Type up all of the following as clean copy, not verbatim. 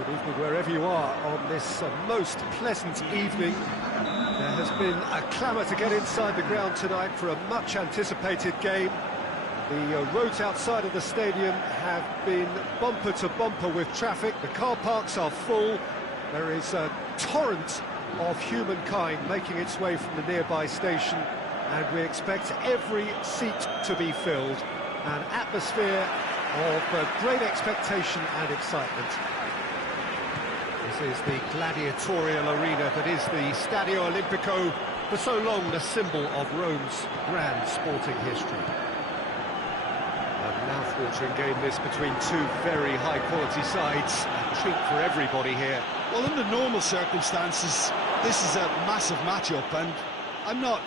Good evening wherever you are on this most pleasant evening. There has been a clamour to get inside the ground tonight for a much-anticipated game. The roads outside of the stadium have been bumper to bumper with traffic. The car parks are full. There is a torrent of humankind making its way from the nearby station, and we expect every seat to be filled. An atmosphere of great expectation and excitement. This is the gladiatorial arena that is the Stadio Olimpico, for so long the symbol of Rome's grand sporting history. A mouth-watering game this between two very high-quality sides. A treat for everybody here. Well, under normal circumstances, this is a massive match-up, and I'm not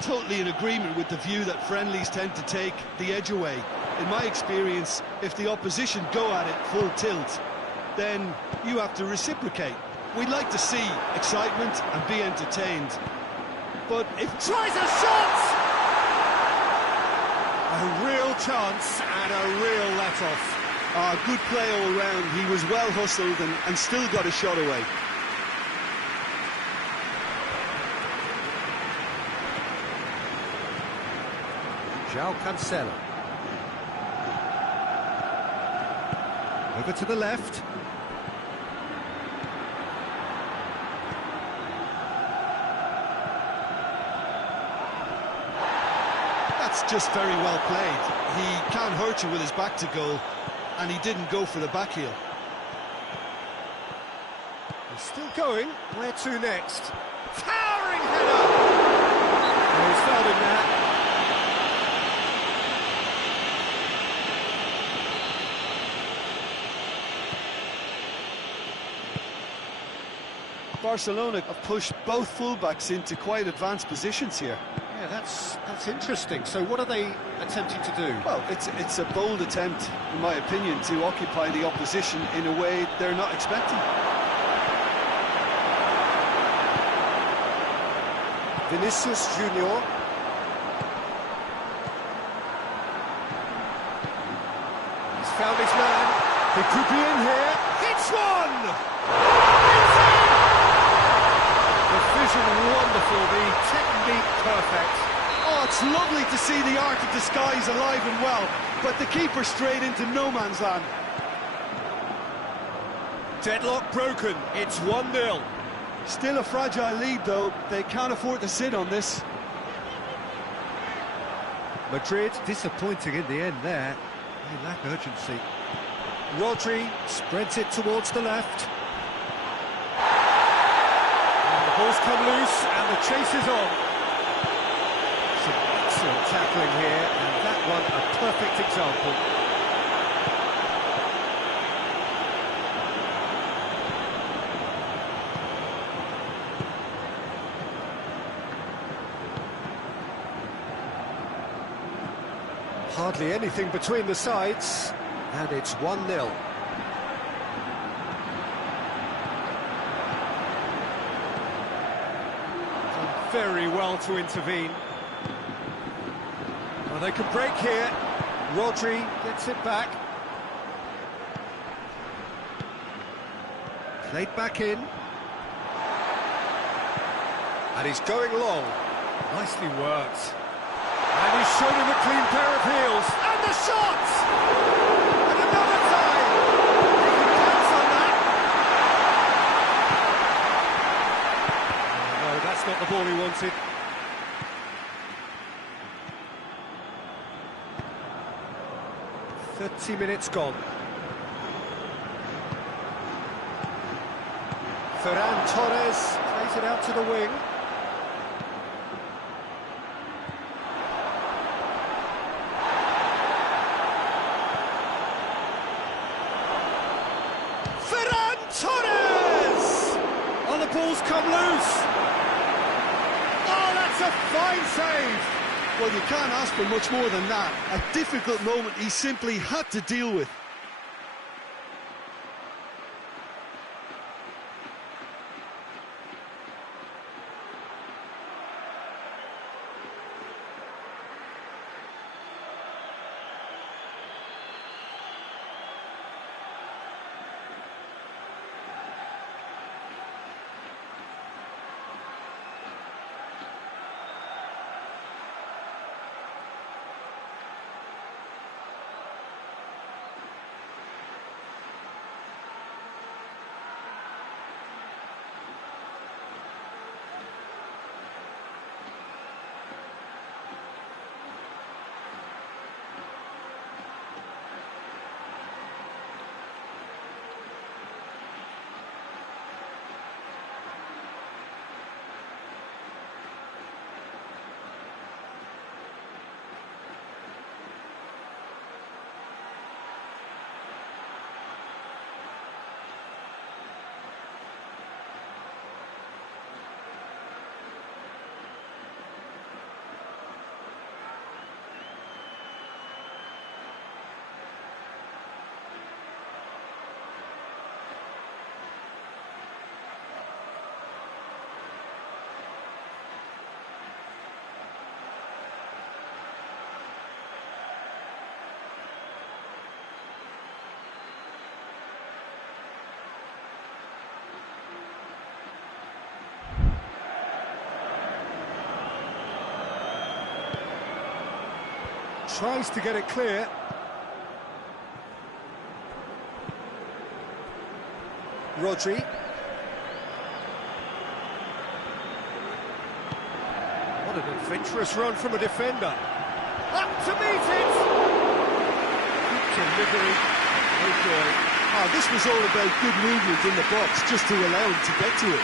totally in agreement with the view that friendlies tend to take the edge away. In my experience, if the opposition go at it full tilt, then you have to reciprocate. We'd like to see excitement and be entertained. But if... Tries a shot! A real chance and a real let-off. Good play all round. He was well hustled and still got a shot away. João Cancelo. Over to the left. That's just very well played. He can't hurt you with his back to goal, and he didn't go for the back heel. He's still going. Where to next? Towering header! Oh, he's fouled him there. Barcelona have pushed both fullbacks into quite advanced positions here. Yeah, that's interesting. So what are they attempting to do? Well, it's a bold attempt, in my opinion, to occupy the opposition in a way they're not expecting. Vinicius Junior. He's found his man. He could be in here. Hits one! The vision wonderful, the technique perfect. Oh, it's lovely to see the art of disguise alive and well, but the keeper straight into no man's land. Deadlock broken, it's 1-0. Still a fragile lead, though. They can't afford to sit on this. Madrid disappointing in the end there. They lack urgency. Rodri spreads it towards the left. The ball's come loose and the chase is on. Some excellent tackling here, and that one a perfect example. Hardly anything between the sides, and it's 1-0. Very well to intervene. Well, they can break here. Rodri gets it back. Played back in. And he's going long. Nicely worked. And he's shown him a clean pair of heels. And the shot! And another time! He can pounce on that. No, that's not the ball he wanted. "30 minutes gone." Ferran Torres plays it out to the wing. Ferran Torres! Oh, the ball's come loose. Oh, that's a fine save. Well, you can't ask for much more than that. A difficult moment he simply had to deal with. Tries to get it clear. Rodri. What an adventurous run from a defender. Up to meet it! Good delivery, no joy. Oh, this was all about good movement in the box, just to allow him to get to it.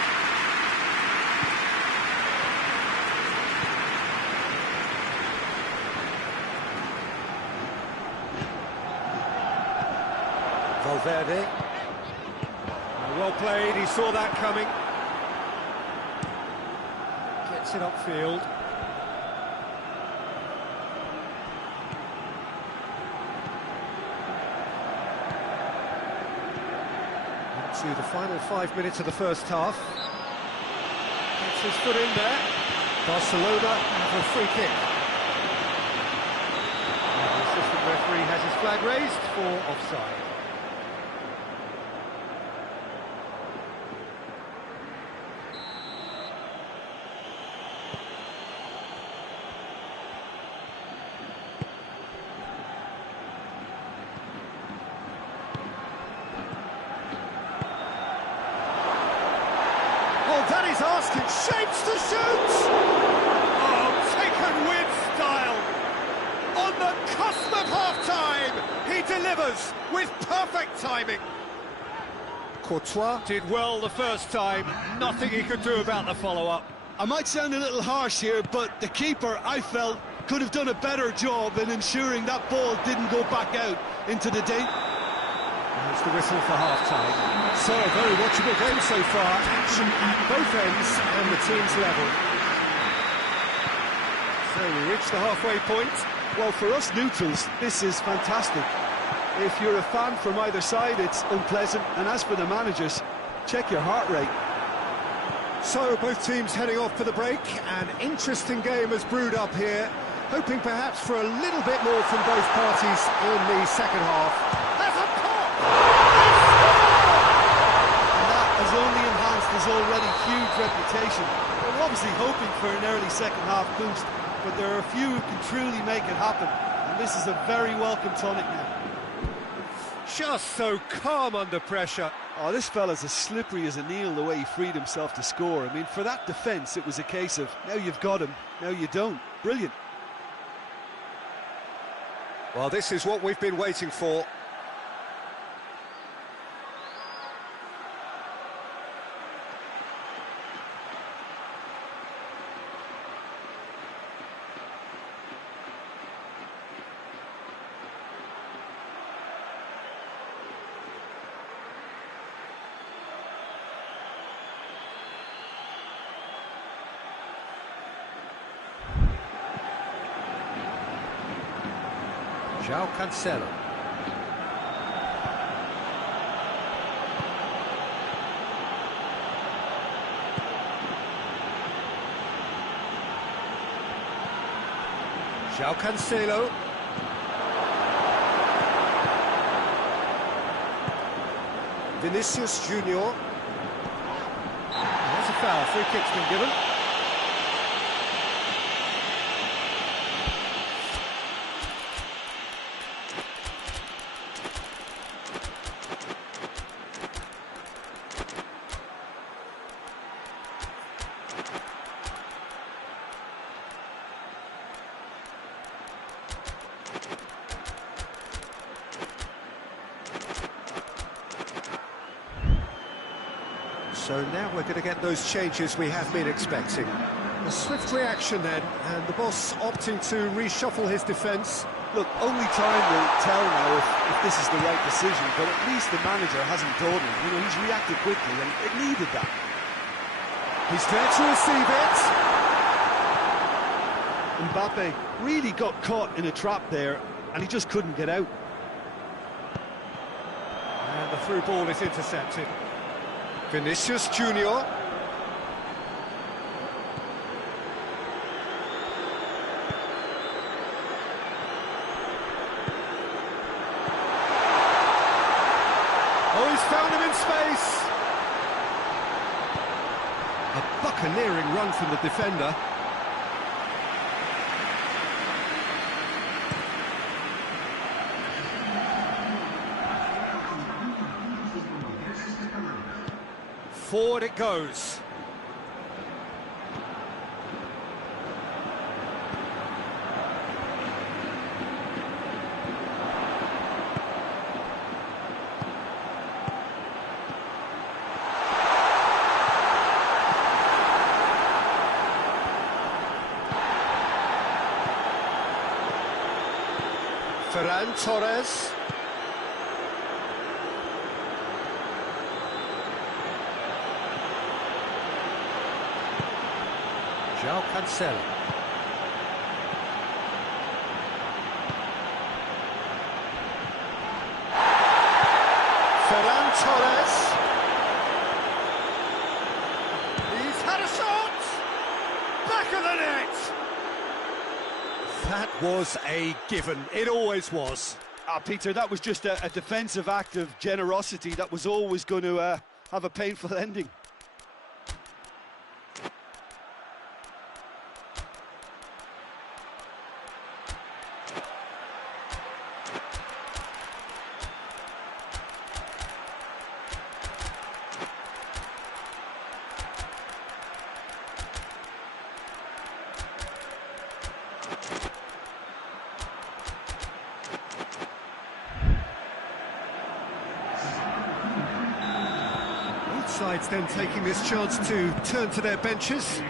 Valverde. Well played, he saw that coming. Gets it upfield. Into the final 5 minutes of the first half. Gets his foot in there. Barcelona have a free kick. And the assistant referee has his flag raised for offside. That is asking, shapes to shoot! Oh, taken with style! On the cusp of half-time, he delivers with perfect timing. Courtois did well the first time, nothing he could do about the follow-up. I might sound a little harsh here, but the keeper, I felt, could have done a better job in ensuring that ball didn't go back out into the day. It's the whistle for half-time. So, a very watchable game so far. Action at both ends and the team's level. So, we reach the halfway point. Well, for us neutrals, this is fantastic. If you're a fan from either side, it's unpleasant. And as for the managers, check your heart rate. So, both teams heading off for the break. An interesting game has brewed up here. Hoping perhaps for a little bit more from both parties in the second half. There's a pop! And that has only enhanced his already huge reputation. We're obviously hoping for an early second half boost, but there are a few who can truly make it happen. And this is a very welcome tonic now. Just so calm under pressure. Oh, this fella's as slippery as a needle the way he freed himself to score. I mean, for that defence, it was a case of, now you've got him, now you don't. Brilliant. Well, this is what we've been waiting for. João Cancelo. João Cancelo. Vinicius Junior. That's a foul. Free kick's been given. So now we're going to get those changes we have been expecting. A swift reaction then, and the boss opting to reshuffle his defence. Look, only time will tell now if this is the right decision, but at least the manager hasn't dawdled. You know, he's reacted quickly, and it needed that. He's there to receive it. Mbappe really got caught in a trap there, and he just couldn't get out. And the through ball is intercepted. Vinicius Junior. Oh, he's found him in space. A buccaneering run from the defender. forward it goes. Ferran Torres. João Cancelo. Ferran Torres. He's had a shot! Back of the net! That was a given. It always was. Peter, that was just a defensive act of generosity that was always going to have a painful ending. Sides then taking this chance to turn to their benches.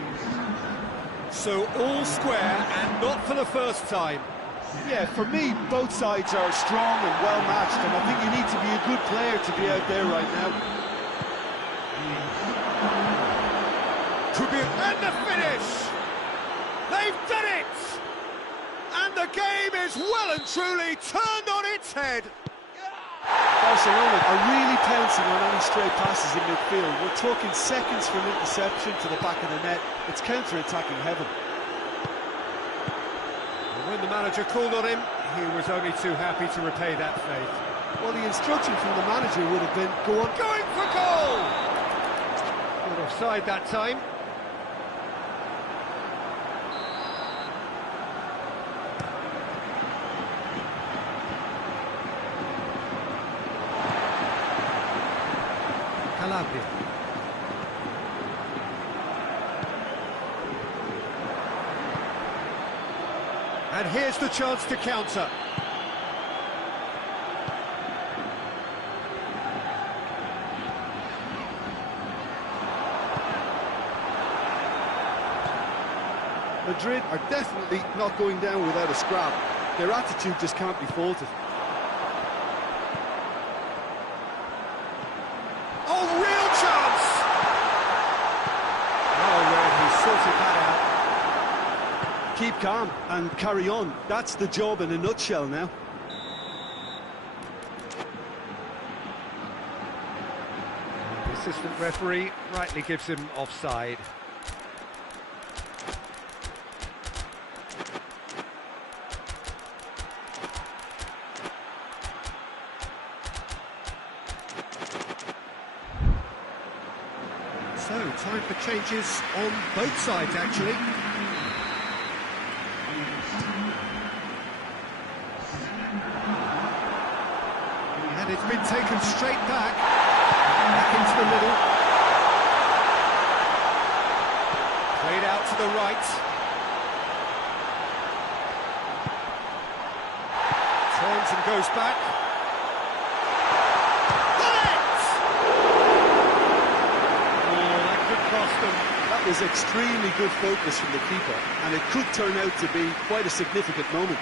So all square and not for the first time. Yeah, for me, both sides are strong and well matched, and I think you need to be a good player to be out there right now. Could be, and the finish! They've done it! And the game is well and truly turned on its head. Barcelona are really pouncing on any stray passes in midfield. We're talking seconds from interception to the back of the net. It's counter-attacking heaven. And when the manager called on him, he was only too happy to repay that faith. Well, the instruction from the manager would have been, go on. Going for goal! Good offside that time. And here's the chance to counter. Madrid are definitely not going down without a scrap. Their attitude just can't be faulted. Keep calm and carry on. That's the job in a nutshell now. The assistant referee rightly gives him offside. So, time for changes on both sides, actually. And it's been taken straight back into the middle. Played out to the right. Turns and goes back. That was extremely good focus from the keeper, and it could turn out to be quite a significant moment.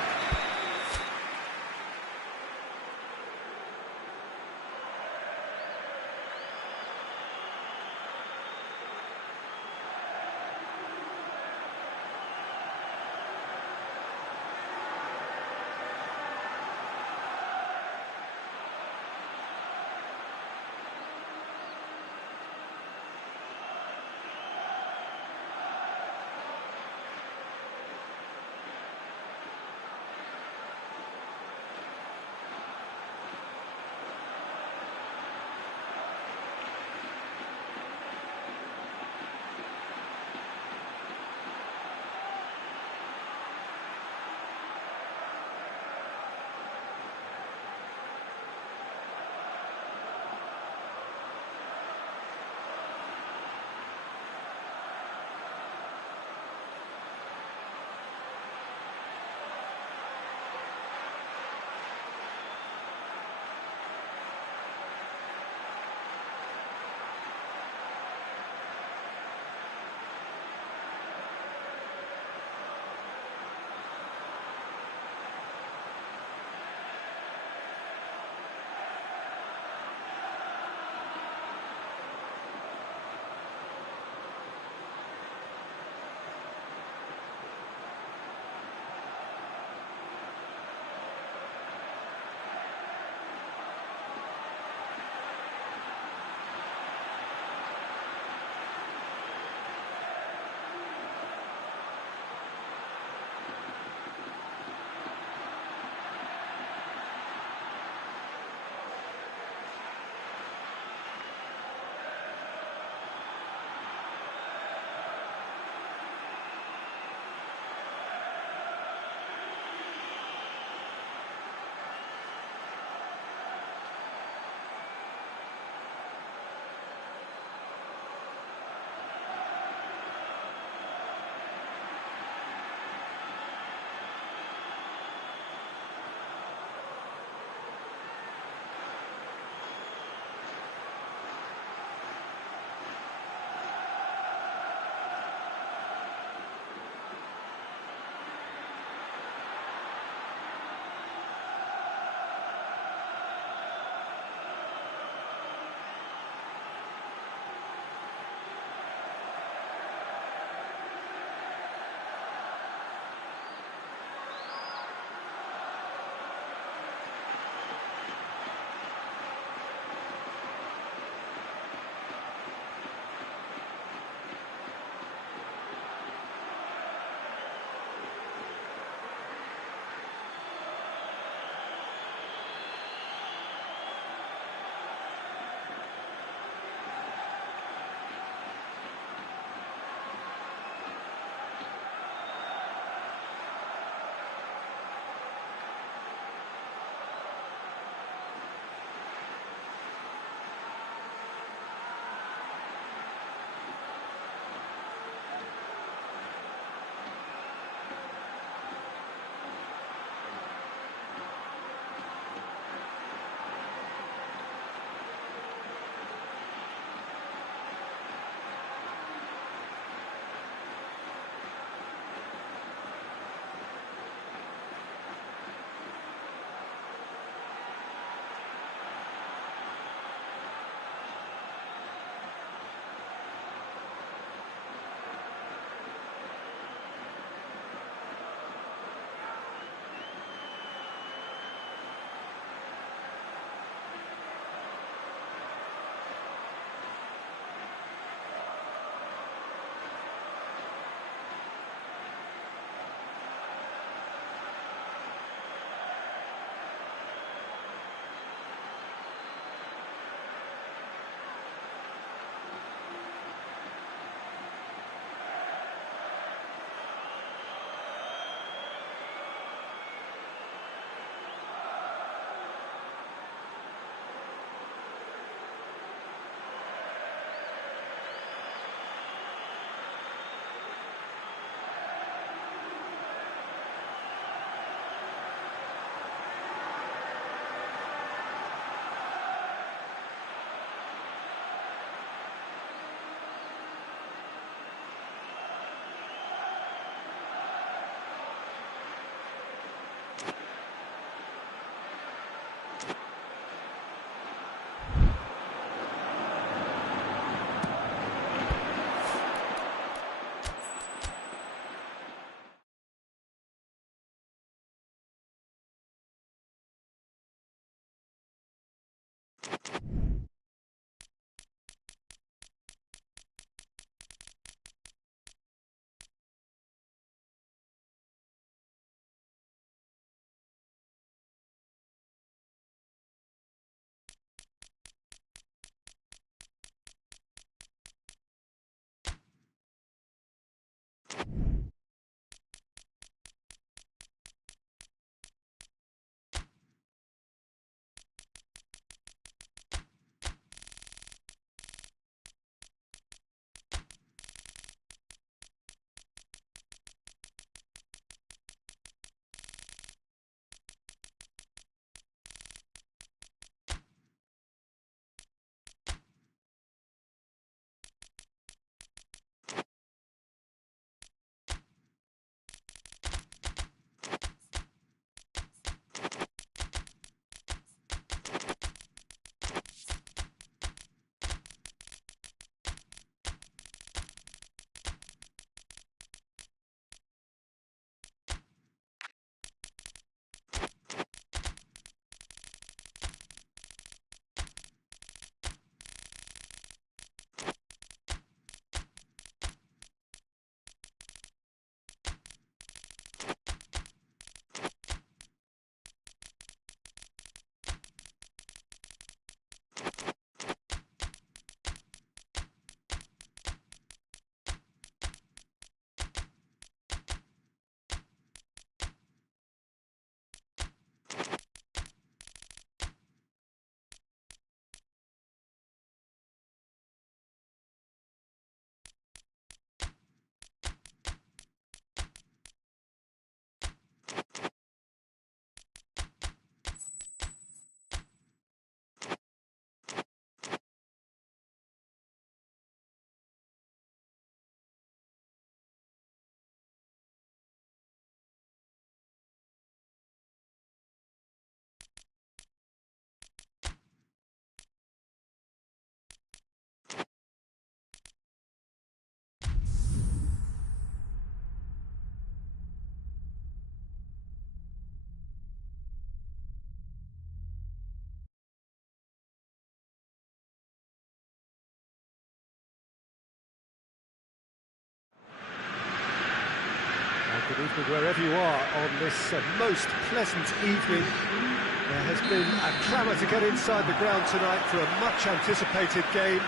Good evening wherever you are on this most pleasant evening. There has been a clamour to get inside the ground tonight for a much-anticipated game.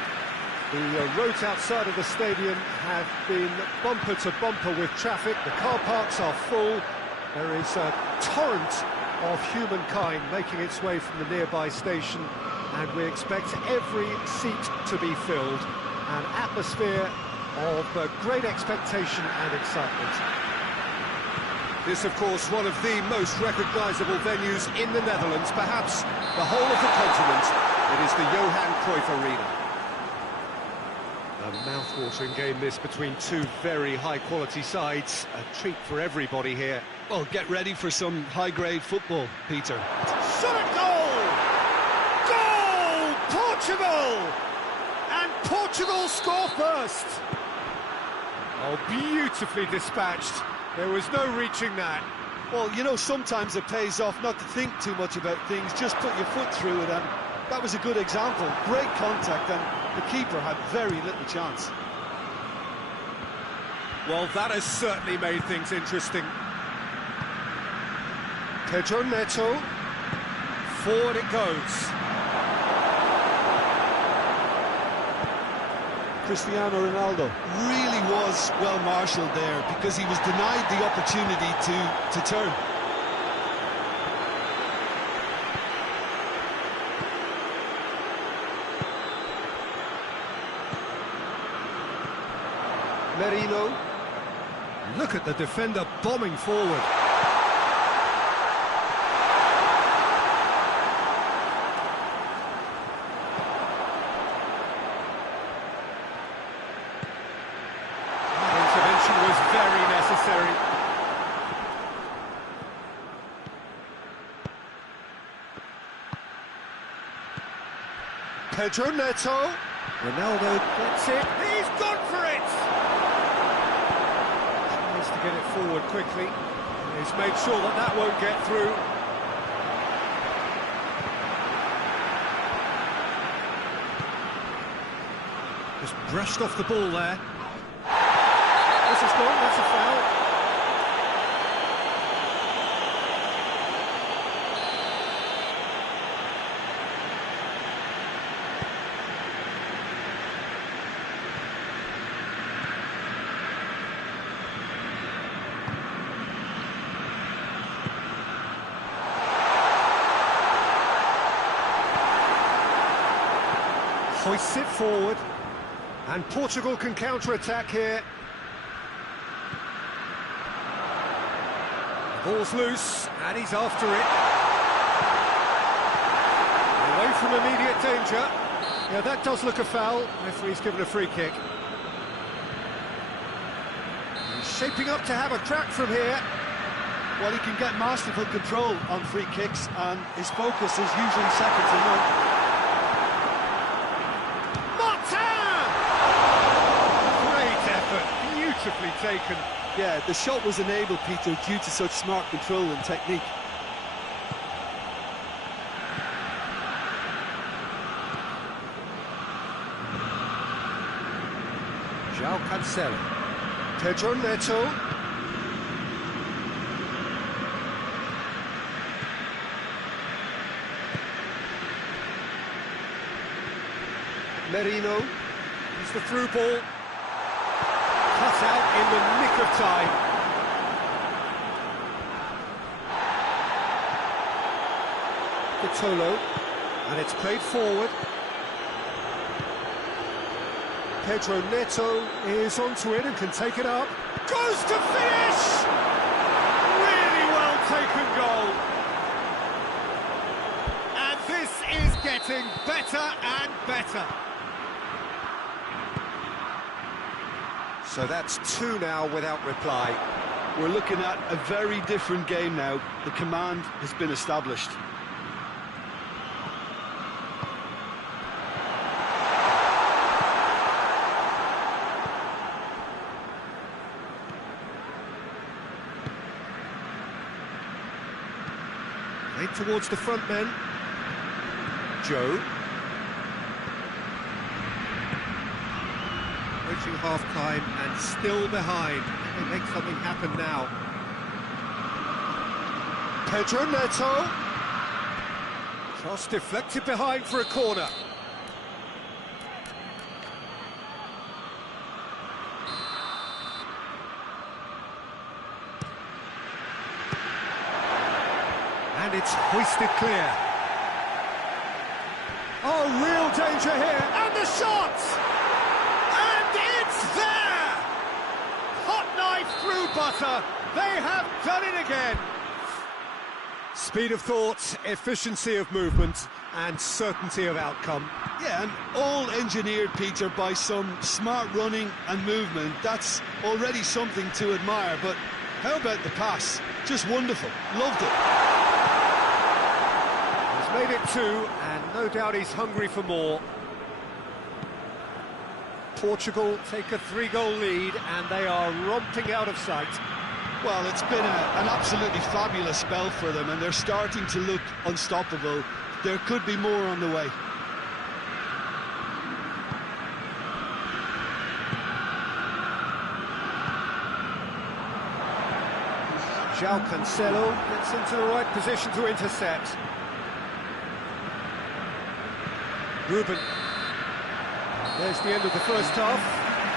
The roads outside of the stadium have been bumper to bumper with traffic. The car parks are full. There is a torrent of humankind making its way from the nearby station, and we expect every seat to be filled. An atmosphere of great expectation and excitement. This, of course, one of the most recognisable venues in the Netherlands, perhaps the whole of the continent. It is the Johan Cruyff Arena. A mouth-watering game this between two very high-quality sides. A treat for everybody here. Well, get ready for some high-grade football, Peter. Shot at goal! Goal! Portugal! And Portugal score first! Oh, beautifully dispatched. There was no reaching that. Well, you know, sometimes it pays off not to think too much about things, just put your foot through it, and that was a good example. Great contact, and the keeper had very little chance. Well, that has certainly made things interesting. Pedro Neto. Forward it goes. Cristiano Ronaldo really was well marshalled there because he was denied the opportunity to turn. Merino. Look at the defender bombing forward. Was very necessary. Pedro Neto. Ronaldo gets it. He's gone for it! Tries to get it forward quickly. He's made sure that that won't get through. Just brushed off the ball there. This is gone, that's a foul. Hoists it forward, and Portugal can counter-attack here. Ball's loose, and he's after it. Away from immediate danger. Yeah, that does look a foul. Referee's given a free kick. He's shaping up to have a crack from here. Well, he can get masterful control on free kicks, and his focus is usually second to none. P.Tan! Great effort, beautifully taken. Yeah, the shot was enabled, Peter, due to such smart control and technique. João Cancelo. Pedro Neto. Merino. It's the through ball. Cut out in the nick of time. Vitolo, and it's played forward. Pedro Neto is onto it and can take it up. Goes to finish! Really well taken goal. And this is getting better and better. So that's two now without reply. We're looking at a very different game now. The command has been established. Played towards the front men. Joe. Approaching half-time and still behind. Can they make something happen now? Pedro Neto. Cross deflected behind for a corner. And it's hoisted clear. Oh, real danger here, and the shot! And it's there! Hot knife through butter, they have done it again! Speed of thought, efficiency of movement, and certainty of outcome. Yeah, and all engineered, Peter, by some smart running and movement. That's already something to admire, but how about the pass? Just wonderful, loved it. Made it 2, and no doubt he's hungry for more. Portugal take a 3-goal lead, and they are romping out of sight. Well, it's been an absolutely fabulous spell for them, and they're starting to look unstoppable. There could be more on the way. João Cancelo gets into the right position to intercept. Ruben. There's the end of the first half.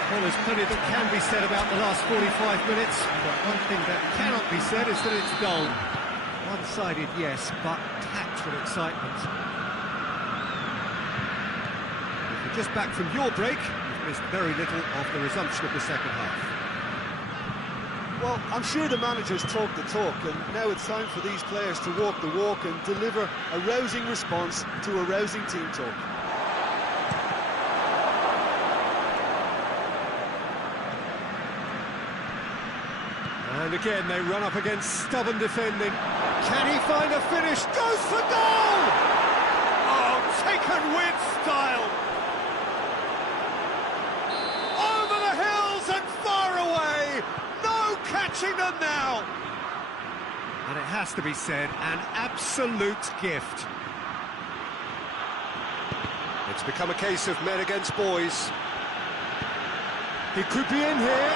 Well, there's plenty that can be said about the last 45 minutes, but one thing that cannot be said is that it's dull. One-sided, yes, but packed with excitement. If you're just back from your break, you've missed very little of the resumption of the second half. Well, I'm sure the managers talk the talk, and now it's time for these players to walk the walk and deliver a rousing response to a rousing team talk. And again, they run up against stubborn defending. Can he find a finish? Goes for goal! Oh, taken with style! Over the hills and far away! No catching them now! And it has to be said, an absolute gift. It's become a case of men against boys. He could be in here.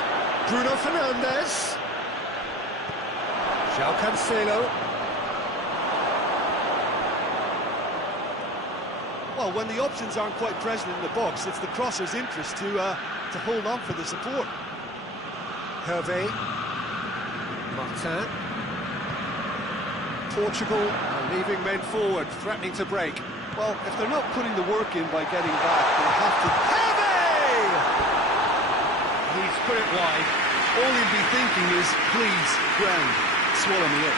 Bruno Fernandes. João Cancelo. Well, when the options aren't quite present in the box, it's the crosser's interest to hold on for the support. Hervé. Martin. Portugal are leaving men forward, threatening to break. Well, if they're not putting the work in by getting back, they'll have to... Hervé! He's put it wide. All he'd be thinking is, please, ground, swallow me up.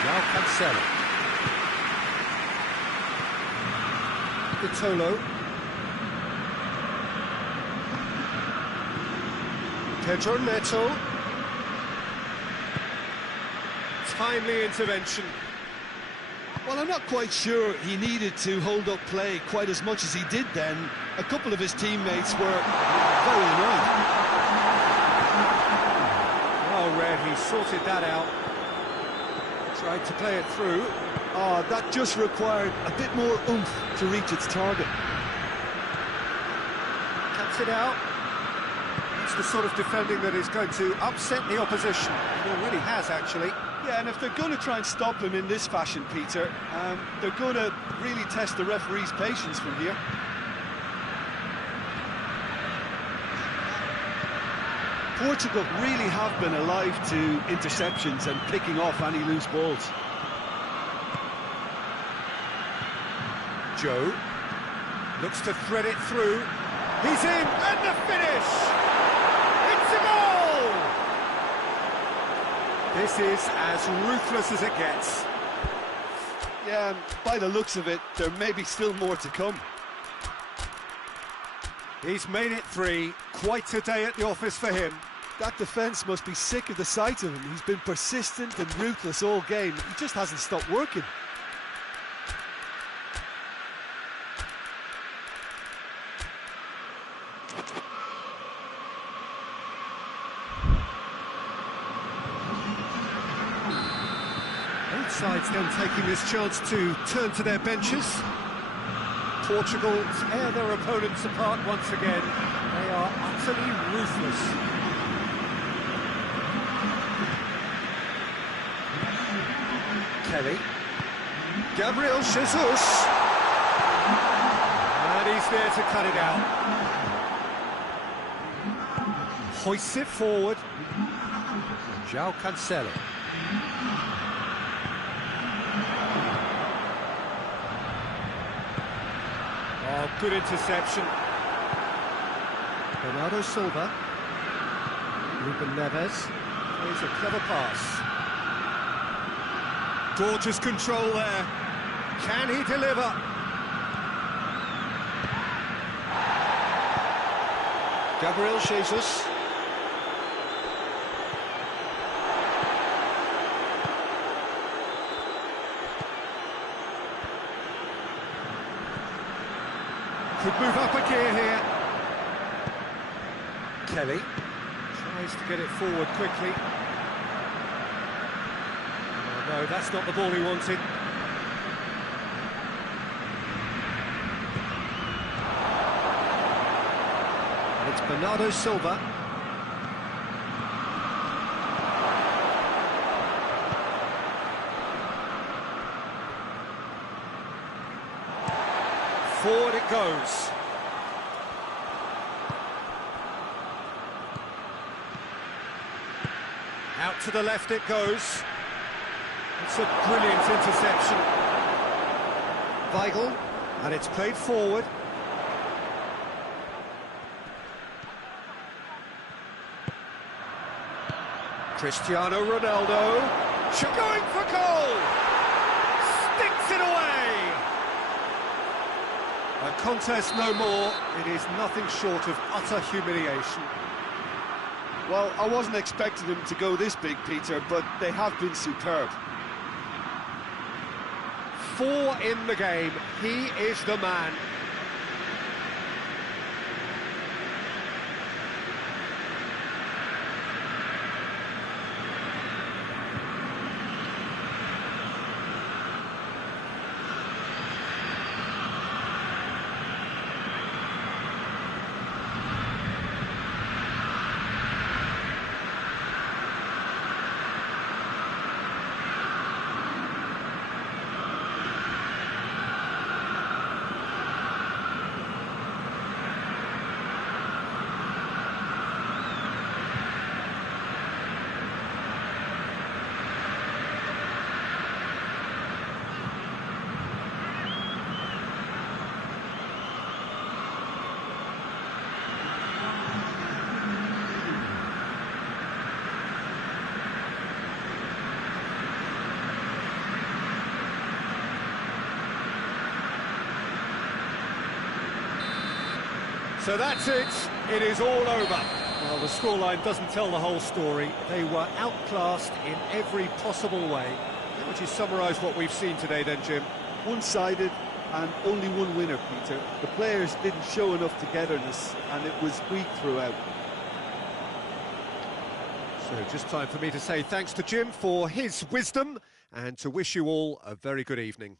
João Cancelo. Vitolo. Pedro Neto. Timely intervention. Well, I'm not quite sure he needed to hold up play quite as much as he did then. A couple of his teammates were very annoyed. Well read, he sorted that out. Tried to play it through. Oh, that just required a bit more oomph to reach its target. Cuts it out. It's the sort of defending that is going to upset the opposition. It already has, actually. Yeah, and if they're going to try and stop him in this fashion, Peter, they're going to really test the referee's patience from here. Portugal really have been alive to interceptions and picking off any loose balls. Joe looks to thread it through. He's in, and the finish! It's a goal! This is as ruthless as it gets. Yeah, and by the looks of it, there may be still more to come. He's made it 3. Quite a day at the office for him. That defence must be sick of the sight of him. He's been persistent and ruthless all game. He just hasn't stopped working. Both sides then taking this chance to turn to their benches. Portugal tear their opponents apart once again. They are utterly ruthless. Kelly. Gabriel Jesus. And he's there to cut it out. Hoists it forward. João Cancelo. Oh, good interception. Bernardo Silva. Ruben Neves. Plays a clever pass. Gorgeous control there. Can he deliver? Gabriel Jesus. Could move up a gear here. Kelly tries to get it forward quickly. Oh, no, that's not the ball he wanted. And it's Bernardo Silva. Forward it goes. Out to the left it goes. It's a brilliant interception. Weigl, and it's played forward. Cristiano Ronaldo. Going for goal! Sticks it away! A contest no more, it is nothing short of utter humiliation. Well, I wasn't expecting them to go this big, Peter, but they have been superb. 4 in the game, he is the man. So that's it, it is all over. Well, the scoreline doesn't tell the whole story. They were outclassed in every possible way. How would you summarise what we've seen today then, Jim? One-sided and only one winner, Peter. The players didn't show enough togetherness and it was weak throughout. So just time for me to say thanks to Jim for his wisdom and to wish you all a very good evening.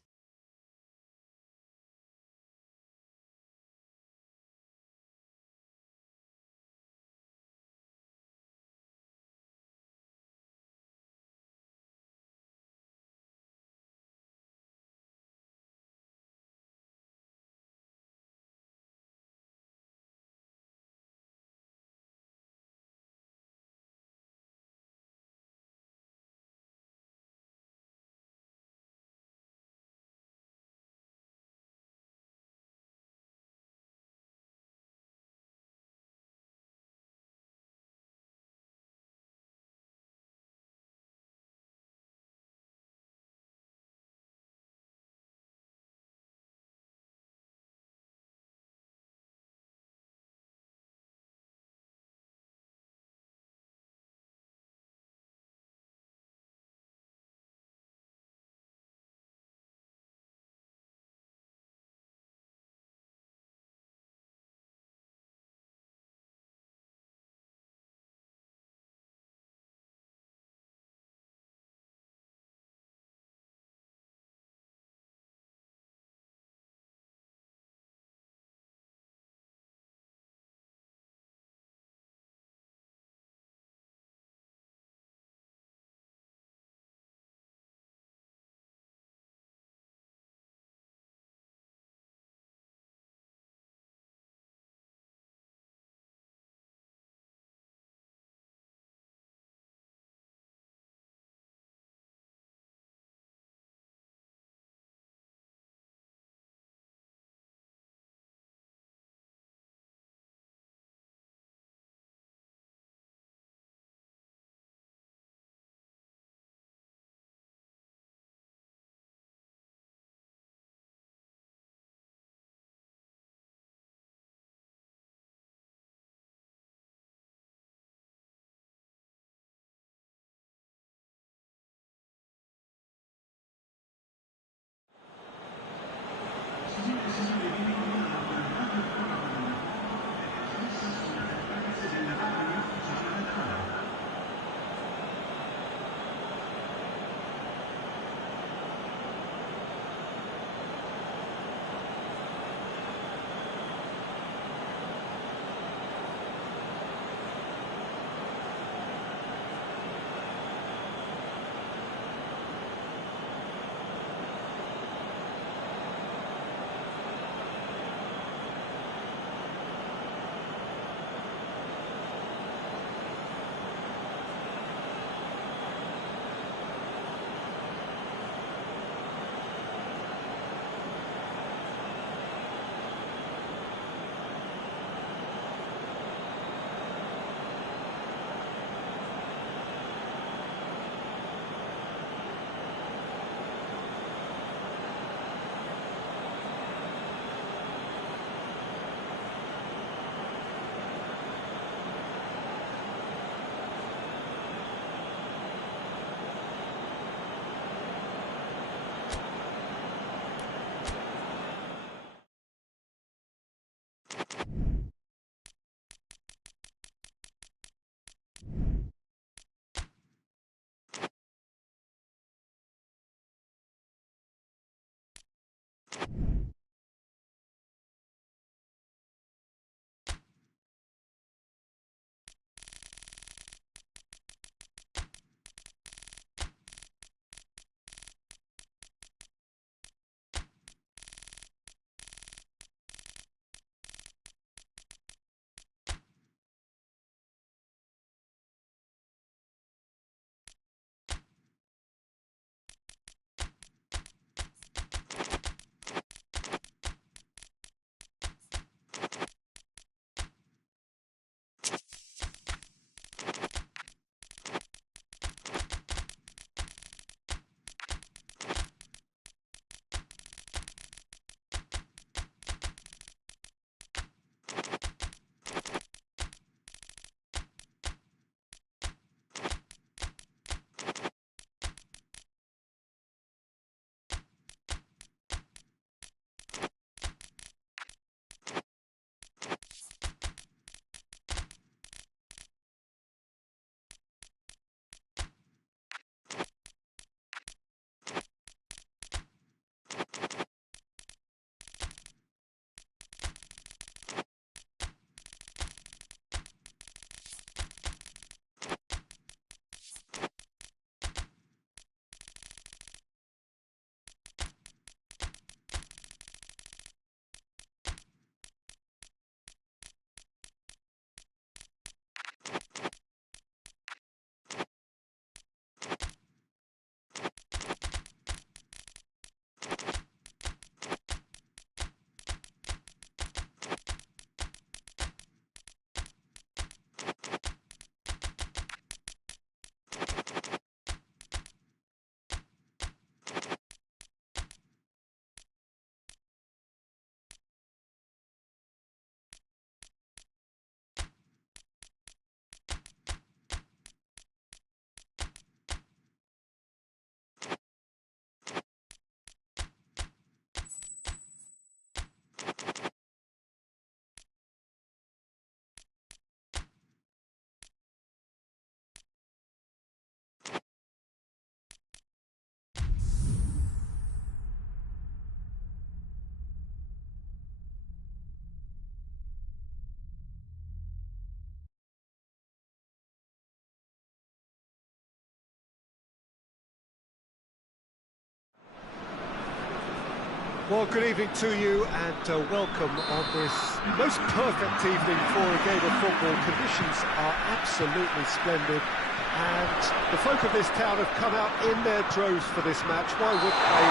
Well, good evening to you and welcome on this most perfect evening for a game of football. Conditions are absolutely splendid and the folk of this town have come out in their droves for this match. Why wouldn't they?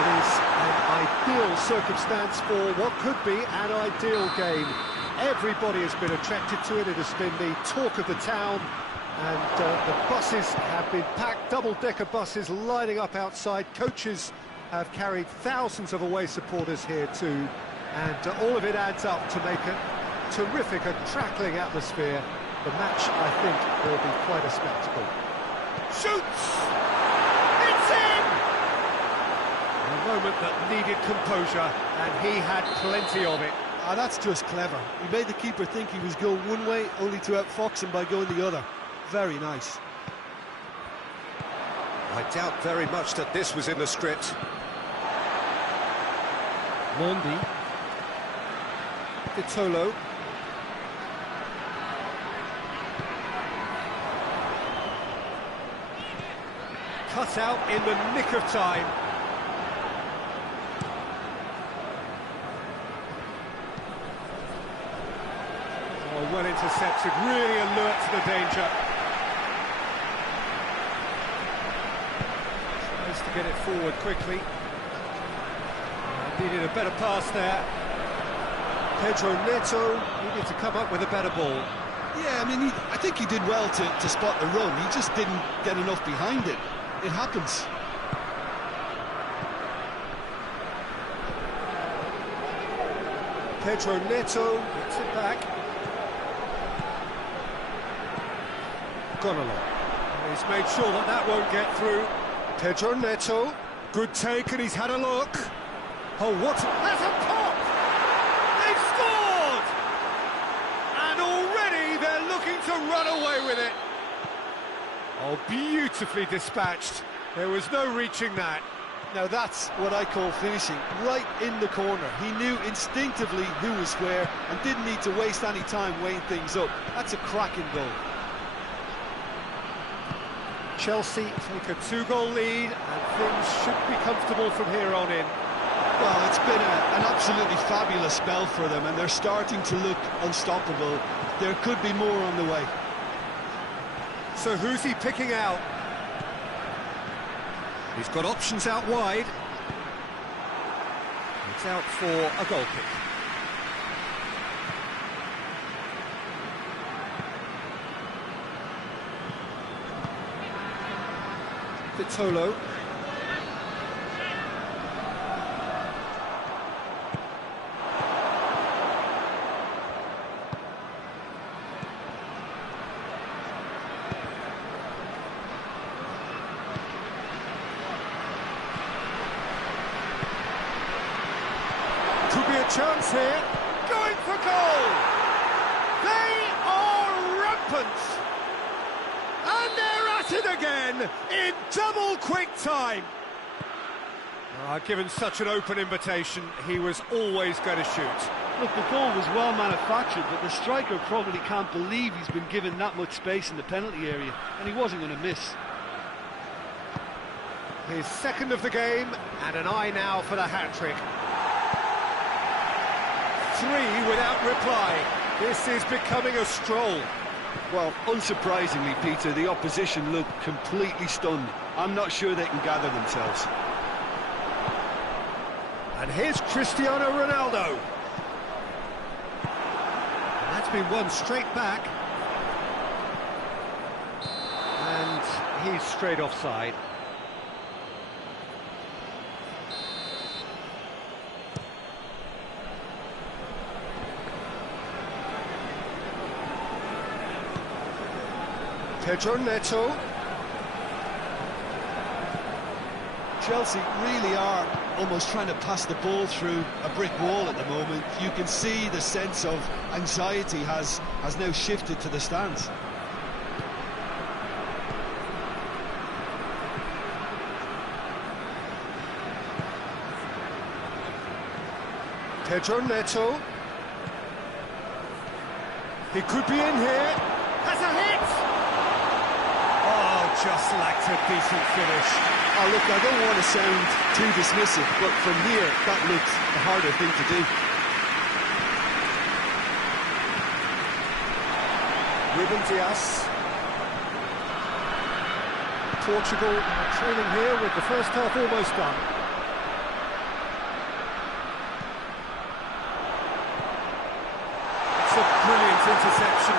It is an ideal circumstance for what could be an ideal game. Everybody has been attracted to it. It has been the talk of the town and the buses have been packed, double-decker buses lining up outside. Coaches have carried thousands of away supporters here too, and all of it adds up to make a terrific, crackling atmosphere. The match, I think, will be quite a spectacle. Shoots! It's in! A moment that needed composure, and he had plenty of it. Ah, that's just clever. He made the keeper think he was going one way, only to outfox him by going the other. Very nice. I doubt very much that this was in the script. Mondi. Vitolo. Cut out in the nick of time. Oh, well intercepted, really alert to the danger. Tries to get it forward quickly. Needed a better pass there. Pedro Neto needed to come up with a better ball. Yeah, I mean, I think he did well to spot the run. He just didn't get enough behind it. It happens. Pedro Neto gets it back. Gone along. He's made sure that that won't get through. Pedro Neto, good take, and he's had a look. Oh, what? That's a pop! They've scored! And already they're looking to run away with it. Oh, beautifully dispatched. There was no reaching that. Now that's what I call finishing, right in the corner. He knew instinctively who was where and didn't need to waste any time weighing things up. That's a cracking goal. Chelsea take a 2-goal lead and things should be comfortable from here on in. Well, it's been an absolutely fabulous spell for them and they're starting to look unstoppable. There could be more on the way. So who's he picking out? He's got options out wide. It's out for a goal kick. Vitolo. Could be a chance here. Going for goal! They are rampant! And they're at it again in double quick time. Given such an open invitation, he was always going to shoot. Look, the goal was well manufactured, but the striker probably can't believe he's been given that much space in the penalty area, and he wasn't going to miss. His second of the game, and an eye now for the hat-trick. 3 without reply. This is becoming a stroll. Well, unsurprisingly, Peter, the opposition look completely stunned. I'm not sure they can gather themselves. And here's Cristiano Ronaldo. And that's been won straight back. And he's straight offside. Pedro Neto. Chelsea really are almost trying to pass the ball through a brick wall at the moment. You can see the sense of anxiety has now shifted to the stands. Pedro Neto. He could be in here. Has a hit! Oh, just lacked a decent finish. Oh, look, I don't want to sound too dismissive, but from here, that looks the harder thing to do. Ruben Dias. Portugal trailing here with the first half almost done. It's a brilliant interception.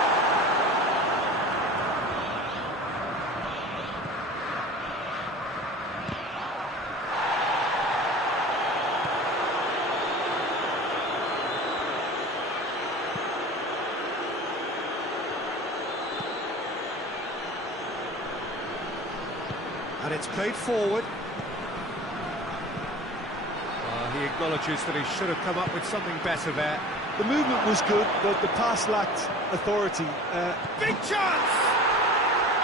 And it's played forward. He acknowledges that he should have come up with something better there. The movement was good, but the pass lacked authority. Big chance!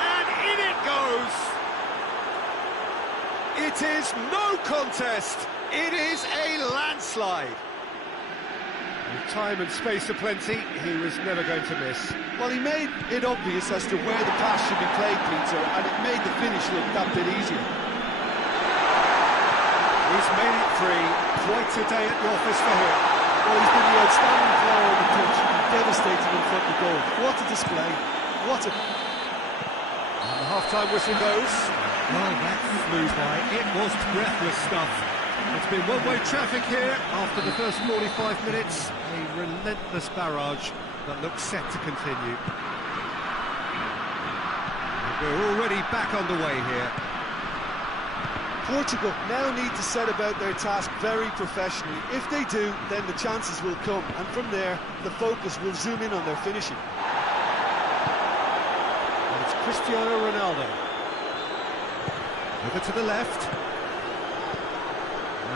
And in it goes! It is no contest! It is a landslide! With time and space aplenty, he was never going to miss. Well, he made it obvious as to where the pass should be played, Peter, and it made the finish look that bit easier. He's made it free. Quite a day at the office for him. Well, he's been the outstanding player on the pitch, devastating in front of goal. What a display. What a... And the half-time whistle goes. Well, that flew by. It was breathless stuff. It's been one-way traffic here after the first 45 minutes. A relentless barrage that looks set to continue. And we're already back underway here. Portugal now need to set about their task very professionally. If they do, then the chances will come, and from there, the focus will zoom in on their finishing. And it's Cristiano Ronaldo. Over to the left.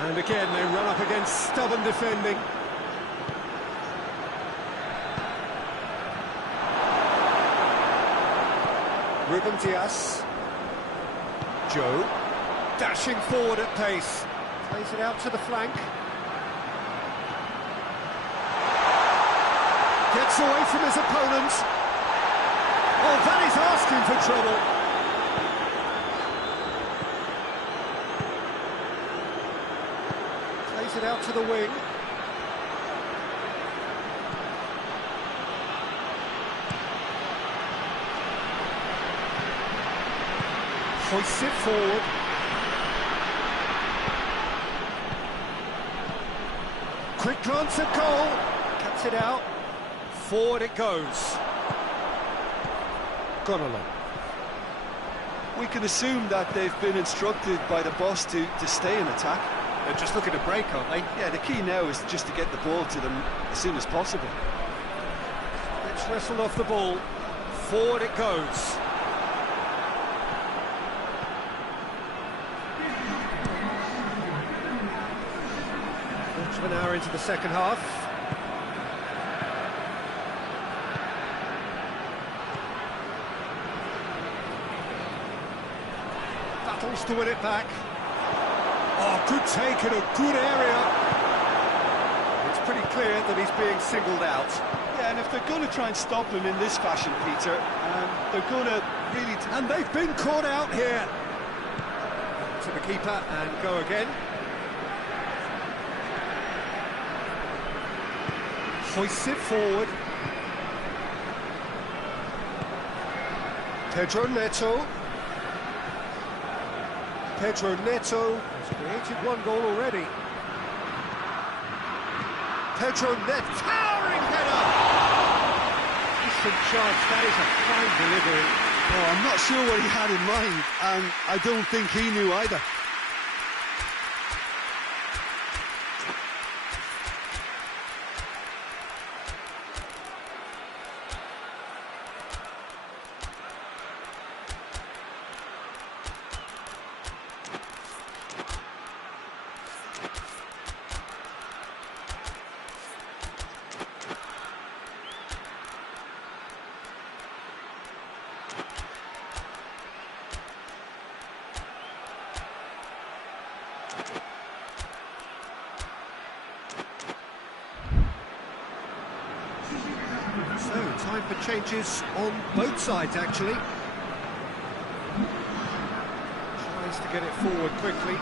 And again, they run up against stubborn defending. Ruben Dias. Joe. Dashing forward at pace. Plays it out to the flank. Gets away from his opponent. Oh, that is asking for trouble. Plays it out to the wing. Hoists it forward. Quick glance at goal. Cuts it out. Forward it goes. Gone along. We can assume that they've been instructed by the boss to stay in attack. They're just looking to break, aren't they? Yeah, the key now is just to get the ball to them as soon as possible. It's wrestled off the ball. Forward it goes. Quarter of an hour into the second half. Battles to win it back. Oh, good take in a good area. It's pretty clear that he's being singled out. Yeah, and if they're going to try and stop him in this fashion, Peter, they're going to really... And they've been caught out here. To the keeper and go again. Hoists it forward. Pedro Neto. Pedro Neto has created one goal already. Pedro Neto, towering header! Decent chance, that is a fine delivery. Oh, I'm not sure what he had in mind, and I don't think he knew either. So, time for changes on both sides, actually. Tries to get it forward quickly.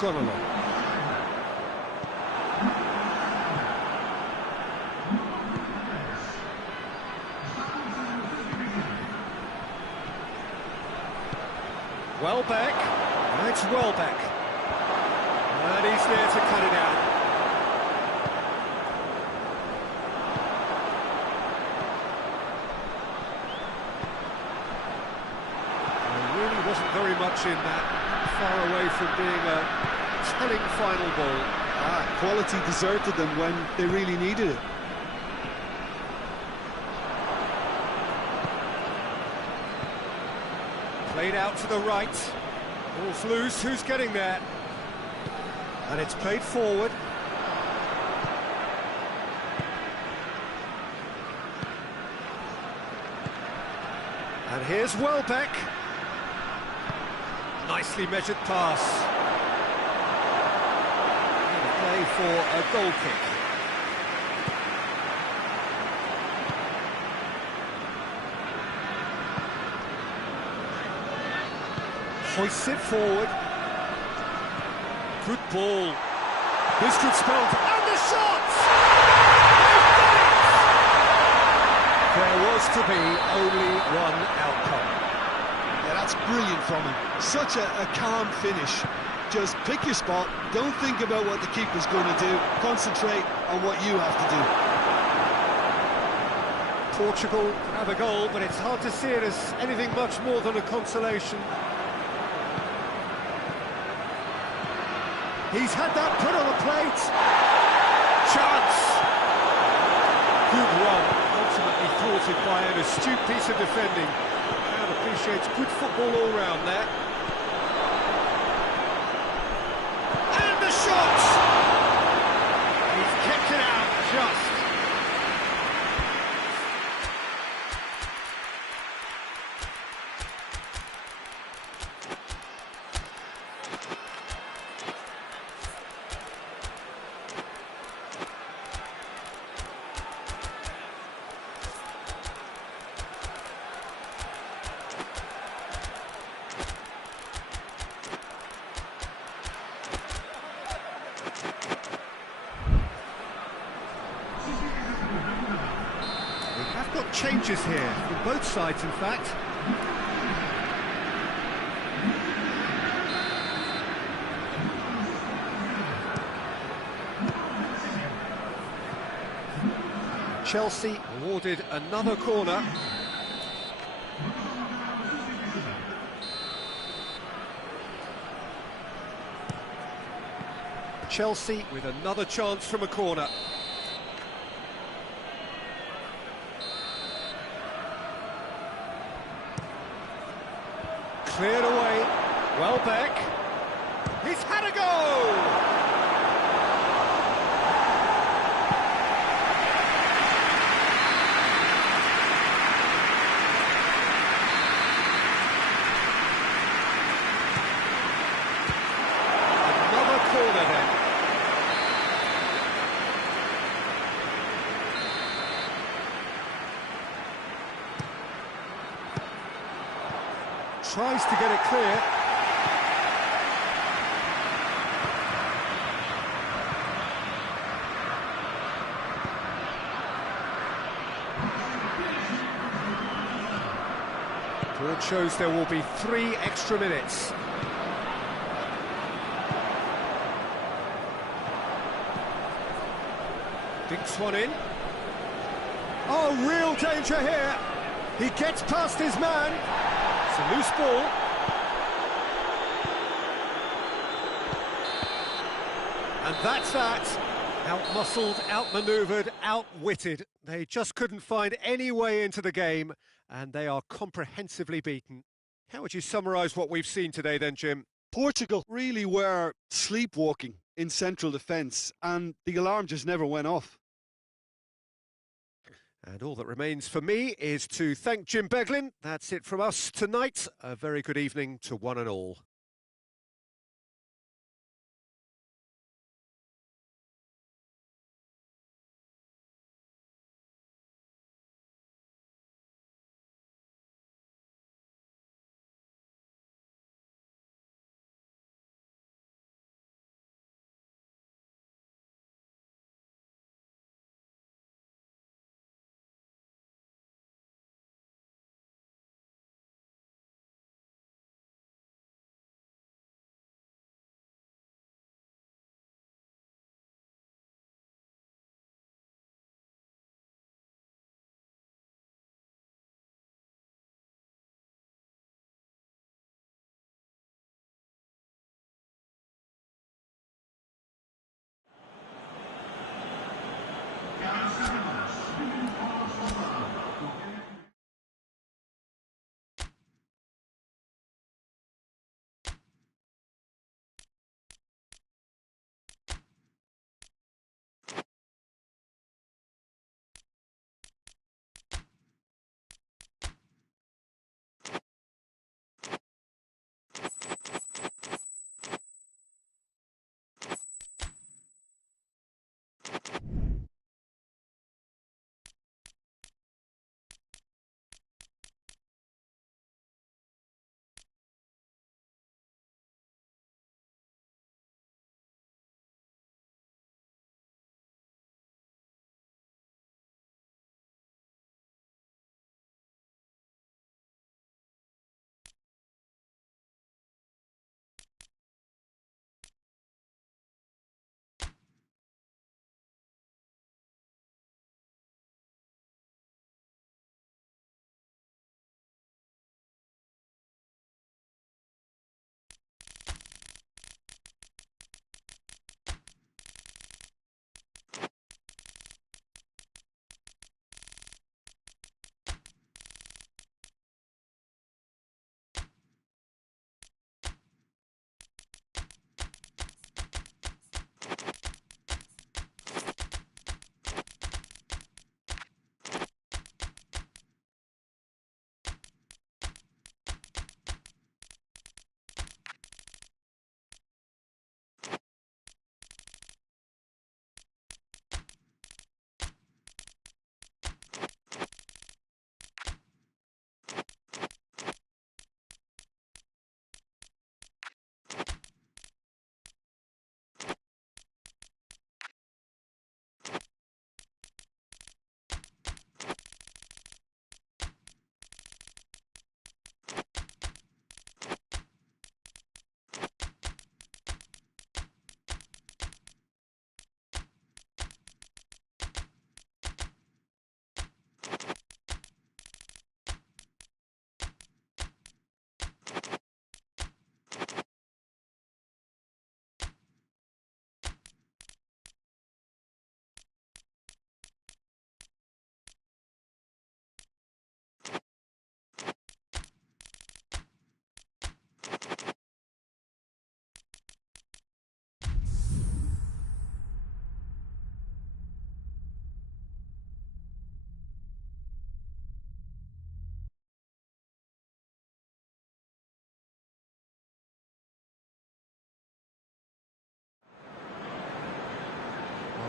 Gone along. Welbeck. It's Welbeck. And he's there to cut it out. There really wasn't very much in that, far away from being a telling final ball. Quality deserted them when they really needed it. Played out to the right. Ball's loose, who's getting there? And it's played forward. And here's Welbeck. Nicely measured pass. Play for a goal kick. Hoists it forward. Good ball. This could spell it. And the shot! They've done it! There was to be only one outcome. Yeah, that's brilliant from him. Such a calm finish. Just pick your spot, don't think about what the keeper's going to do, concentrate on what you have to do. Portugal have a goal, but it's hard to see it as anything much more than a consolation. He's had that put on a plate. Chance. Good run, ultimately thwarted by an astute piece of defending. Crowd appreciates good football all round there. And the shot! He's kicked it out just. Got changes here, from both sides in fact. Chelsea awarded another corner. Chelsea with another chance from a corner. Cleared away, Welbeck, he's had a go! Another corner then. Tries to get it clear. Board shows there will be 3 extra minutes. Dinks one in. Oh, real danger here. He gets past his man. It's a loose ball. And that's that. Out-muscled, out-manoeuvred, outwitted. They just couldn't find any way into the game, and they are comprehensively beaten. How would you summarise what we've seen today then, Jim? Portugal really were sleepwalking in central defence, and the alarm just never went off. And all that remains for me is to thank Jim Beglin. That's it from us tonight. A very good evening to one and all.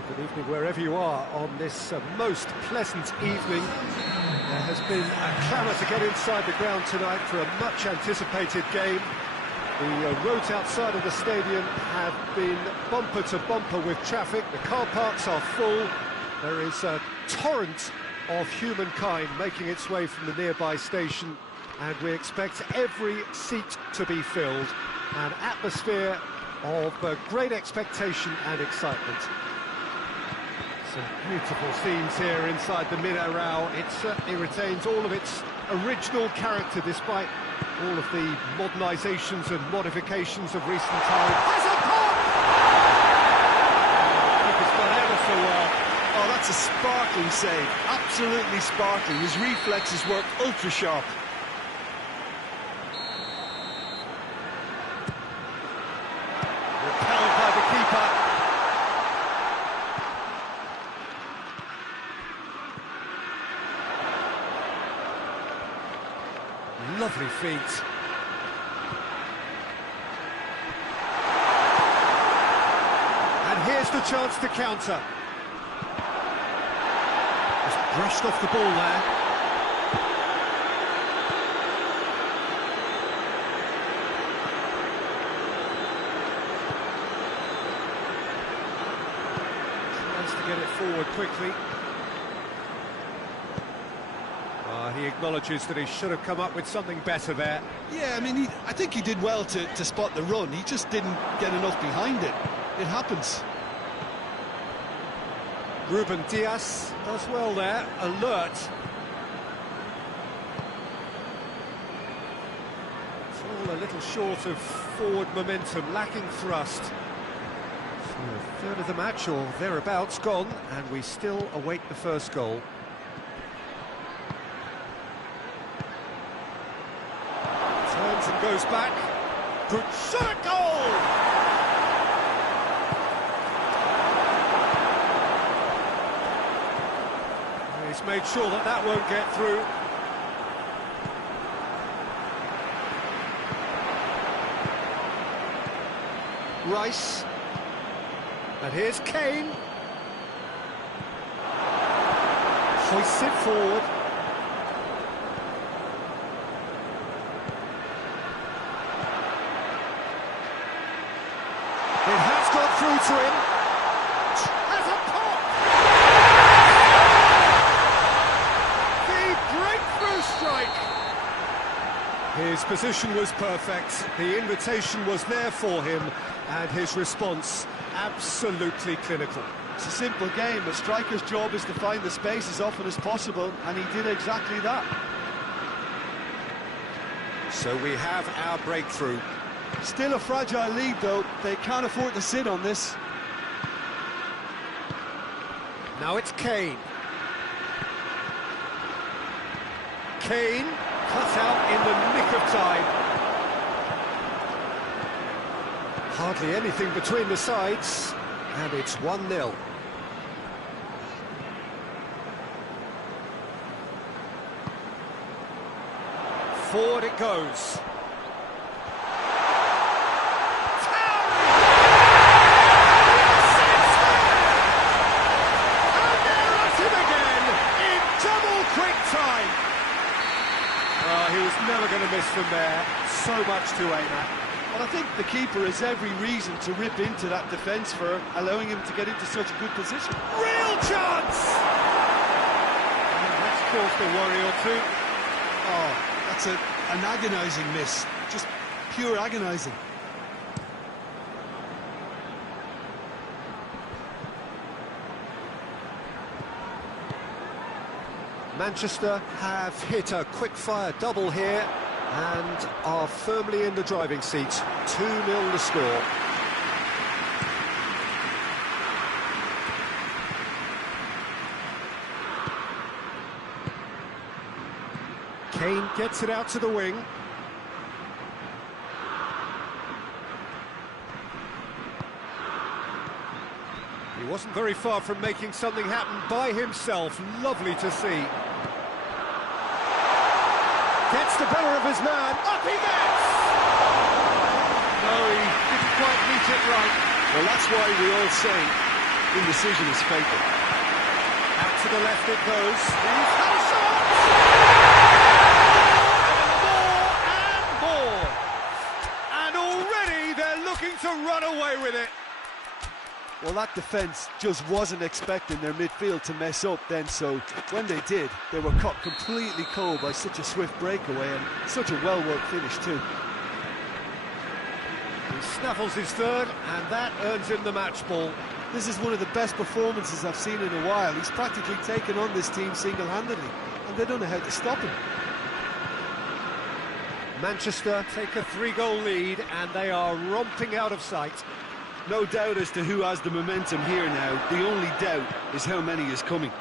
Good evening wherever you are on this most pleasant evening. There has been a clamour to get inside the ground tonight for a much anticipated game. The roads outside of the stadium have been bumper to bumper with traffic. The car parks are full. There is a torrent of humankind making its way from the nearby station, and we expect every seat to be filled. An atmosphere of great expectation and excitement. Some beautiful scenes here inside the Minarao. It certainly retains all of its original character despite all of the modernisations and modifications of recent times. Has a pop! Keeper's done ever so well. Oh, that's a sparkling save. Absolutely sparkling. His reflexes work ultra sharp. Repelled by the keeper. Lovely feet. And here's the chance to counter. Just brushed off the ball there. Tries to get it forward quickly. He acknowledges that he should have come up with something better there. Yeah, I mean, I think he did well to spot the run. He just didn't get enough behind it. It happens. Ruben Diaz does well there, alert. It's all a little short of forward momentum, lacking thrust. So a third of the match or thereabouts gone, and we still await the first goal. Turns and goes back. Good shot, goal! He's made sure that that won't get through. Rice. And here's Kane. Hoists it forward. It has got through to him. Has a pop! The breakthrough strike! His position was perfect, the invitation was there for him, and his response absolutely clinical. It's a simple game. A striker's job is to find the space as often as possible, and he did exactly that. So we have our breakthrough. Still a fragile lead, though. They can't afford to sit on this. Now it's Kane. Kane cut out in the nick of time. Hardly anything between the sides, and it's 1-0. Forward it goes. He was never going to miss from there. So much to aim at. Well, I think the keeper has every reason to rip into that defence for allowing him to get into such a good position. Real chance! That's caused a worry or two. Oh, that's an agonising miss. Just pure agonising. Manchester have hit a quick-fire double here and are firmly in the driving seat. 2-0 the score. Kane gets it out to the wing. He wasn't very far from making something happen by himself. Lovely to see. Gets the better of his man. Up he gets! No, he didn't quite meet it right. Well, that's why we all say indecision is fatal. Out to the left it goes. He's had a shot! And more! And already they're looking to run away with it. Well, that defence just wasn't expecting their midfield to mess up then, so when they did, they were caught completely cold by such a swift breakaway and such a well-worked finish too. He snaffles his third, and that earns him the match ball. This is one of the best performances I've seen in a while. He's practically taken on this team single-handedly, and they don't know how to stop him. Manchester take a 3-goal lead, and they are romping out of sight. No doubt as to who has the momentum here now. The only doubt is how many is coming.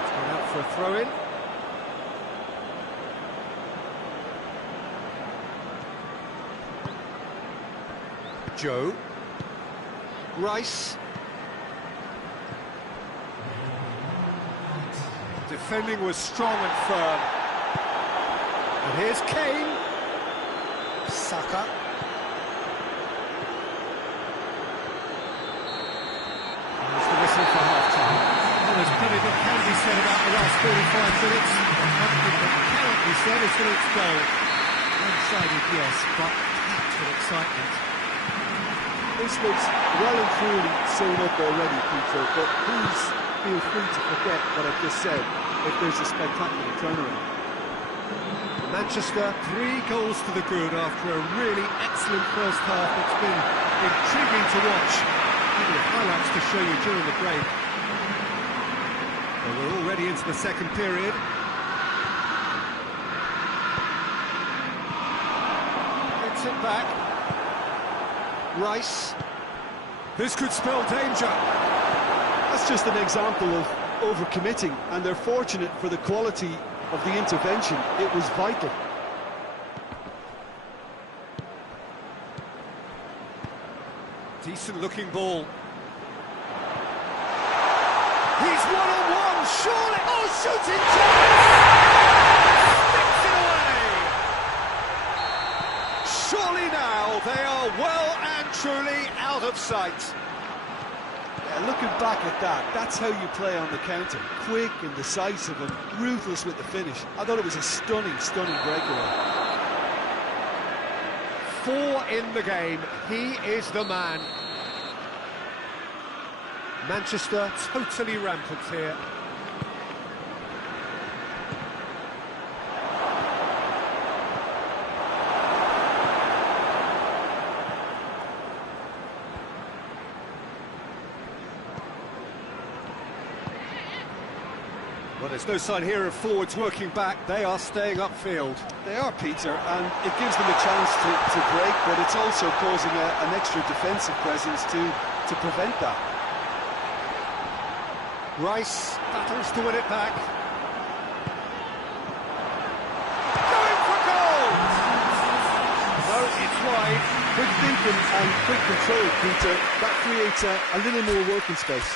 It's gone out for a throw-in. Joe. Rice. Defending was strong and firm. And here's Kane. Saka. There's the whistle for half-time. Well, there's plenty that can be said about the last 45 minutes. One thing that cannot be said is that it's goal. One-sided, yes, but packed with excitement. This looks well and truly sewn up already, Peter, but please feel free to forget what I've just said if there's a spectacular turnaround. Manchester, 3 goals to the good after a really excellent first half. It's been intriguing to watch. Plenty of highlights to show you during the break. Well, we're already into the second period. Gets it back. Rice. This could spell danger. That's just an example of overcommitting, and they're fortunate for the quality of the intervention. It was vital. Decent looking ball. He's one-on-one, surely. Oh, shooting chance! Sticks it away. Surely now they are well and truly out of sight. Yeah, looking back at that, that's how you play on the counter. Quick and decisive and ruthless with the finish. I thought it was a stunning, stunning breakaway. 4 in the game. He is the man. Manchester totally rampant here. Well, there's no sign here of forwards working back. They are staying upfield. They are, Peter, and it gives them a chance to break, but it's also causing an extra defensive presence to prevent that. Rice battles to win it back. Going for goal! No, it's wide. Quick thinking and quick control, Peter. That creates a little more working space.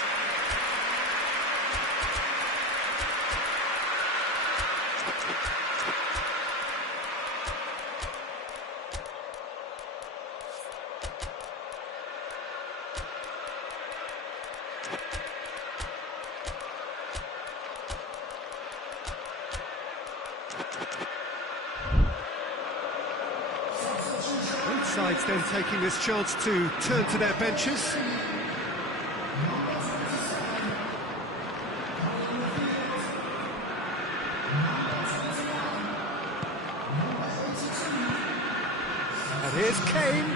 Both sides then taking this chance to turn to their benches. And here's Kane.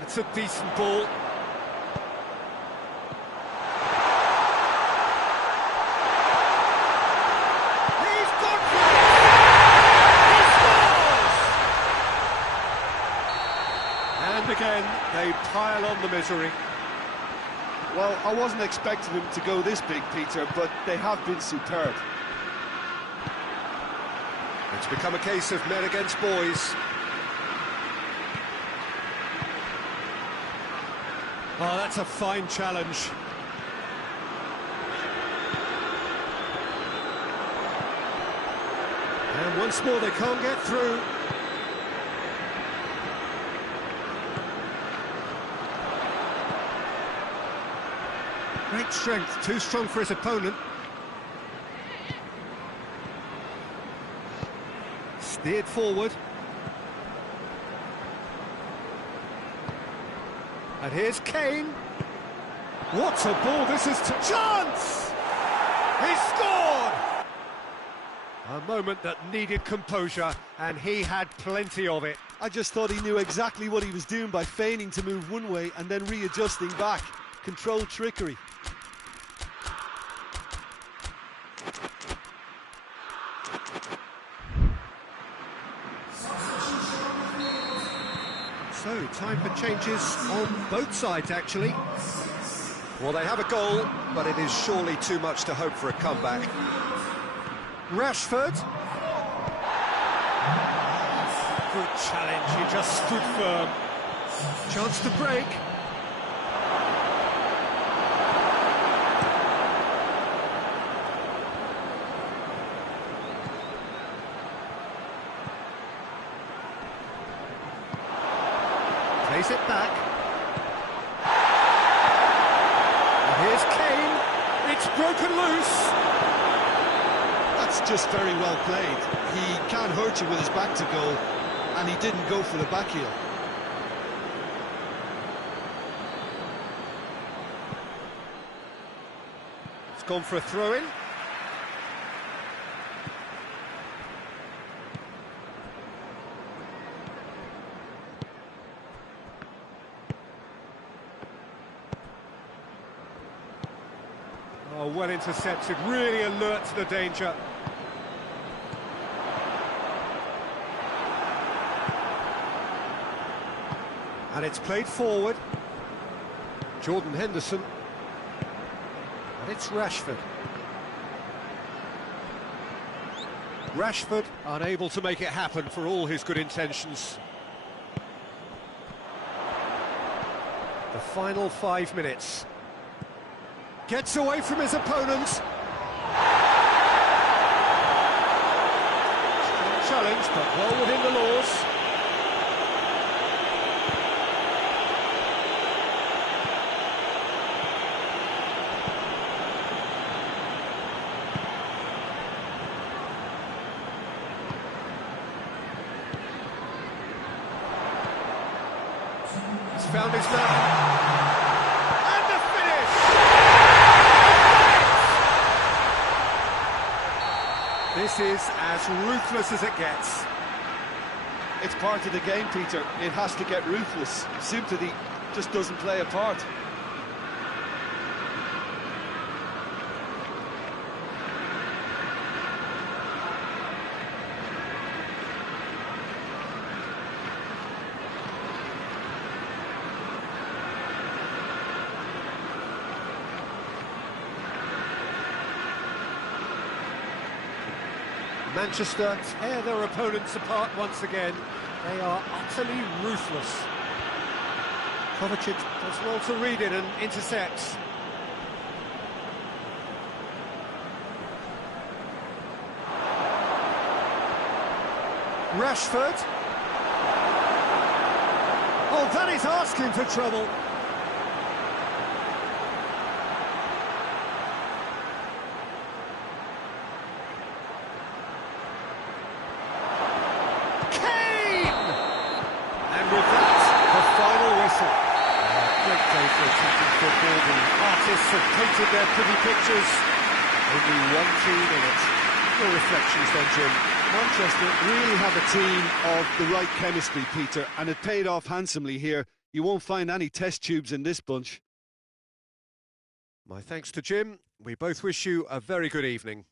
That's a decent ball. Again, they pile on the misery. Well, I wasn't expecting them to go this big, Peter, but they have been superb. It's become a case of men against boys. Oh, that's a fine challenge. And once more they can't get through. Great strength, too strong for his opponent. Steered forward. And here's Kane. What a ball this is to... Chance! He scored! A moment that needed composure, and he had plenty of it. I just thought he knew exactly what he was doing by feigning to move one way and then readjusting back. Controlled trickery. So, time for changes on both sides, actually. Well, they have a goal, but it is surely too much to hope for a comeback. Rashford. Good challenge, he just stood firm. Chance to break. Plays it back. And here's Kane. It's broken loose. That's just very well played. He can't hurt you with his back to goal, and he didn't go for the back heel. It's gone for a throw-in. Oh, well intercepted, really alert to the danger. And it's played forward. Jordan Henderson. And it's Rashford. Rashford unable to make it happen for all his good intentions. The final 5 minutes. Gets away from his opponent. Challenge, but well within the laws. He's found his man. And the finish! This is as ruthless as it gets. It's part of the game, Peter. It has to get ruthless. Sympathy just doesn't play a part. Manchester tear their opponents apart once again. They are utterly ruthless. Kovacic does well to read it and intercepts. Rashford. Oh, that is asking for trouble. Great day for attacking football. The artists have painted their pretty pictures. Only 1 team in it. Your reflections then, Jim? Manchester really have a team of the right chemistry, Peter, and it paid off handsomely here. You won't find any test tubes in this bunch. My thanks to Jim. We both wish you a very good evening.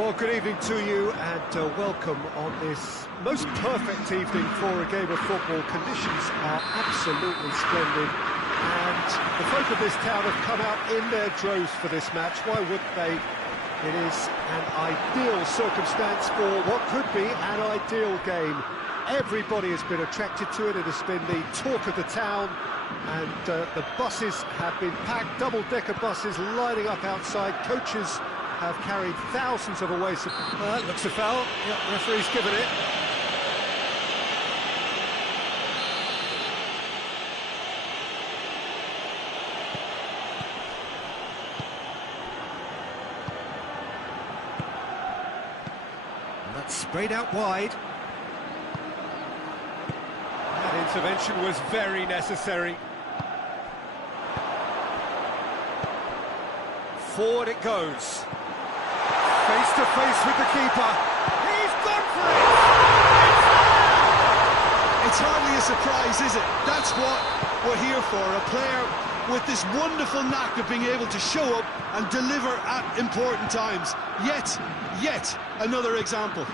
Well, good evening to you and welcome on this most perfect evening for a game of football. Conditions are absolutely splendid and the folk of this town have come out in their droves for this match. Why wouldn't they? It is an ideal circumstance for what could be an ideal game. Everybody has been attracted to it. It has been the talk of the town, and the buses have been packed, double-decker buses lining up outside. Coaches have carried thousands of away supporters. Looks a foul. Yep, referee's given it. And that's sprayed out wide. That intervention was very necessary. Forward it goes. Face to face with the keeper. He's gone for it! It's hardly a surprise, is it? That's what we're here for. A player with this wonderful knack of being able to show up and deliver at important times. Yet another example.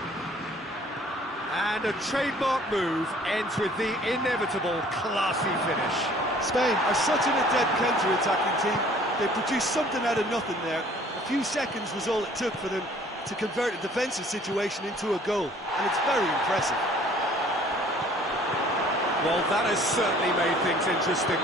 And a trademark move ends with the inevitable classy finish. Spain are such an adept counter-attacking team. They produced something out of nothing there. A few seconds was all it took for them to convert a defensive situation into a goal, and it's very impressive. Well, that has certainly made things interesting.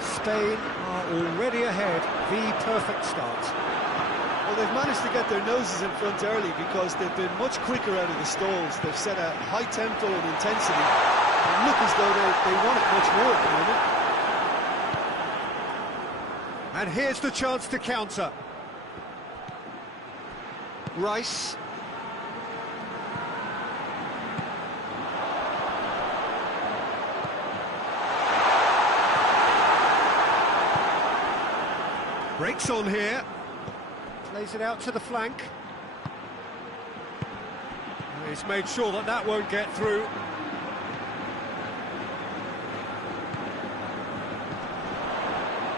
Spain are already ahead, the perfect start. Well, they've managed to get their noses in front early because they've been much quicker out of the stalls. They've set a high tempo and intensity and look as though they want it much more at the moment. And here's the chance to counter. Rice. Breaks on here. Plays it out to the flank. He's made sure that that won't get through.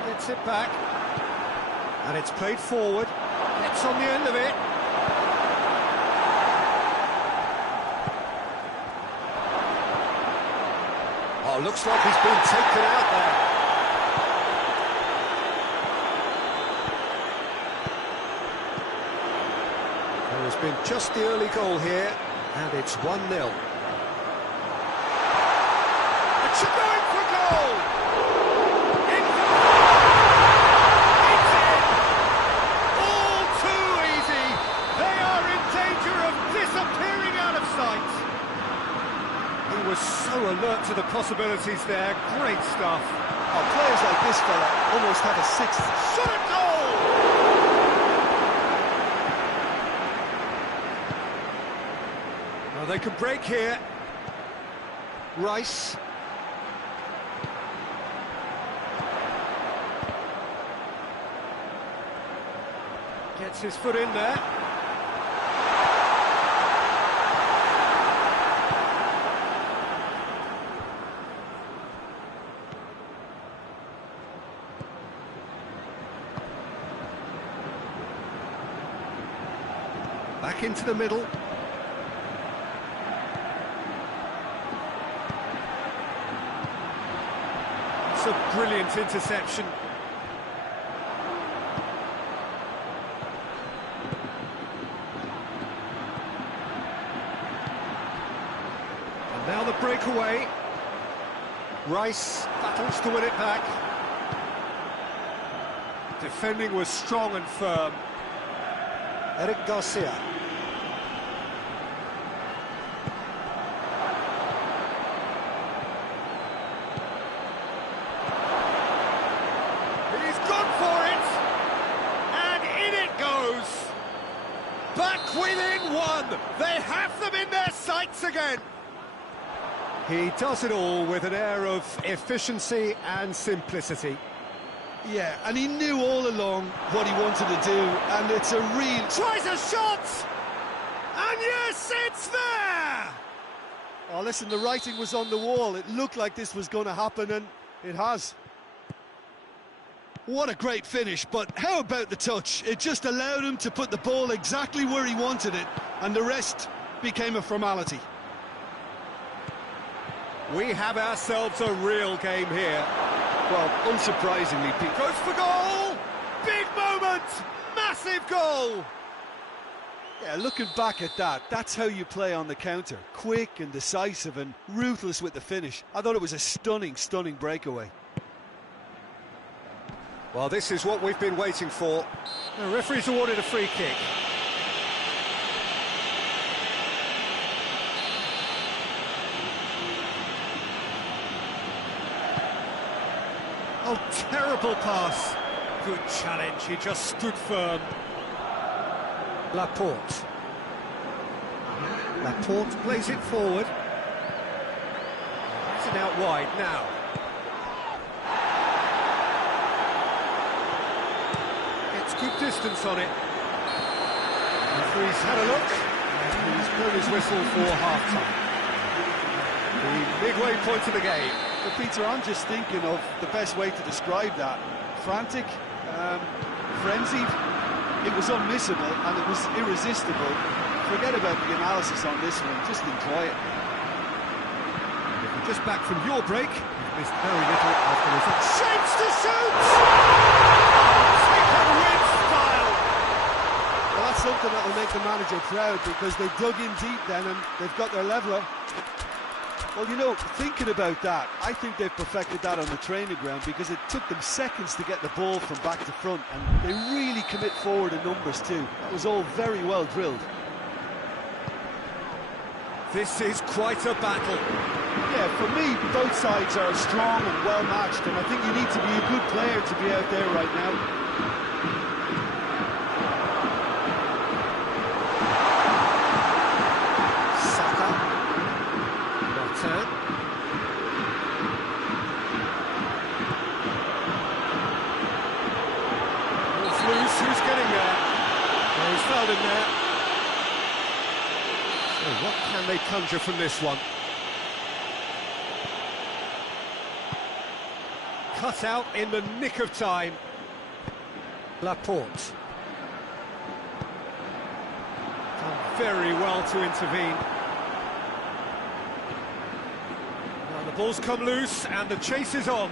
Gets it back. And it's played forward. Gets on the end of it. Oh, looks like he's been taken out there. There's been just the early goal here, and it's 1-0. It's going for goal! It's in! All too easy! They are in danger of disappearing out of sight! He was so alert to the possibilities there. Great stuff. Oh, players like this fella almost have a sixth. Shot at goal! Well, they can break here. Rice. Gets his foot in there. Back into the middle. It's a brilliant interception. And now the breakaway. Rice battles to win it back. Defending was strong and firm. Eric Garcia. He's gone for it! And in it goes! Back within one! They have them in their sights again! He does it all with an air of efficiency and simplicity. Yeah, and he knew all along what he wanted to do, and it's a real... Tries a shot! And yes, it's there! Oh, listen, the writing was on the wall. It looked like this was going to happen, and it has. What a great finish, but how about the touch? It just allowed him to put the ball exactly where he wanted it, and the rest became a formality. We have ourselves a real game here. Well, unsurprisingly, Pete. Goes for goal! Big moment! Massive goal! Yeah, looking back at that, that's how you play on the counter. Quick and decisive and ruthless with the finish. I thought it was a stunning, stunning breakaway. Well, this is what we've been waiting for. The referee's awarded a free kick. Oh, terrible pass. Good challenge, he just stood firm. Laporte. Laporte plays it forward. It's an out wide now. It's good distance on it. Referee's had a look, and he's blown his whistle for half-time. The midway point of the game. But Peter, I'm just thinking of the best way to describe that. Frantic, frenzied. It was unmissable and it was irresistible. Forget about the analysis on this one, just enjoy it. If you're just back from your break, you've missed very little afterwards. Shapes to shoot! Take a win style! Well, that's something that will make the manager proud, because they dug in deep then and they've got their leveller. Well, you know, thinking about that, I think they've perfected that on the training ground, because it took them seconds to get the ball from back to front, and they really commit forward in numbers too. That was all very well drilled. This is quite a battle. Yeah, for me, both sides are strong and well matched, and I think you need to be a good player to be out there right now. Who's getting there? Oh, he's fouled in there. So what can they conjure from this one? Cut out in the nick of time. Laporte. Done very well to intervene. Now the ball's come loose and the chase is on.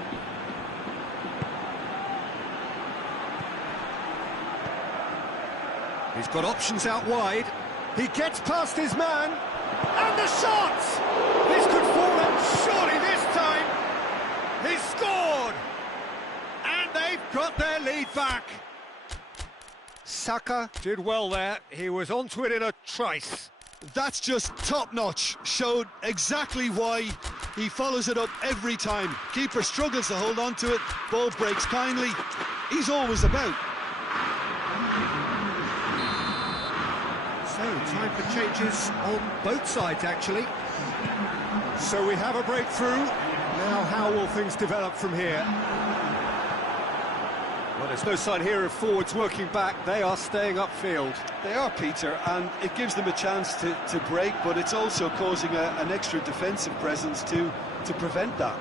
He's got options out wide. He gets past his man. And the shot! This could fall in surely this time. He scored! And they've got their lead back. Saka did well there. He was onto it in a trice. That's just top-notch. Showed exactly why he follows it up every time. Keeper struggles to hold on to it. Ball breaks kindly. He's always about. So, time for changes on both sides, actually. So we have a breakthrough. Now, how will things develop from here? Well, there's no sign here of forwards working back. They are staying upfield. They are, Peter, and it gives them a chance to break, but it's also causing an extra defensive presence to prevent that.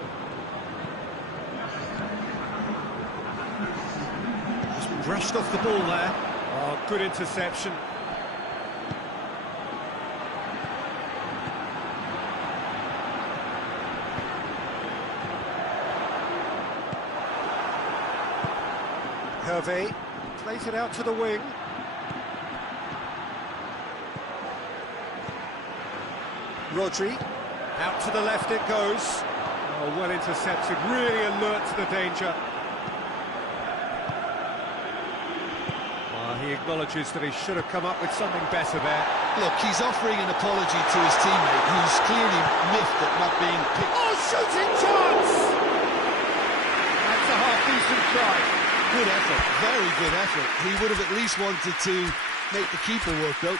Just brushed off the ball there. Oh, good interception. Hervé plays it out to the wing. Rodri, out to the left it goes. Oh, well intercepted, really alert to the danger. He acknowledges that he should have come up with something better there. Look, he's offering an apology to his teammate, who's clearly miffed at not being picked. Oh, shooting chance! That's a half-decent try. Good effort, very good effort. He would have at least wanted to make the keeper work, though.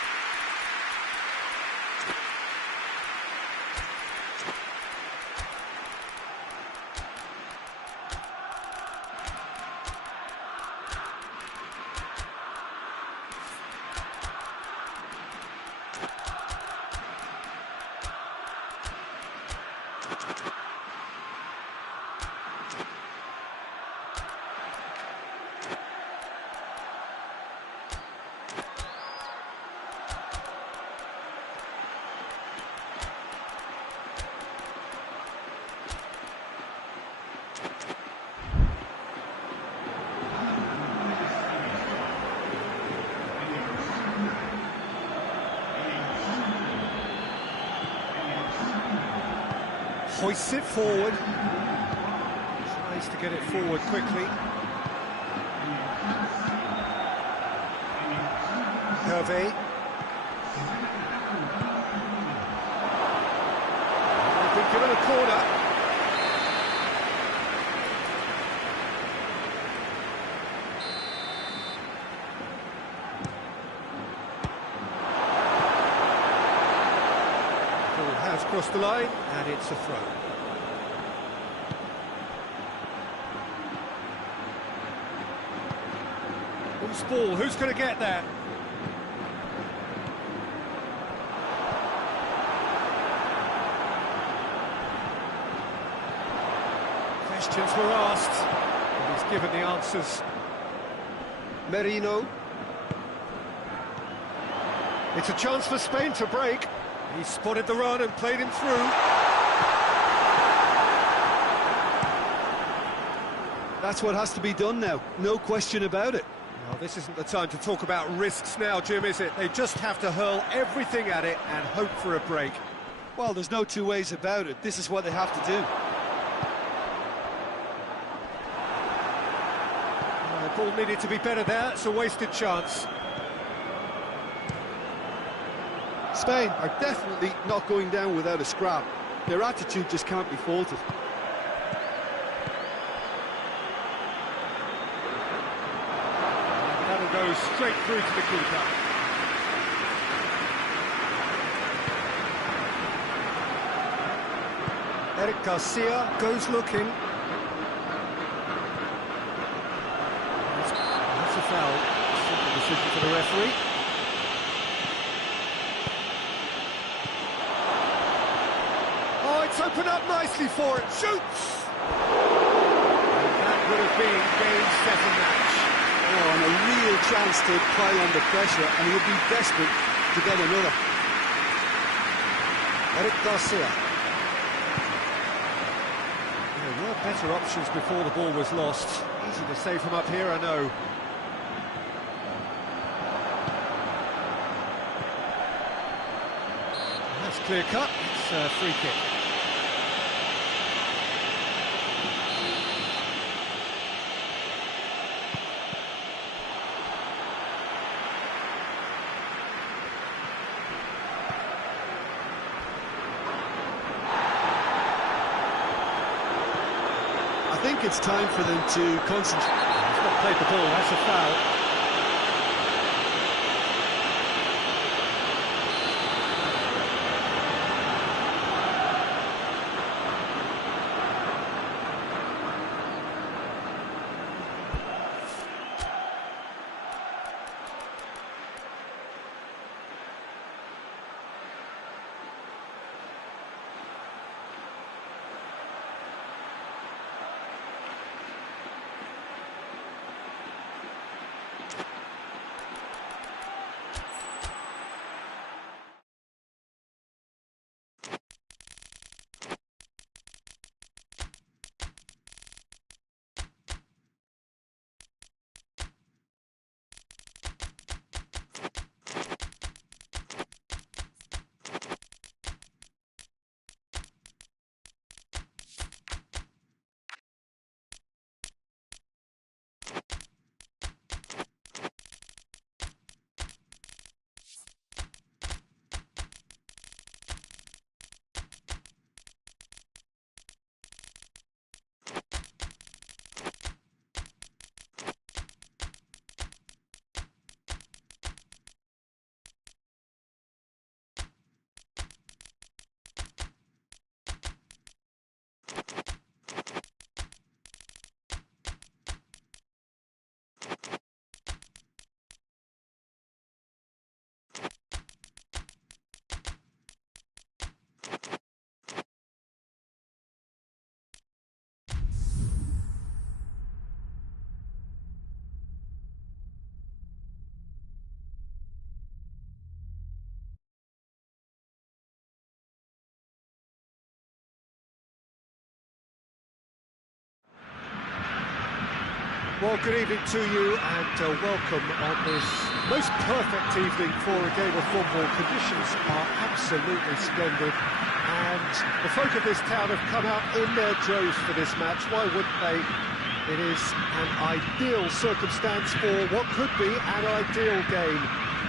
hoists it forward. Tries to get it forward quickly. Hervé. They've been given a corner. Ball has crossed the line, and it's a throw. Who's ball? Who's going to get there? Questions were asked, and he's given the answers. Merino. It's a chance for Spain to break. He spotted the run and played him through. That's what has to be done now, no question about it. Well, this isn't the time to talk about risks now, Jim, is it? They just have to hurl everything at it and hope for a break. Well, there's no two ways about it. This is what they have to do. The ball needed to be better there. It's a wasted chance. Spain are definitely not going down without a scrap. Their attitude just can't be faulted. That'll go straight through to the keeper. Eric Garcia goes looking. That's a foul. Simple decision for the referee. Oh, it's opened up nicely for it. Shoots! And that would have been game, set and match. Oh, and a real chance to pile under pressure, and he would be desperate to get another. Eric Garcia. There were better options before the ball was lost. Easy to say from up here, I know. That's clear cut. It's a free kick. I think it's time for them to concentrate. He's not played the ball, that's a foul. Well, good evening to you and welcome on this most perfect evening for a game of football. Conditions are absolutely splendid And the folk of this town have come out in their droves for this match. Why wouldn't they? It is an ideal circumstance for what could be an ideal game.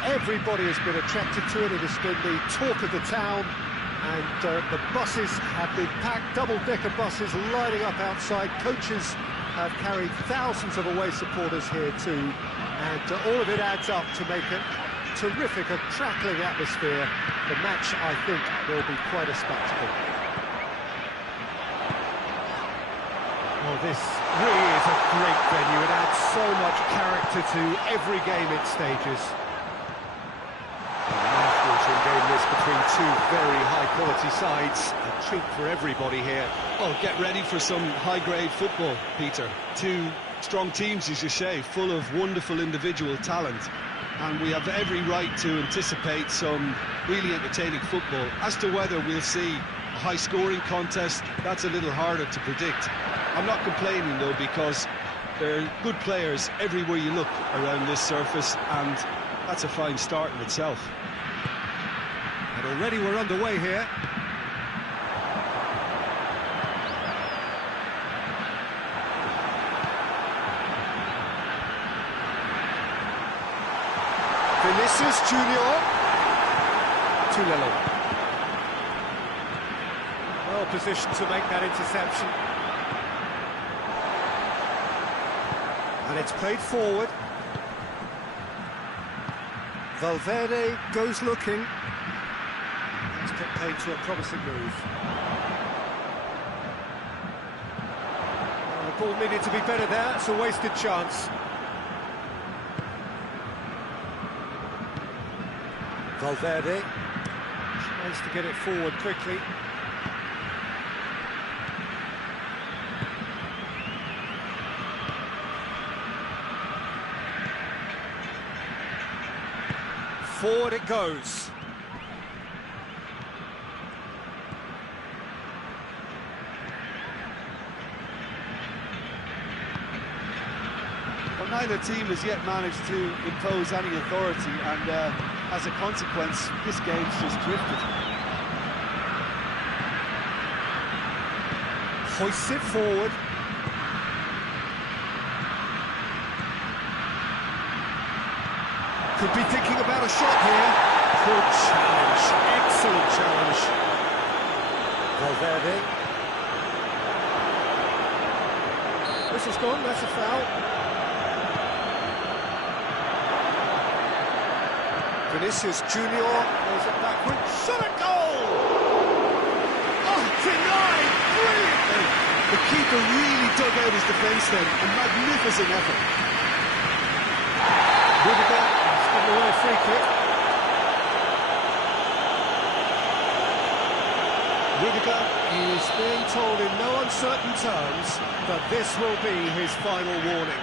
Everybody has been attracted to it. It has been the talk of the town. And the buses have been packed, double-decker buses lining up outside. Coaches have carried thousands of away supporters here too. And all of it adds up to make it terrific, a crackling atmosphere. The match, I think, will be quite a spectacle. Well, this really is a great venue. It adds so much character to every game it stages. A mouth-watering game this between two very high-quality sides. A treat for everybody here. Oh, get ready for some high-grade football, Peter. Two strong teams, as you say, full of wonderful individual talent. And we have every right to anticipate some really entertaining football. As to whether we'll see a high-scoring contest, that's a little harder to predict. I'm not complaining, though, because there are good players everywhere you look around this surface, and that's a fine start in itself. And already we're underway here. Vinicius Junior. Tulelo. Well positioned to make that interception. And it's played forward. Valverde goes looking. He's put paid to a promising move. Well, the ball needed to be better there. It's a wasted chance. Valverde tries to get it forward quickly. Forward it goes. Well, neither team has yet managed to impose any authority, and as a consequence, this game's just drifted. Hoists it forward. Could be thinking about a shot here. Good challenge, excellent challenge. Valverde. This is gone, that's a foul. Vinicius Junior goes it backward. Shot at goal! Oh, denied brilliantly. The keeper really dug out his defence then. A magnificent effort. Rudiger has given away a free kick. Rudiger is being told in no uncertain terms that this will be his final warning.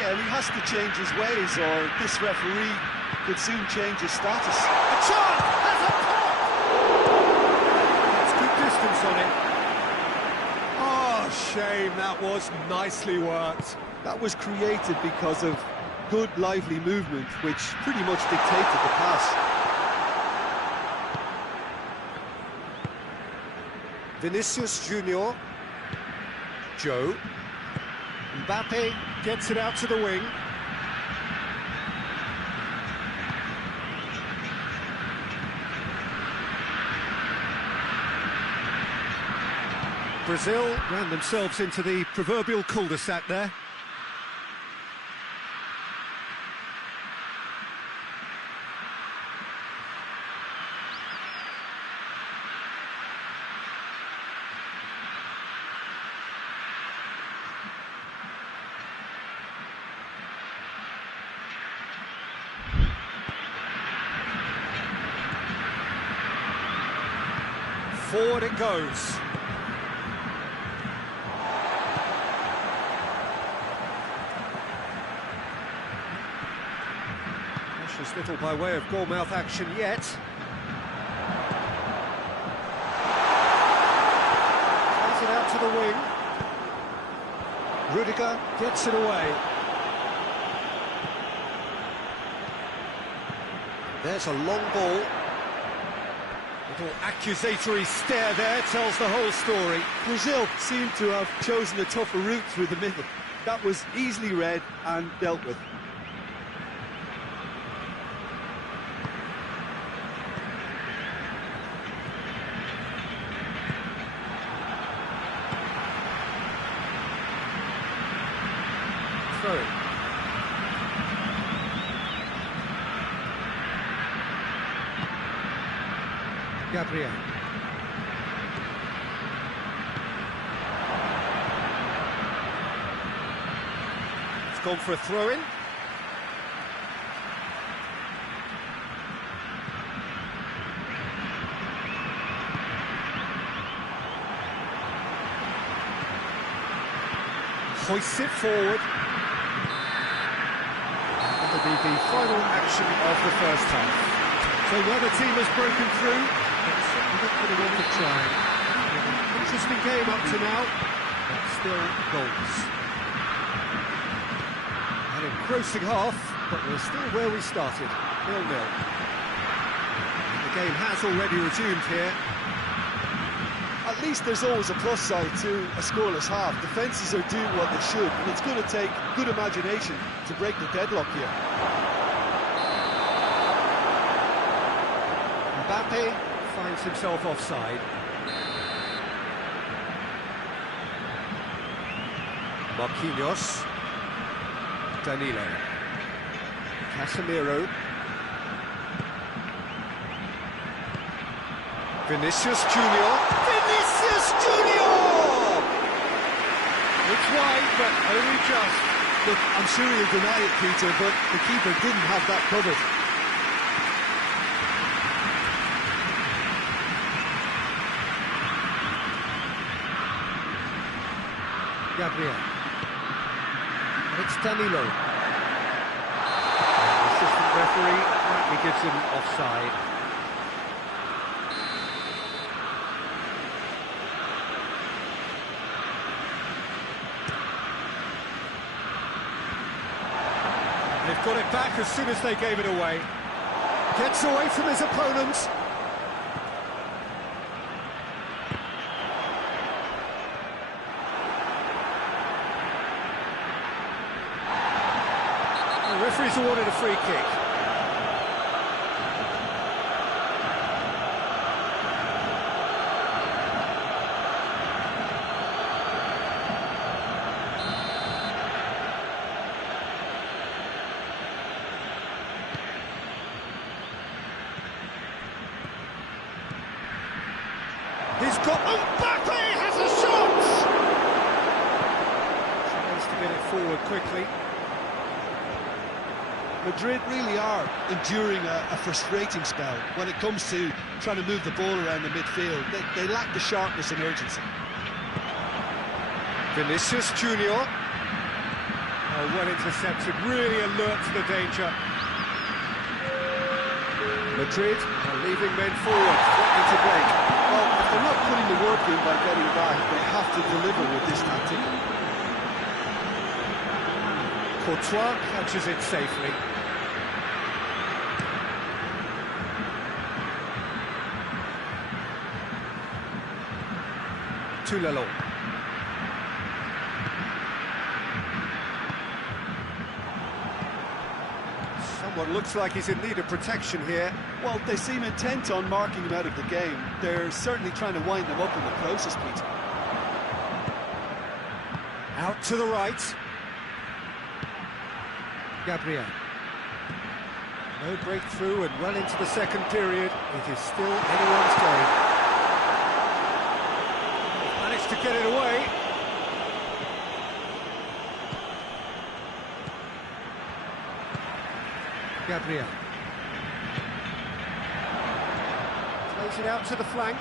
Yeah, he has to change his ways, or this referee could soon change his status. A chance! Has a pop! That's good distance on it. Oh, shame, that was nicely worked. That was created because of good, lively movement, which pretty much dictated the pass. Vinicius Junior. Joe. Mbappe gets it out to the wing. Brazil ran themselves into the proverbial cul-de-sac there. Forward it goes. Precious little by way of goal-mouth action yet. Plays it out to the wing. Rudiger gets it away. There's a long ball. Little accusatory stare there tells the whole story. Brazil seemed to have chosen a tougher route through the middle. That was easily read and dealt with. Throw-in. Gabriel. It's gone for a throw-in. Hoists it forward. That'll be the final action of the first half. So where the team has broken through, it's certainly not going to want to try. Interesting game up to now, but still goals. An engrossing half, but we're still where we started, 0-0. The game has already resumed here. At least there's always a plus side to a scoreless half. Defences are doing what they should, and it's going to take good imagination to break the deadlock here. Mbappe finds himself offside. Marquinhos. Danilo. Casemiro. Vinicius Junior. Vinicius Junior! It's wide, but only just. Look, I'm sure he'll deny it, Peter, but the keeper didn't have that covered. Gabriel. And it's Danilo. The assistant referee rightly gives him offside. They've got it back as soon as they gave it away. Gets away from his opponents. The referee's awarded a free kick. He's got Mbappe has a shot! Tries to get it forward quickly. Madrid really are enduring a frustrating spell when it comes to trying to move the ball around the midfield. They lack the sharpness and urgency. Vinicius Junior. Oh, well intercepted, really alert to the danger. Madrid are leaving men forward, threatening to break. Well, if they're not putting the work in by getting back, they have to deliver with this tactic. Courtois catches it safely. Toulalo. Someone looks like he's in need of protection here. Well, they seem intent on marking him out of the game. They're certainly trying to wind them up in the process, Peter. Out to the right. Gabriel. No breakthrough and well into the second period. It is still anyone's game. Managed to get it away. Gabriel. Plays it out to the flank.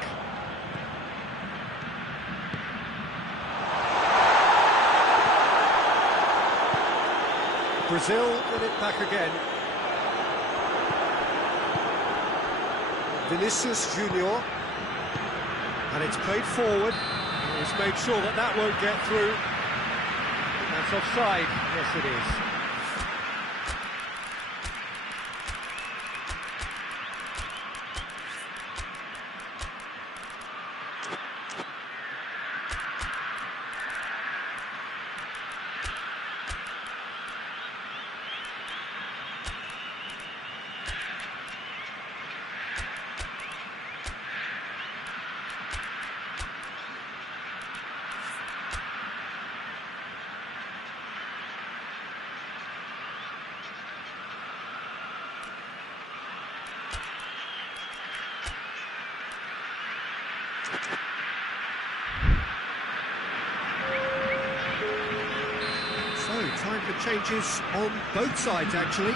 Brazil get it back again. Vinicius Junior. And it's played forward. He's made sure that that won't get through. That's offside. Yes, it is. time for changes on both sides, actually.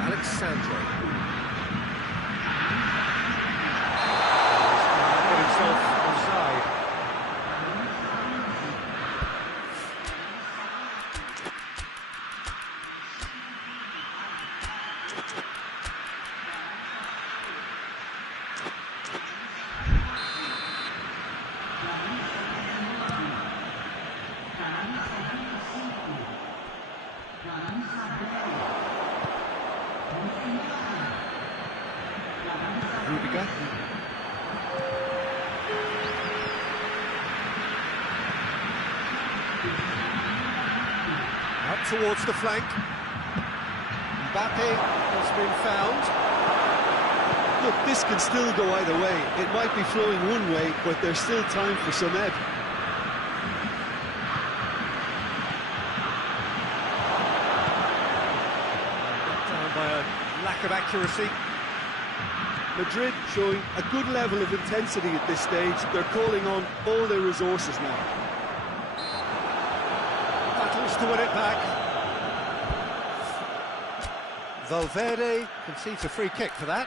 Alexandre. Got himself offside. Rudiger. Up towards the flank. Mbappe has been found. Look, this can still go either way. It might be flowing one way, but there's still time for some ebb. Down by a lack of accuracy. Madrid showing a good level of intensity at this stage. They're calling on all their resources now. Battles to win it back. Valverde concedes a free kick for that.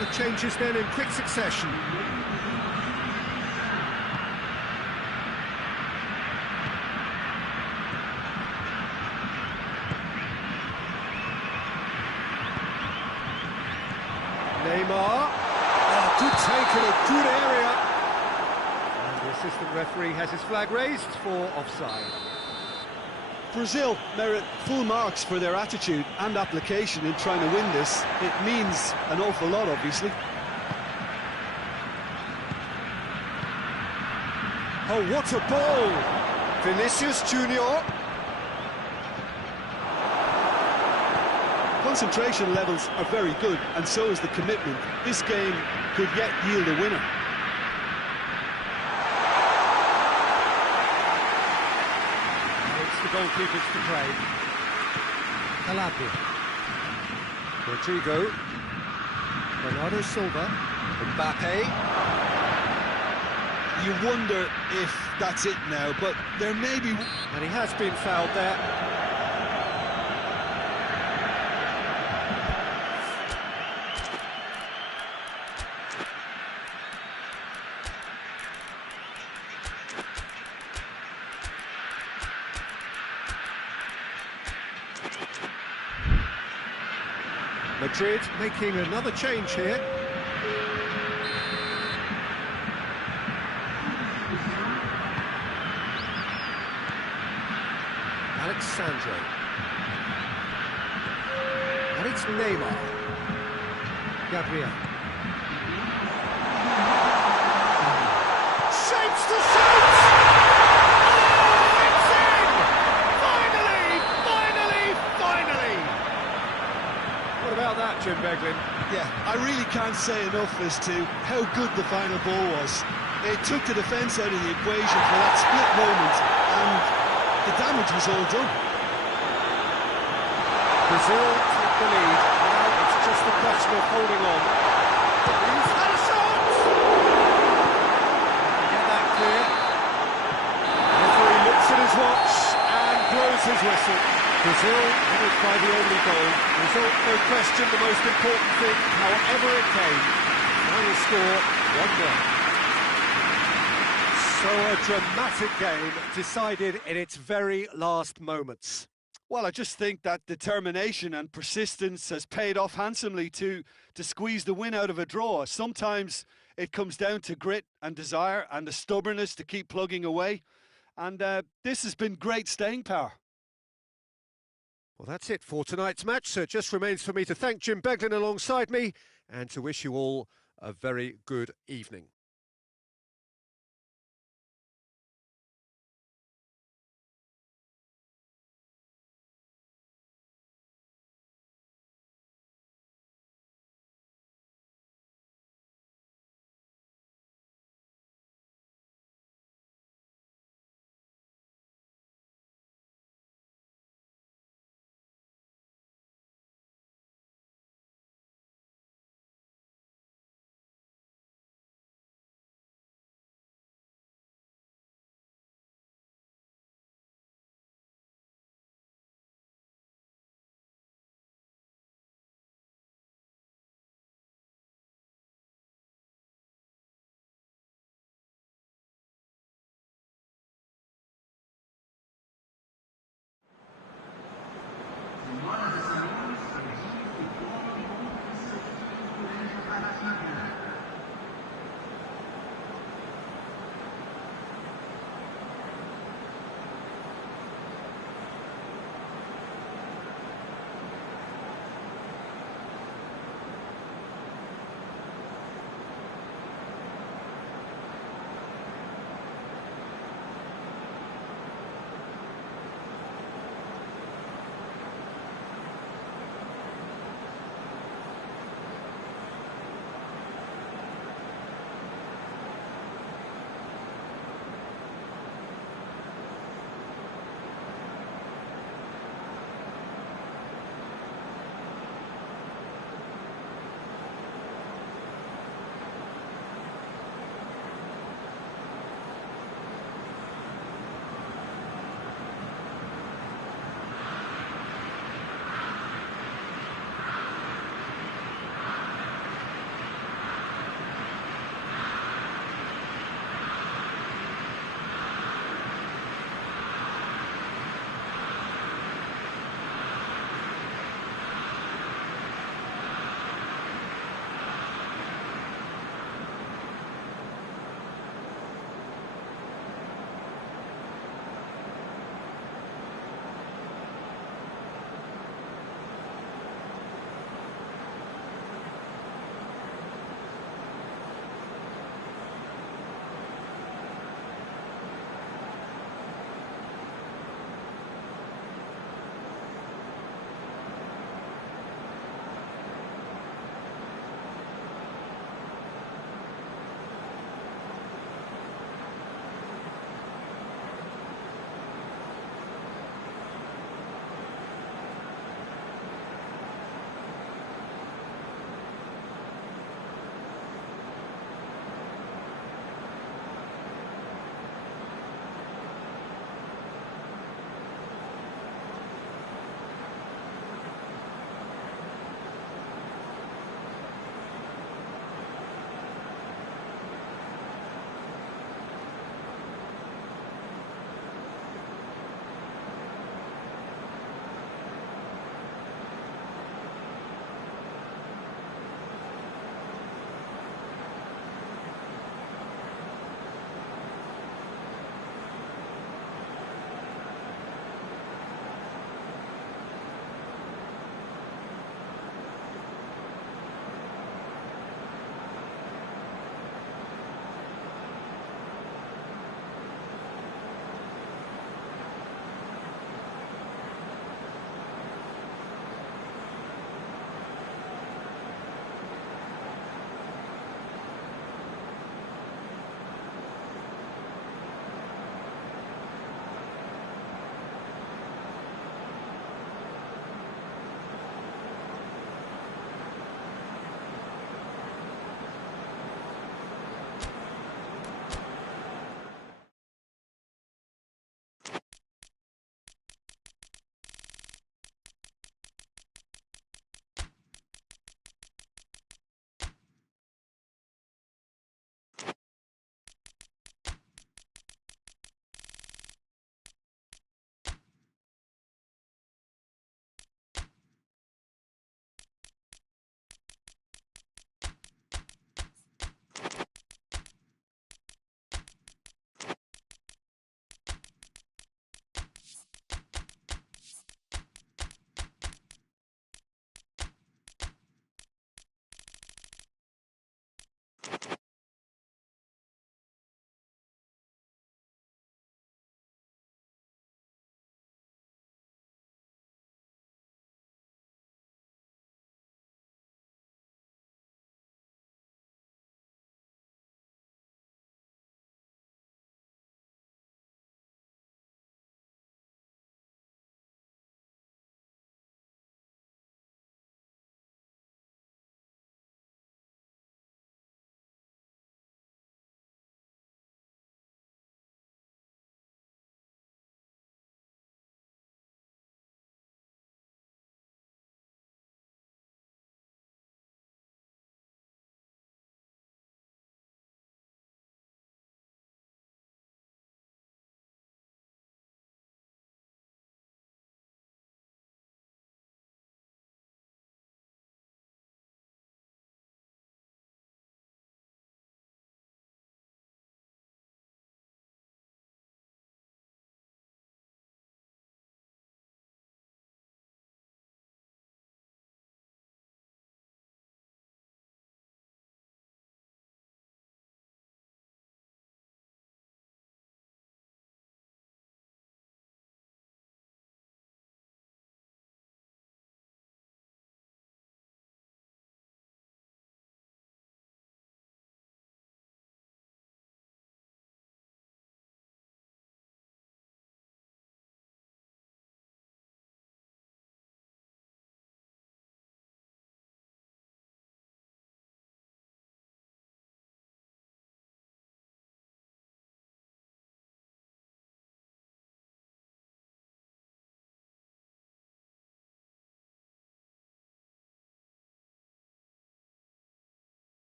The changes then in quick succession. Neymar. Oh, good take in a good area. And the assistant referee has his flag raised for offside. Brazil merit full marks for their attitude and application in trying to win this. It means an awful lot, obviously. Oh, what a ball! Vinicius Junior. Concentration levels are very good, and so is the commitment. This game could yet yield a winner. The goalkeepers to play. Calabria. Rodrigo. Bernardo Silva. Mbappe. You wonder if that's it now, but there may be... And he has been fouled there. Madrid making another change here. Alexandre. And it's Neymar. Gabriel. Shapes to shoot! Oh, it's in! Finally! What about that, Jim Beglin? Yeah, I really can't say enough as to how good the final ball was. It took the defence out of the equation for that split moment, and the damage was all done. Brazil take the lead. Now it's just a question of holding on. He's had a shot! Get that clear. Referee looks at his watch and blows his whistle. Brazil headed by the only goal. Result, no question, the most important thing, however it came. Final score, 1-1. So a dramatic game decided in its very last moments. Well, I just think that determination and persistence has paid off handsomely to squeeze the win out of a draw. Sometimes it comes down to grit and desire and the stubbornness to keep plugging away. And this has been great staying power. Well, that's it for tonight's match, so it just remains for me to thank Jim Beglin alongside me and to wish you all a very good evening.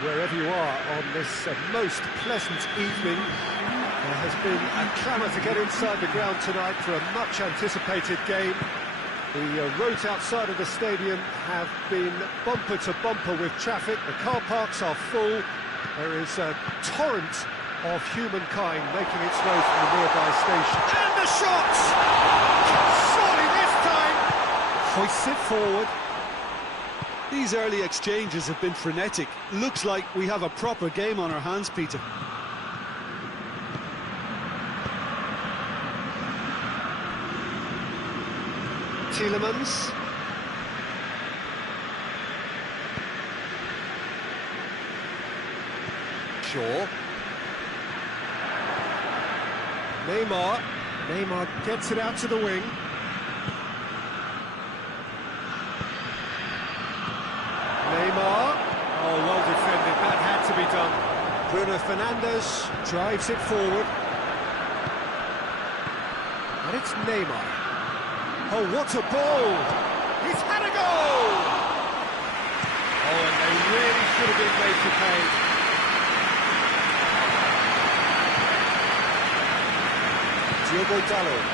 Wherever you are on this most pleasant evening, there has been a clamour to get inside the ground tonight for a much-anticipated game. The roads outside of the stadium have been bumper to bumper with traffic. The car parks are full. There is a torrent of humankind making its way from the nearby station. And the shot! Surely this time! Hoists it forward. These early exchanges have been frenetic. Looks like we have a proper game on our hands, Peter. Tielemans. Shaw. Neymar gets it out to the wing. Neymar. Oh, well defended. That had to be done. Bruno Fernandes drives it forward. And it's Neymar. Oh, what a ball! He's had a goal! Oh, and they really should have been made to pay. Diogo Dalot.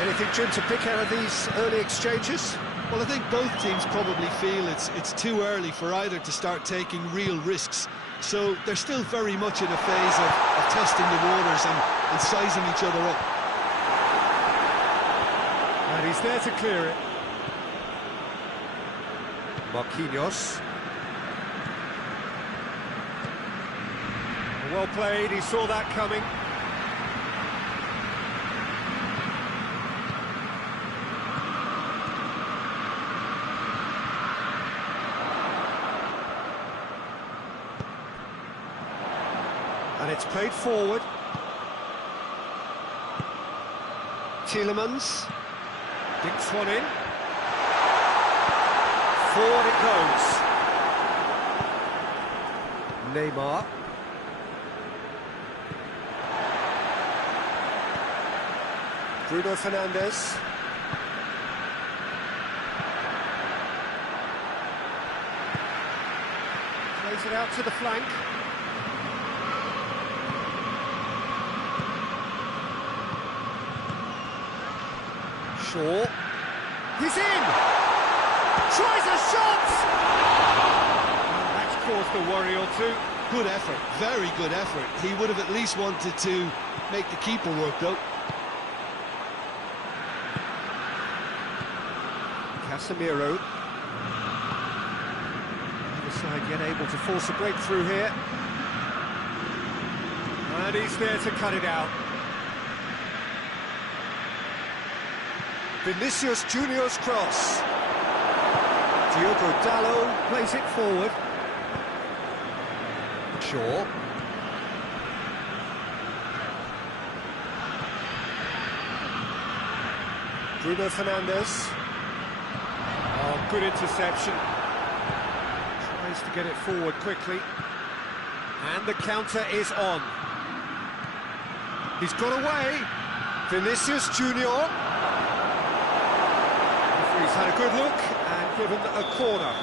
Anything, Jim, to pick out of these early exchanges? Well, I think both teams probably feel it's too early for either to start taking real risks. So they're still very much in a phase of testing the waters and sizing each other up. And he's there to clear it. Marquinhos. Well played, he saw that coming. And it's played forward. Tielemans. Dinks one in. Forward it goes. Neymar. Bruno Fernandes. Plays it out to the flank. Shaw. He's in! Tries a shot! That's caused a worry or two. Good effort, very good effort. He would have at least wanted to make the keeper work, though. Casemiro. Either side yet able to force a breakthrough here. And he's there to cut it out. Vinicius Junior's cross. Diogo Dalot plays it forward. Shaw. Bruno Fernandes. Oh, good interception. Tries to get it forward quickly. And the counter is on. He's got away. Vinicius Junior. He's had a good look and given a corner.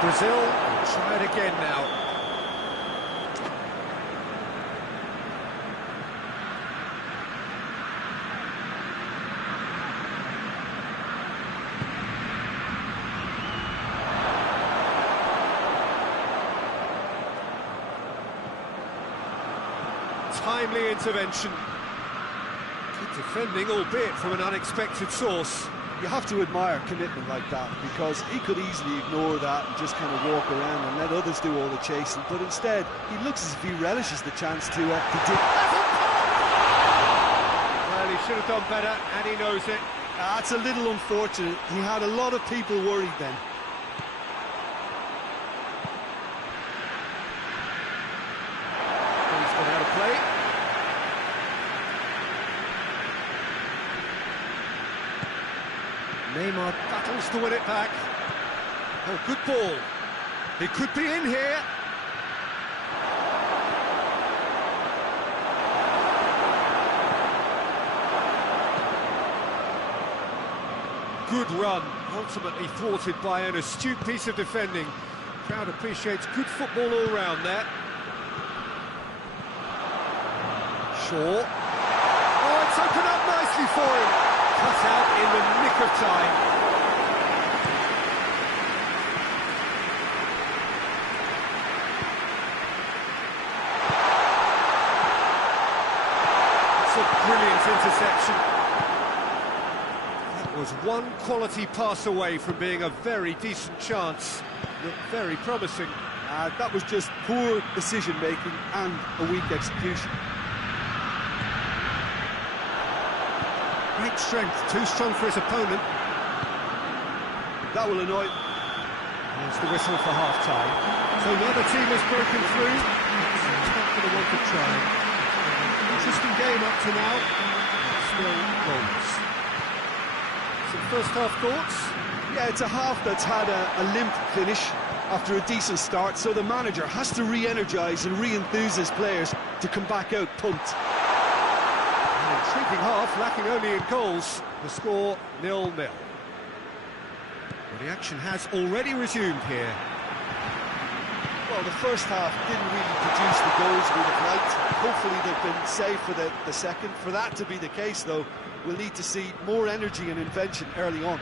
Brazil will try it again now. Timely intervention. Good defending, albeit from an unexpected source. You have to admire commitment like that, because he could easily ignore that and just kind of walk around and let others do all the chasing, but instead he looks as if he relishes the chance to dig. Well, he should have done better, and he knows it. That's a little unfortunate. He had a lot of people worried then. He's gone out of play. Neymar battles to win it back. Oh, good ball. He could be in here. Good run, ultimately thwarted by an astute piece of defending. Crowd appreciates good football all round there. Shaw. Oh, it's opened up nicely for him. Cut out in the nick of time. It's a brilliant interception. That was one quality pass away from being a very decent chance. Looked very promising. That was just poor decision-making and a weak execution. Great strength, too strong for his opponent. That will annoy. There's the whistle for half-time. So another team has broken through. It's not going to want to try. Interesting game up to now. Still goals. Some first-half thoughts? Yeah, it's a half that's had a limp finish after a decent start, so the manager has to re-energise and re-enthuse his players to come back out pumped. An intriguing half, lacking only in goals. The score 0-0. Well, the action has already resumed here. Well, the first half didn't really produce the goals we'd have liked. Hopefully they've been saved for the second. For that to be the case, though, we'll need to see more energy and invention early on.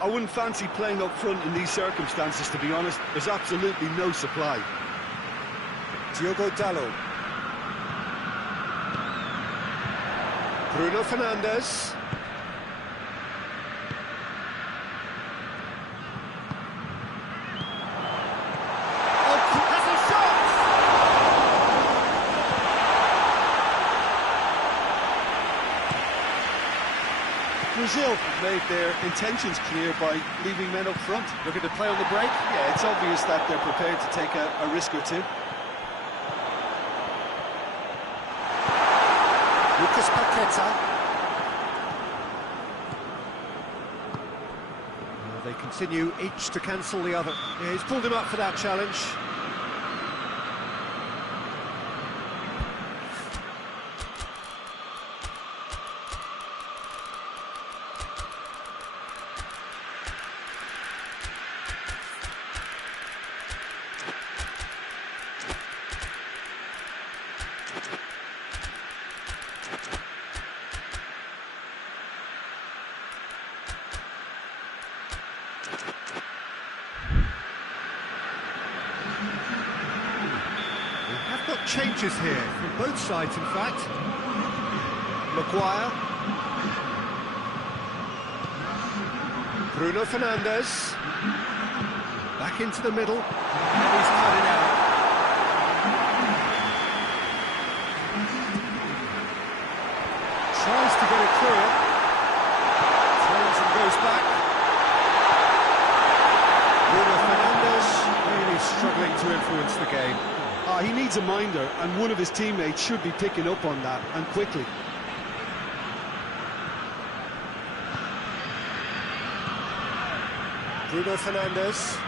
I wouldn't fancy playing up front in these circumstances, to be honest. There's absolutely no supply. Diogo Dalot. Bruno Fernandes. Brazil have made their intentions clear by leaving men up front. Looking to play on the break? Yeah, it's obvious that they're prepared to take a risk or two. Lucas Paqueta. They continue each to cancel the other. Yeah, he's pulled him up for that challenge. Changes here from both sides, in fact. Maguire. Bruno Fernandes. Back into the middle. And he's cut it out. Tries to get it clear. Turns and goes back. Bruno Fernandes really struggling to influence the game. He needs a minder, and one of his teammates should be picking up on that, and quickly. Bruno Fernandes.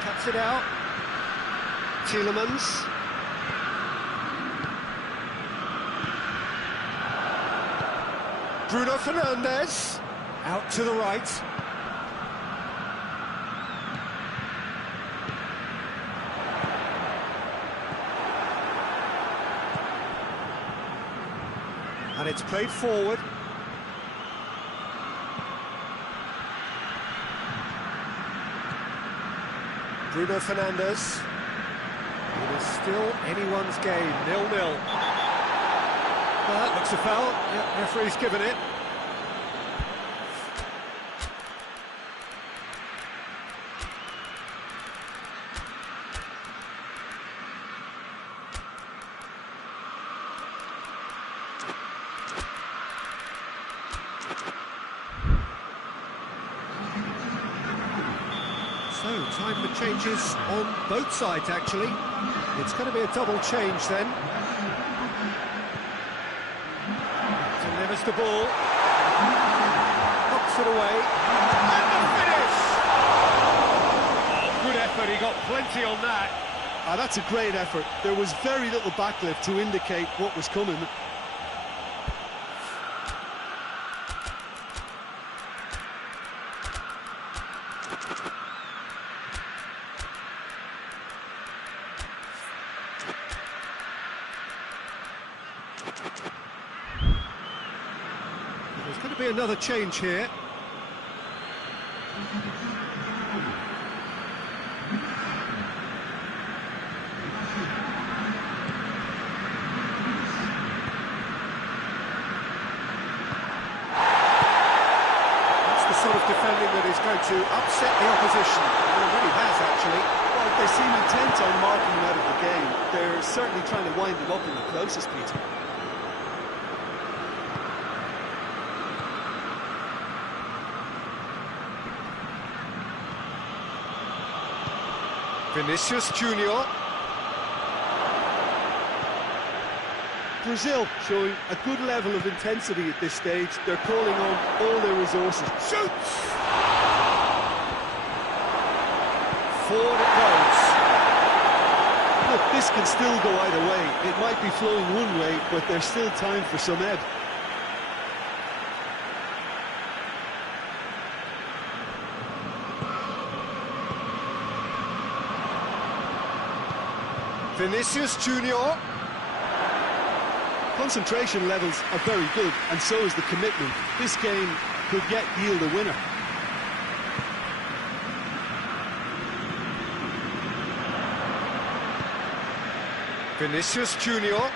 Cuts it out. Tielemans. Bruno Fernandes. Out to the right. And it's played forward. Bruno Fernandes. It is still anyone's game, 0-0. Well, that looks a foul. Yep, referee's given it. So, time for changes on both sides, actually. It's going to be a double change then. the ball. Knocks it away. And the finish! Oh, good effort, he got plenty on that. Ah, that's a great effort. There was very little backlift to indicate what was coming. There's going to be another change here. That's the sort of defending that is going to upset the opposition. It already has, actually. Well, they seem intent on marking him out of the game. They're certainly trying to wind him up in the closest, P.Tan. Vinicius Junior. Brazil showing a good level of intensity at this stage. They're calling on all their resources. Shoots! Forward it goes. Look, this can still go either way. It might be flowing one way, but there's still time for some ebb. Vinicius Junior. Concentration levels are very good, and so is the commitment. This game could yet yield a winner. Vinicius Junior.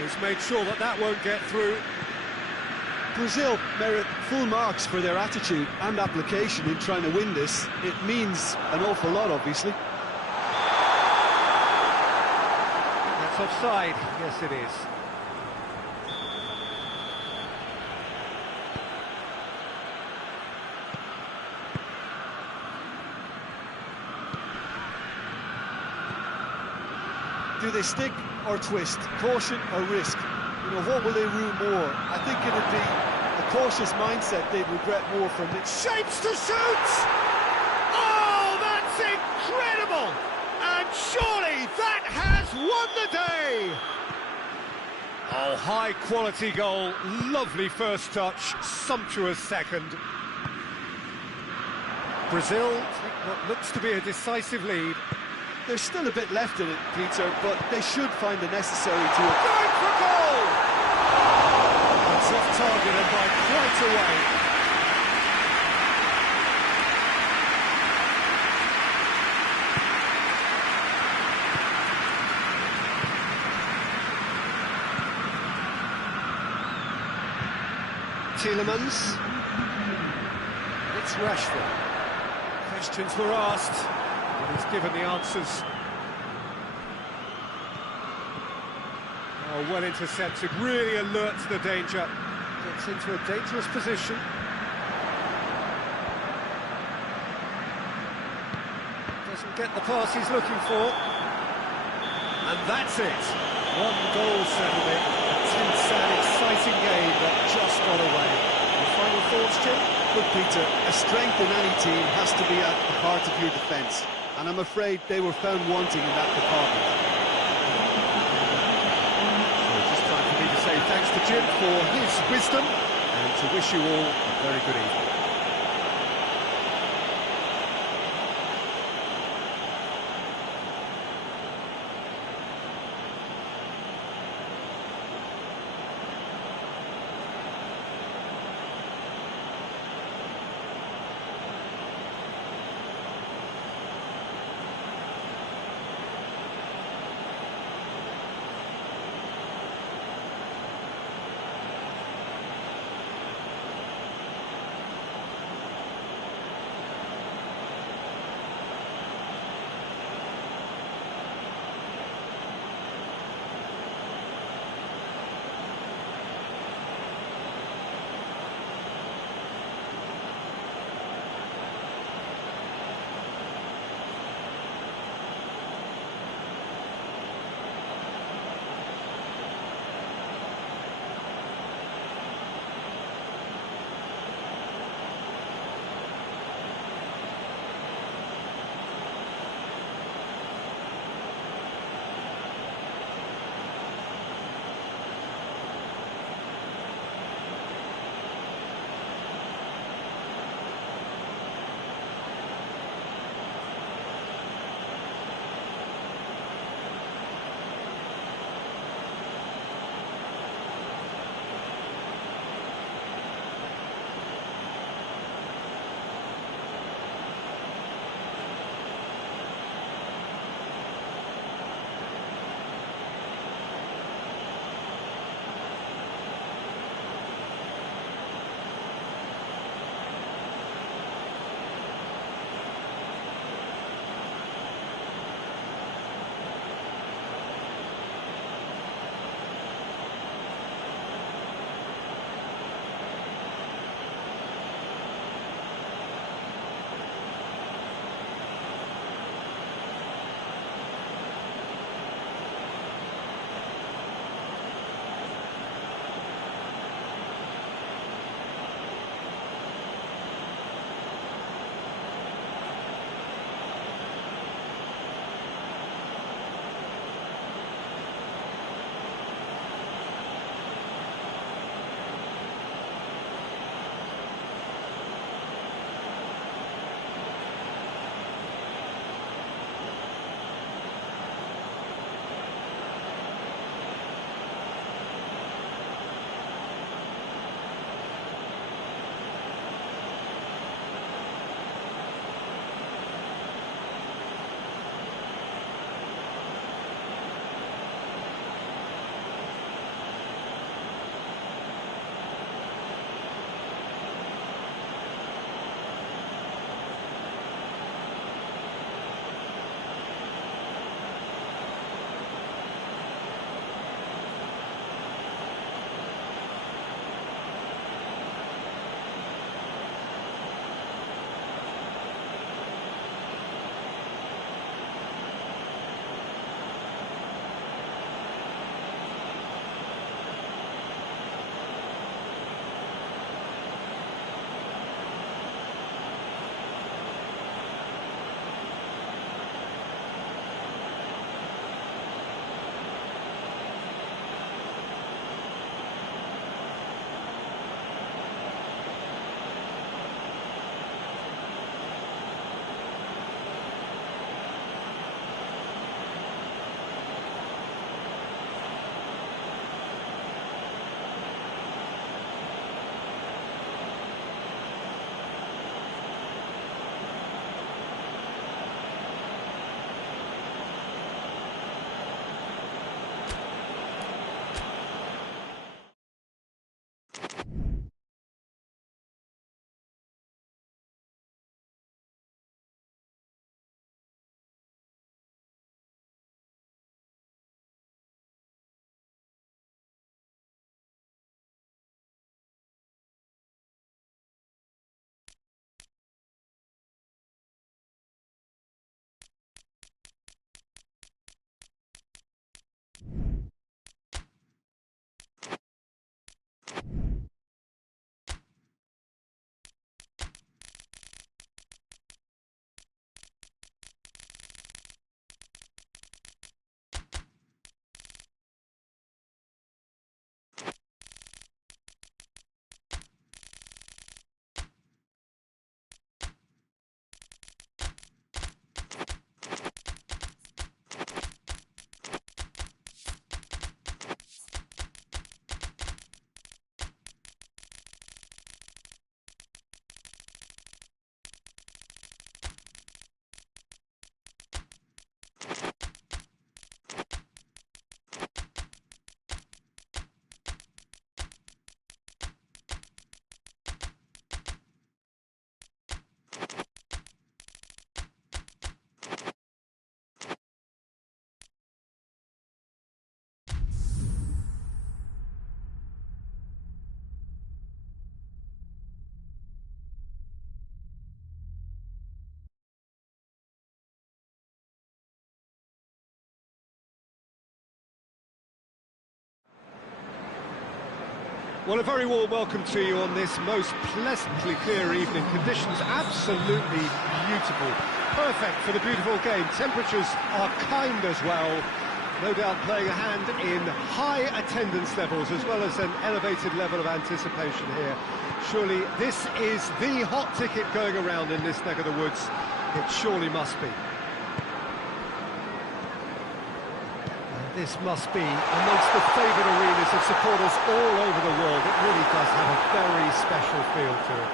He's made sure that that won't get through. Brazil merit full marks for their attitude and application in trying to win this. It means an awful lot, obviously. That's offside. Yes, it is. Do they stick or twist? Caution or risk? You know, what will they rue more? I think it'd be a cautious mindset they'd regret more from it. Shapes to shoot! Oh, that's incredible! And surely that has won the day! Oh, high-quality goal, lovely first touch, sumptuous second. Brazil take what looks to be a decisive lead. There's still a bit left in it, Peter, but they should find the necessary to... Going for goal! That's off target and by quite a way. Tielemans. It's Rashford. Questions were asked, but he's given the answers. Oh, well intercepted, really alert to the danger. Gets into a dangerous position. Doesn't get the pass he's looking for. And that's it. One goal settled it. A tense and exciting game that just got away. Your final thoughts, Jim? Look, Peter, a strength in any team has to be at the heart of your defence, and I'm afraid they were found wanting in that department. So just time for me to say thanks to Jim for his wisdom and to wish you all a very good evening. Well, a very warm welcome to you on this most pleasantly clear evening. Conditions absolutely beautiful. Perfect for the beautiful game. Temperatures are kind as well. No doubt playing a hand in high attendance levels as well as an elevated level of anticipation here. Surely this is the hot ticket going around in this neck of the woods. It surely must be. This must be amongst the favoured arenas of supporters all over the world. It really does have a very special feel to it.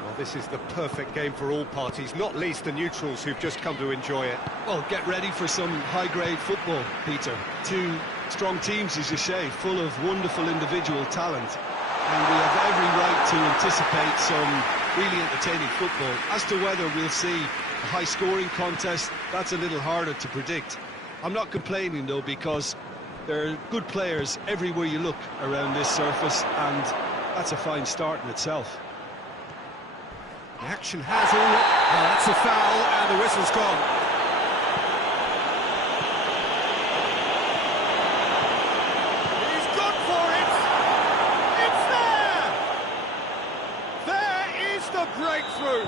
Well, this is the perfect game for all parties, not least the neutrals who've just come to enjoy it. Well, get ready for some high-grade football, Peter. Two strong teams, as you say, full of wonderful individual talent. And we have every right to anticipate some really entertaining football. As to whether we'll see a high-scoring contest, that's a little harder to predict. I'm not complaining, though, because there are good players everywhere you look around this surface, and that's a fine start in itself. The action has all... Well, that's a foul, and the whistle's gone. He's gone for it! It's there! There is the breakthrough!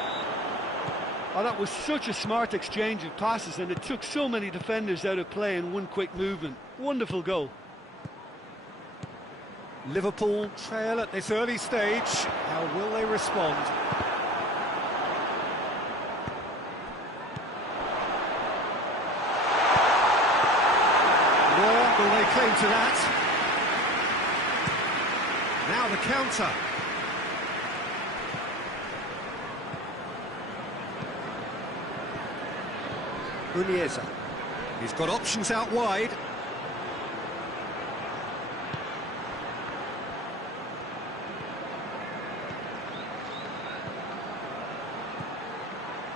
Oh, that was such a smart exchange of passes, and it took so many defenders out of play in one quick movement. Wonderful goal. Liverpool trail at this early stage. How will they respond? Nor will they claim to that. Now the counter. Muniesa. He's got options out wide.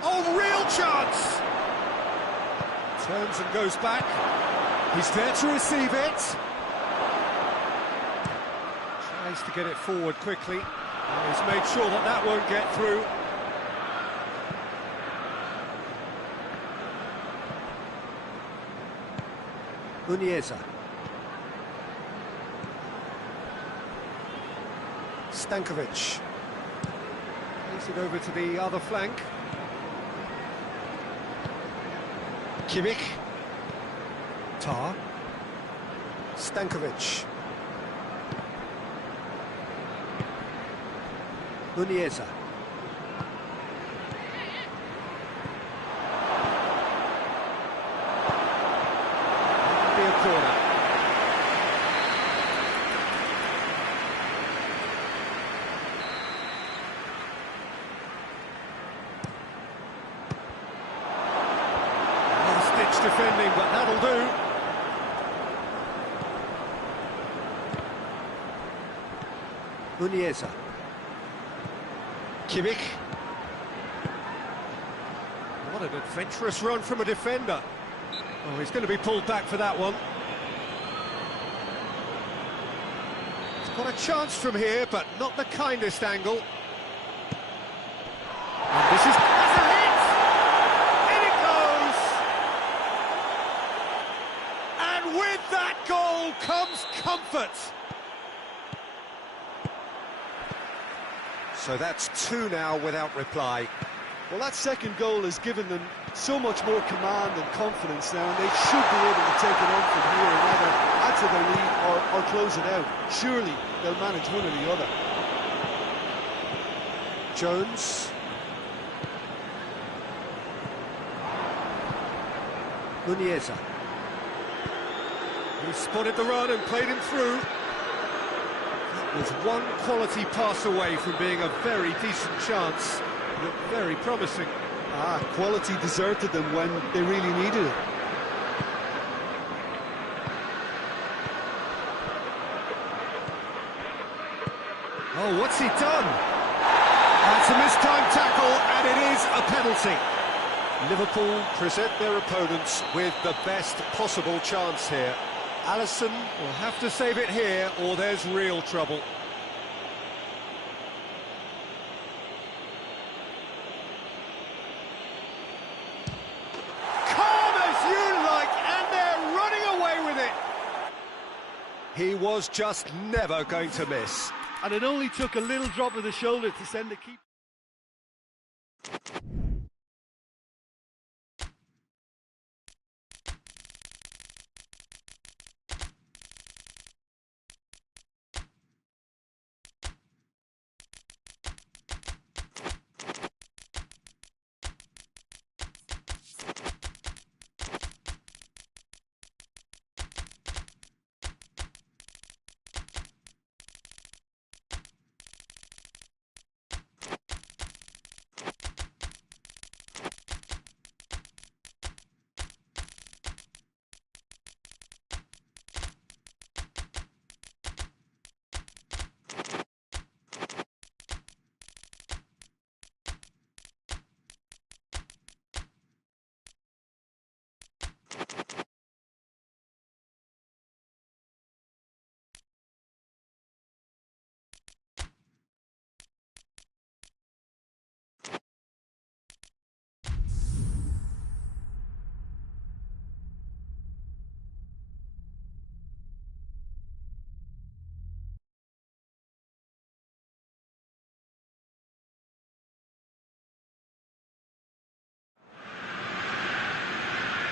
Oh, real chance! Turns and goes back. He's there to receive it. Tries to get it forward quickly. And he's made sure that that won't get through. Muniesa. Stankovic. Plays it over to the other flank. Kimmich. Tar. Stankovic. Muniesa. Corner. Last-ditch defending, but that'll do. Muniesa. Kimmich. What an adventurous run from a defender. Oh, he's going to be pulled back for that one. He's got a chance from here, but not the kindest angle. And this is... That's a hit! In it goes! And with that goal comes comfort. So that's two now without reply. Well, that second goal has given them so much more command and confidence now, and they should be able to take it on from here and either add to their lead or close it out. Surely they'll manage one or the other. Jones. Muniesa. He spotted the run and played him through. That was one quality pass away from being a very decent chance. Looked very promising. Quality deserted them when they really needed it. Oh, what's he done? That's a mistimed tackle, and it is a penalty. Liverpool present their opponents with the best possible chance here. Alisson will have to save it here, or there's real trouble. He was just never going to miss. And it only took a little drop of the shoulder to send the keeper.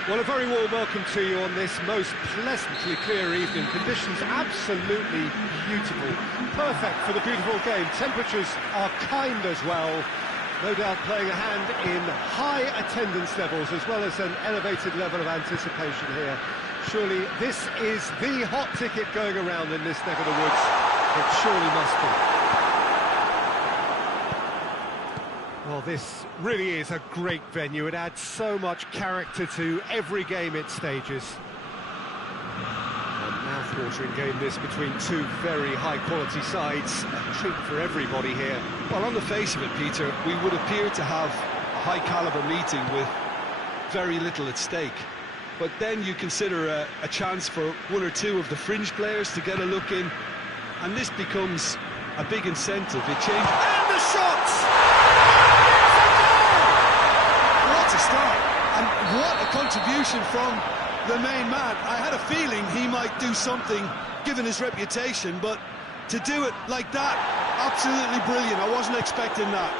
Well, a very warm welcome to you on this most pleasantly clear evening. Conditions absolutely beautiful. Perfect for the beautiful game. Temperatures are kind as well. No doubt playing a hand in high attendance levels as well as an elevated level of anticipation here. Surely this is the hot ticket going around in this neck of the woods. It surely must be. Well, this really is a great venue. It adds so much character to every game it stages. A mouth-watering game this between two very high-quality sides. A treat for everybody here. Well, on the face of it, Peter, we would appear to have a high-caliber meeting with very little at stake. But then you consider a chance for one or two of the fringe players to get a look in, and this becomes a big incentive. It changes. And the shots! What a start, and what a contribution from the main man. I had a feeling he might do something, given his reputation, but to do it like that, absolutely brilliant. I wasn't expecting that.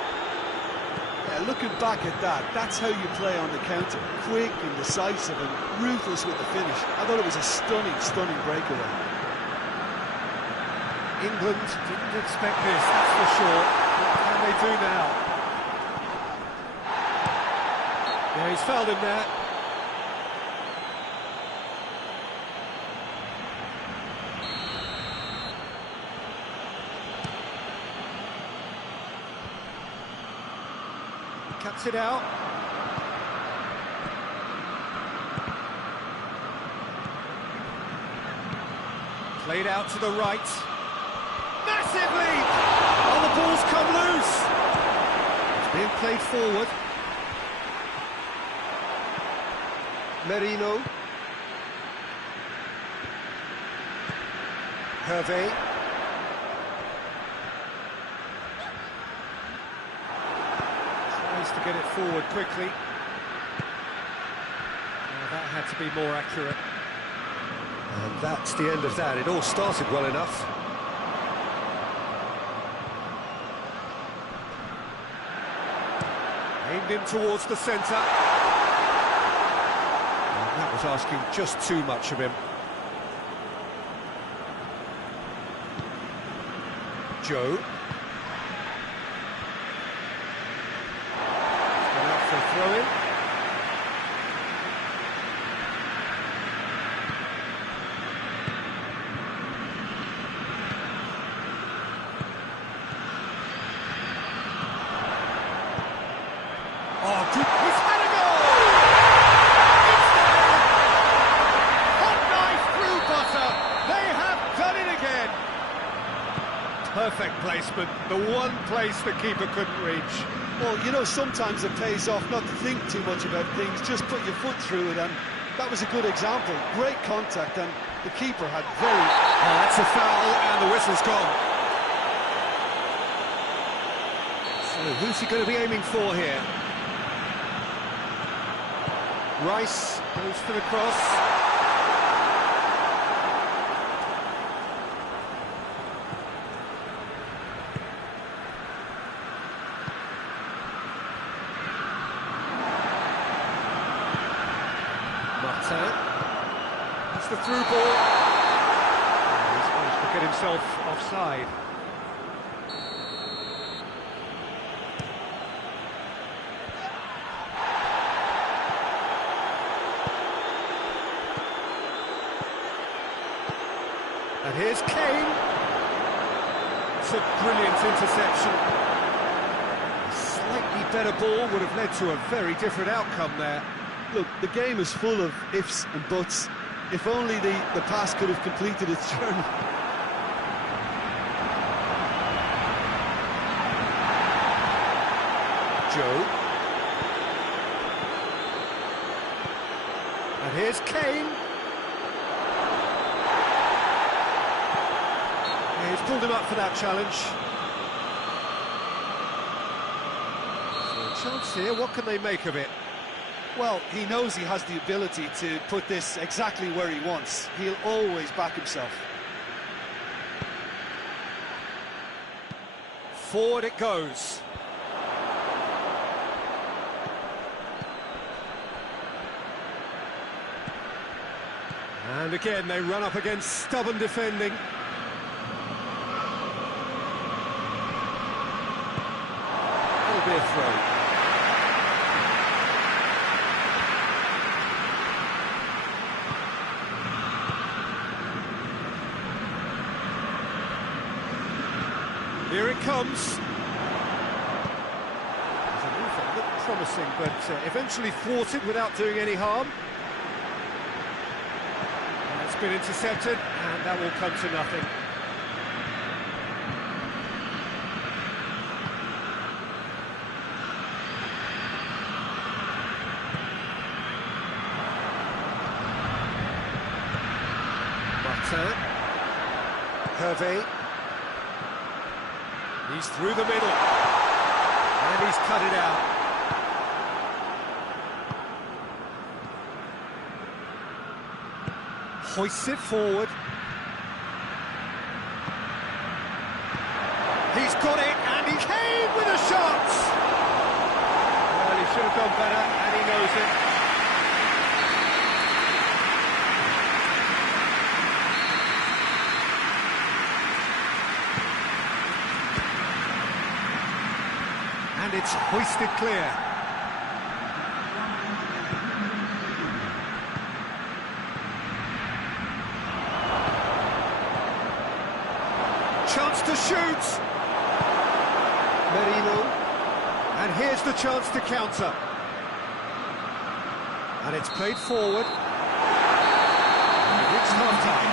Yeah, looking back at that, that's how you play on the counter. Quick and decisive and ruthless with the finish. I thought it was a stunning, stunning breakaway. England didn't expect this, that's for sure. What can they do now? Yeah, he's fouled him there. Cuts it out. Played out to the right. Massive lead! Oh, the ball's come loose. It's being played forward. Merino. Hervé. Tries to get it forward quickly. That had to be more accurate. And that's the end of that. It all started well enough. Aimed in towards the centre. That was asking just too much of him. Joe. Going out for a throw-in. Oh, good. He's had a goal! It's there! Hot knife through butter. They have done it again. Perfect placement. The one place the keeper couldn't reach. Well, you know, sometimes it pays off not to think too much about things, just put your foot through it, and that was a good example. Great contact, and the keeper had very... Oh, that's a foul, and the whistle's gone. So who's he going to be aiming for here? Rice goes for the cross. P.Tan. It's the through ball. And he's managed to get himself offside. And here's Kane. It's a brilliant interception. A slightly better ball would have led to a very different outcome there. Look, the game is full of ifs and buts. If only the pass could have completed its journey. Joe. And here's Kane. He's pulled him up for that challenge. So a chance here, what can they make of it? Well, he knows he has the ability to put this exactly where he wants. He'll always back himself. Forward it goes. And again, they run up against stubborn defending. That'll be a throw. Here it comes. There's a move that looked promising, but eventually thwarted without doing any harm. And it's been intercepted, and that will come to nothing. P.Tan. Hervé. He's through the middle, and he's cut it out. Hoists it forward. He's got it, and he came with a shot! Well, he should have done better, and he knows it. And it's hoisted clear. Chance to shoot. Merino. And here's the chance to counter. And it's played forward. And it's half-time.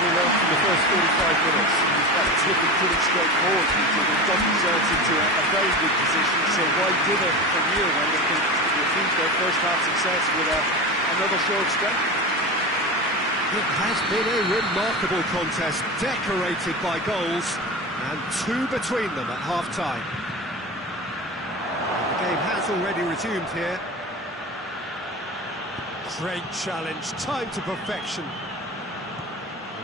We learned from the first 45 minutes. That's looking pretty straightforward. They've got themselves into a very good position, so why give it from here when they can repeat their first half success with another show of strength? It has been a remarkable contest, decorated by goals, and two between them at half-time. The game has already resumed here. Great challenge, time to perfection.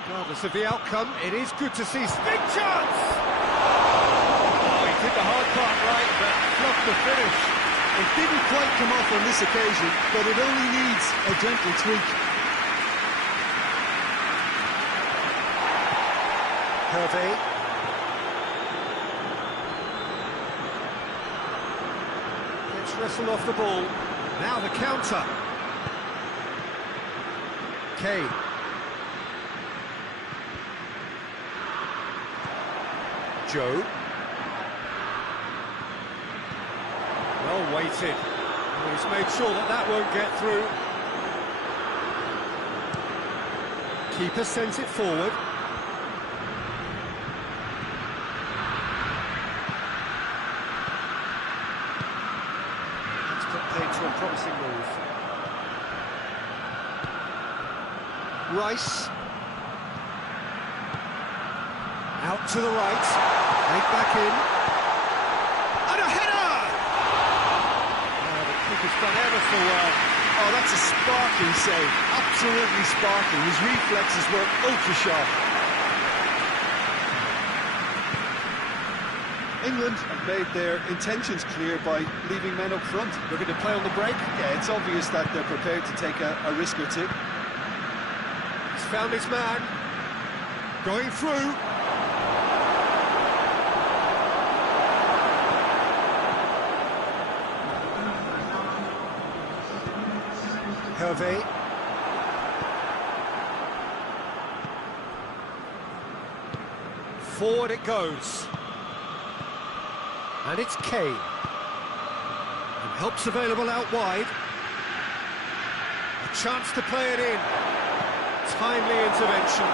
Regardless of the outcome, it is good to see. Big chance! Oh, he did the hard part right, but fluffed the finish. It didn't quite come off on this occasion, but it only needs a gentle tweak. Hervé. Gets wrestled off the ball. Now the counter. Kane. Joe. Well weighted. Well, he's made sure that that won't get through. Keeper sends it forward. That's played to a promising move. Rice. Out to the right, right back in, and a header! Oh, the keeper's done ever so well. Oh, that's a sparkling save, absolutely sparkling. His reflexes were ultra-sharp. England have made their intentions clear by leaving men up front. They're going to play on the break. Yeah, it's obvious that they're prepared to take a risk or two. He's found his man. Going through. Hervé. Forward it goes. And it's Kane. And help's available out wide. A chance to play it in. Timely intervention.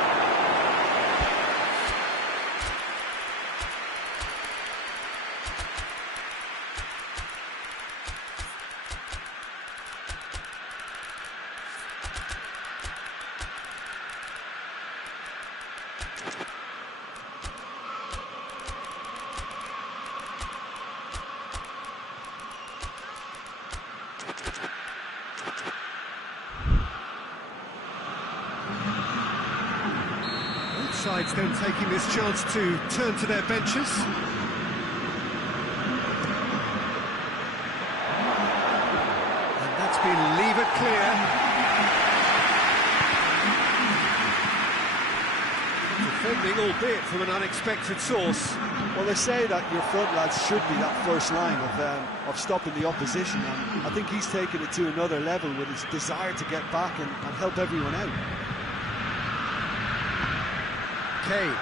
Sides then taking this chance to turn to their benches. And that's been levered clear. Defending, albeit from an unexpected source. Well, they say that your front lads should be that first line of stopping the opposition, and I think he's taken it to another level with his desire to get back and help everyone out. Kane.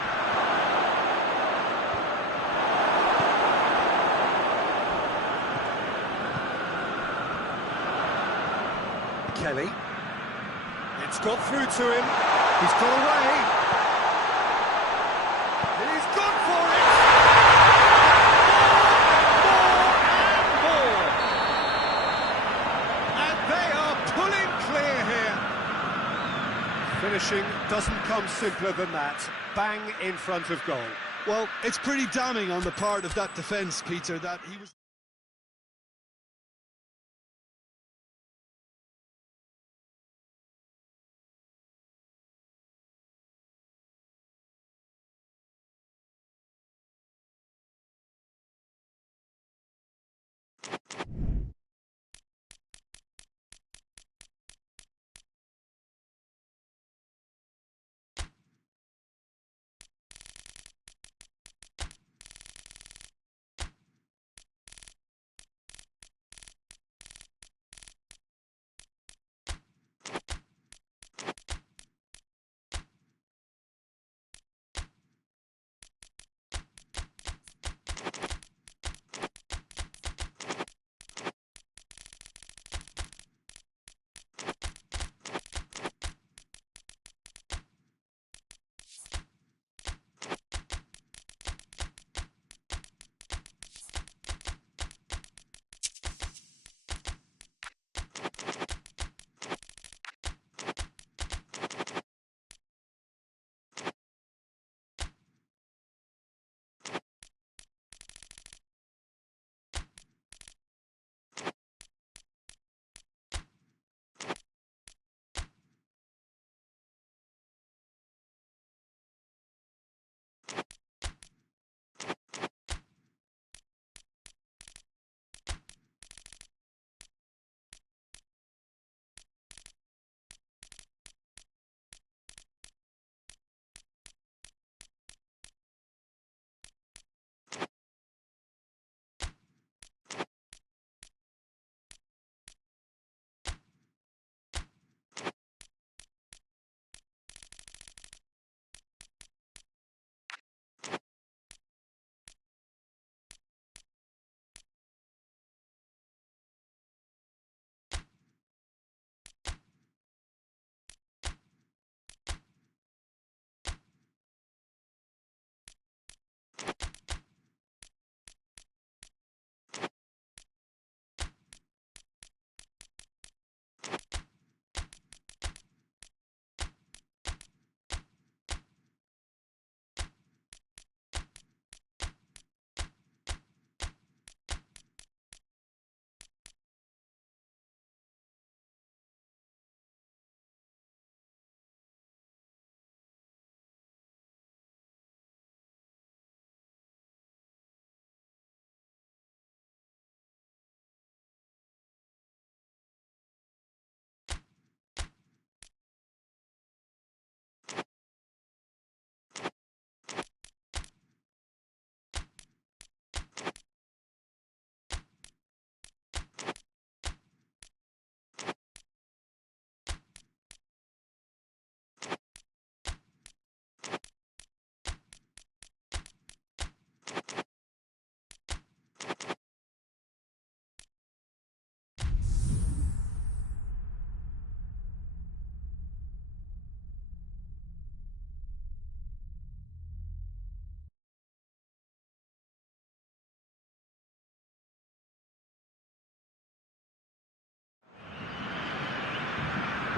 Kelly. It's got through to him. He's got away. He's gone for it. More and they are pulling clear here. Finishing doesn't come simpler than that. Bang in front of goal. Well, it's pretty damning on the part of that defence, Peter, that he was...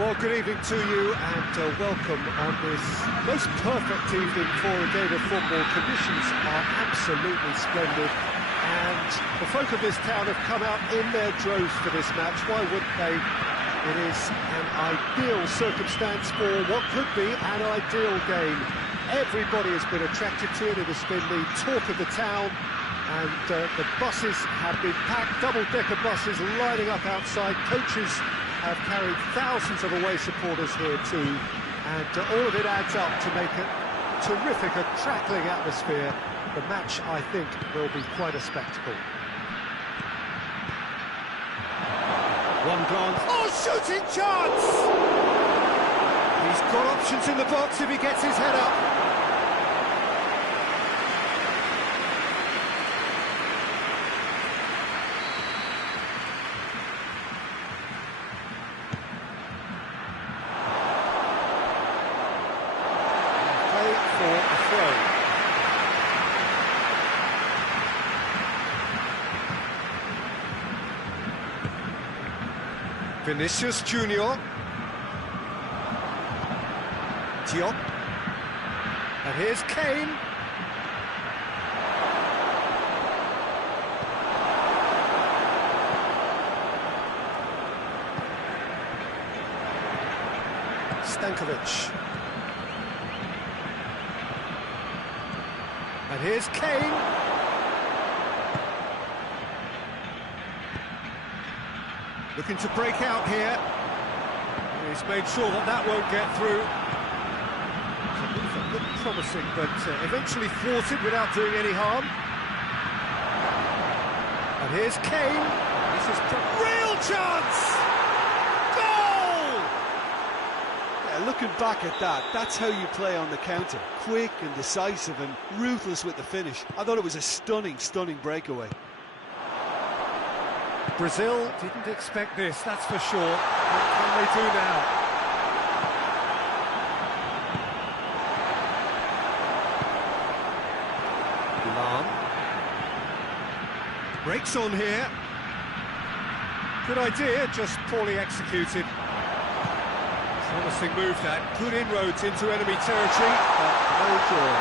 Well, good evening to you and welcome on this most perfect evening for a game of football. Conditions are absolutely splendid and the folk of this town have come out in their droves for this match. Why wouldn't they? It is an ideal circumstance for what could be an ideal game. Everybody has been attracted to it. It has been the talk of the town, and the buses have been packed, double-decker buses lining up outside. Coaches have carried thousands of away supporters here too, and all of it adds up to make a terrific, a crackling atmosphere. The match, I think, will be quite a spectacle. One glance. Oh, shooting chance! He's got options in the box if he gets his head up. Play for a throw. Vinicius Junior. Diop. And here's Kane. Stankovic. And here's Kane. Looking to break out here. He's made sure that that won't get through. It looked promising, but eventually thwarted without doing any harm. And here's Kane. This is a real chance! Goal! Yeah, looking back at that, that's how you play on the counter. Quick and decisive and ruthless with the finish. I thought it was a stunning, stunning breakaway. Brazil didn't expect this, that's for sure. What can they do now? Milan. Breaks on here. Good idea, just poorly executed. Promising move that. Good inroads into enemy territory, but no draw.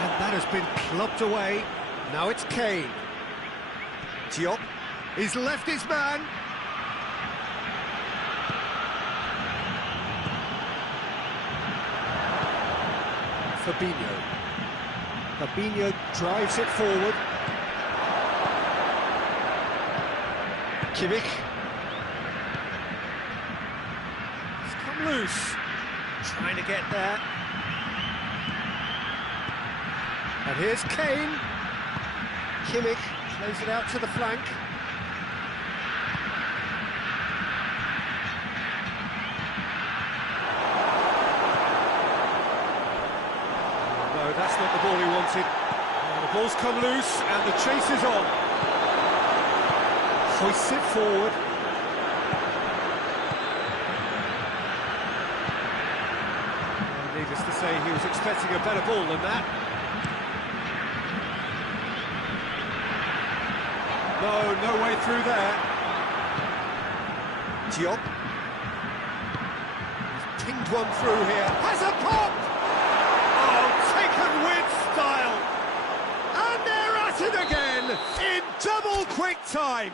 And that has been clubbed away. Now it's Kane. Diop. He's left his man. Fabinho. Fabinho drives it forward. Kimmich. He's come loose. Trying to get there. And here's Kane. Kimmich plays it out to the flank. No, that's not the ball he wanted. And the ball's come loose and the chase is on. Hoists it forward. And needless to say, he was expecting a better ball than that. No way through there. Diop. He's pinged one through here. Has a pop! Oh, taken with style. And they're at it again in double quick time.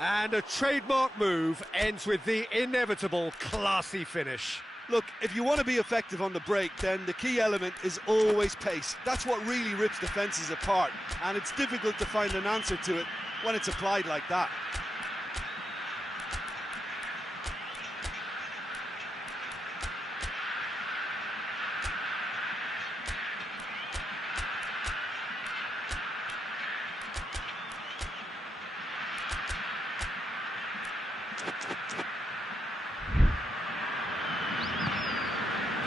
And a trademark move ends with the inevitable classy finish. Look, if you want to be effective on the break, then the key element is always pace. That's what really rips defences apart, and it's difficult to find an answer to it when it's applied like that.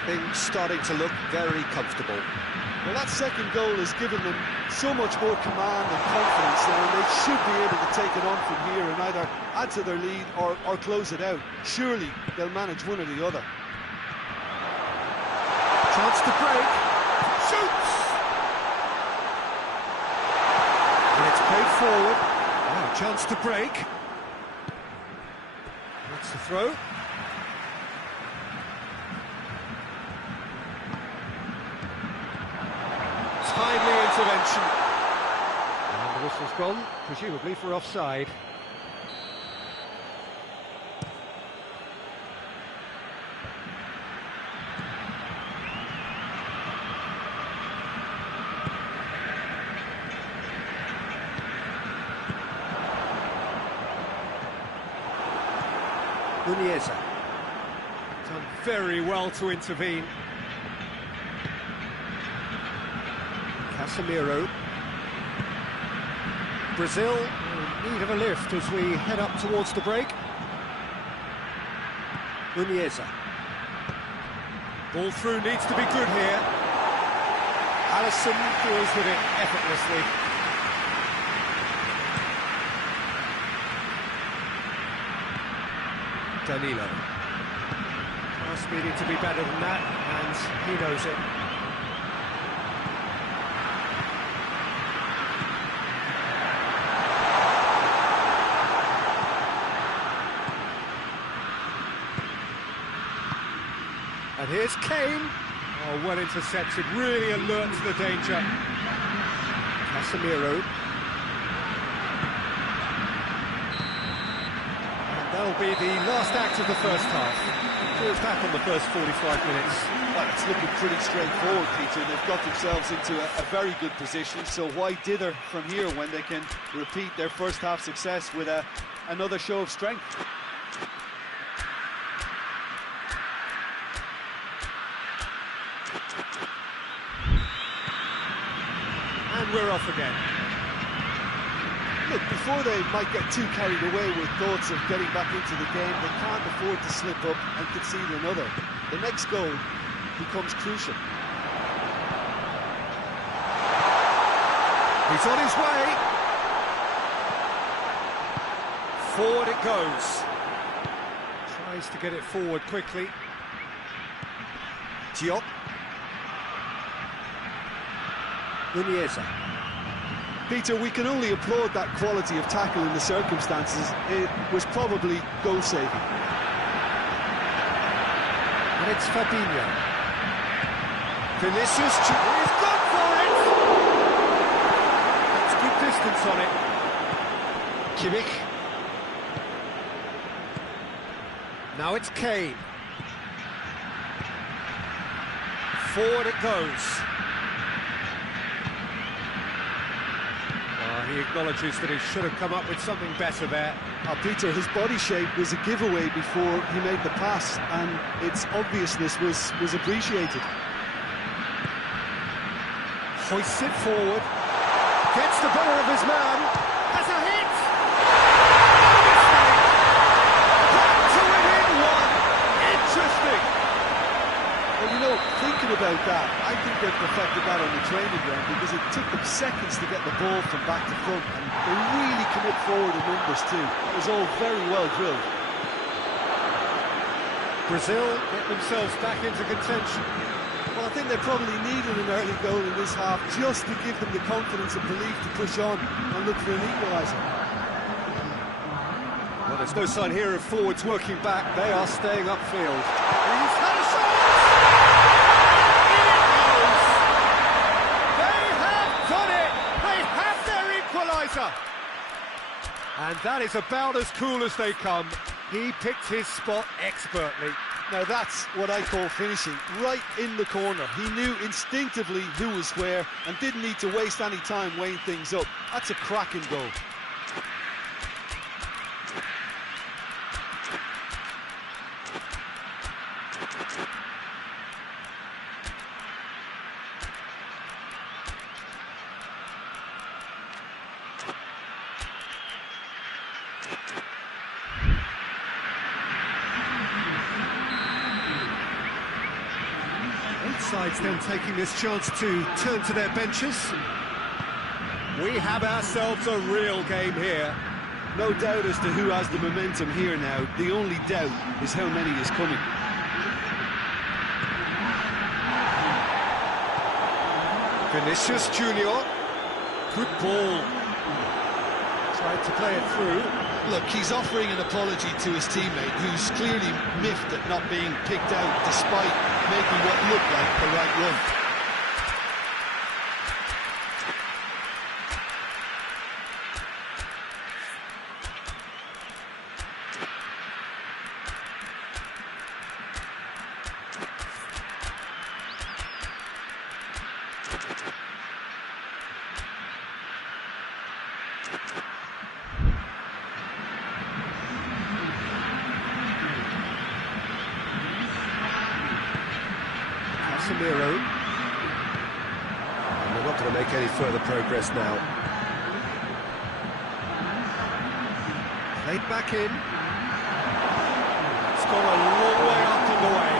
Things starting to look very comfortable. Well, that second goal has given them so much more command and confidence now, and they should be able to take it on from here and either add to their lead or close it out. Surely they'll manage one or the other. Chance to break. Shoots! And it's played forward. Now, chance to break. to throw. Timely intervention. And the whistle's gone, presumably for offside. Done very well to intervene. Casemiro. Brazil in need of a lift as we head up towards the break. Muniesa. Ball through needs to be good here. Alisson deals with it effortlessly. Danilo. Pass needing to be better than that, and he knows it. And here's Kane. Oh, well intercepted, really alert to the danger. Casemiro. That'll be the last act of the first half. Here's back on the first 45 minutes. Well, it's looking pretty straightforward, Peter. They've got themselves into a very good position, so why dither from here when they can repeat their first half success with another show of strength? And we're off again. Look, before they might get too carried away with thoughts of getting back into the game, they can't afford to slip up and concede another. The next goal becomes crucial. He's on his way. Forward it goes. Tries to get it forward quickly. Diop. Muniesa. Peter, we can only applaud that quality of tackle in the circumstances. It was probably goal-saving. And it's Fabinho. Vinicius, he's gone for it! That's good distance on it. Kimmich. Now it's Kane. Forward it goes. He acknowledges that he should have come up with something better there. Peter, his body shape was a giveaway before he made the pass, and its obviousness was appreciated. Hoists it forward, gets the better of his man, has a hit! Back to within one! Interesting! Well, you know, thinking about that, I think they've perfected that on the training ground because it took them seconds to get the ball from back to front, and they really commit forward in numbers too. It was all very well drilled. Brazil get themselves back into contention. Well, I think they probably needed an early goal in this half just to give them the confidence and belief to push on and look for an equaliser. Well, there's no sign here of forwards working back. They are staying upfield. He's had a shot! And that is about as cool as they come. He picked his spot expertly. Now that's what I call finishing, right in the corner. He knew instinctively who was where and didn't need to waste any time weighing things up. That's a cracking goal. Sides then taking this chance to turn to their benches. We have ourselves a real game here. No doubt as to who has the momentum here now. The only doubt is how many is coming. Vinicius Junior. Good ball. Tried to play it through. Look, he's offering an apology to his teammate, who's clearly miffed at not being picked out despite making what looked like the right run. Casemiro. And they're not going to make any further progress now. Played back in. It's gone a long way up and away.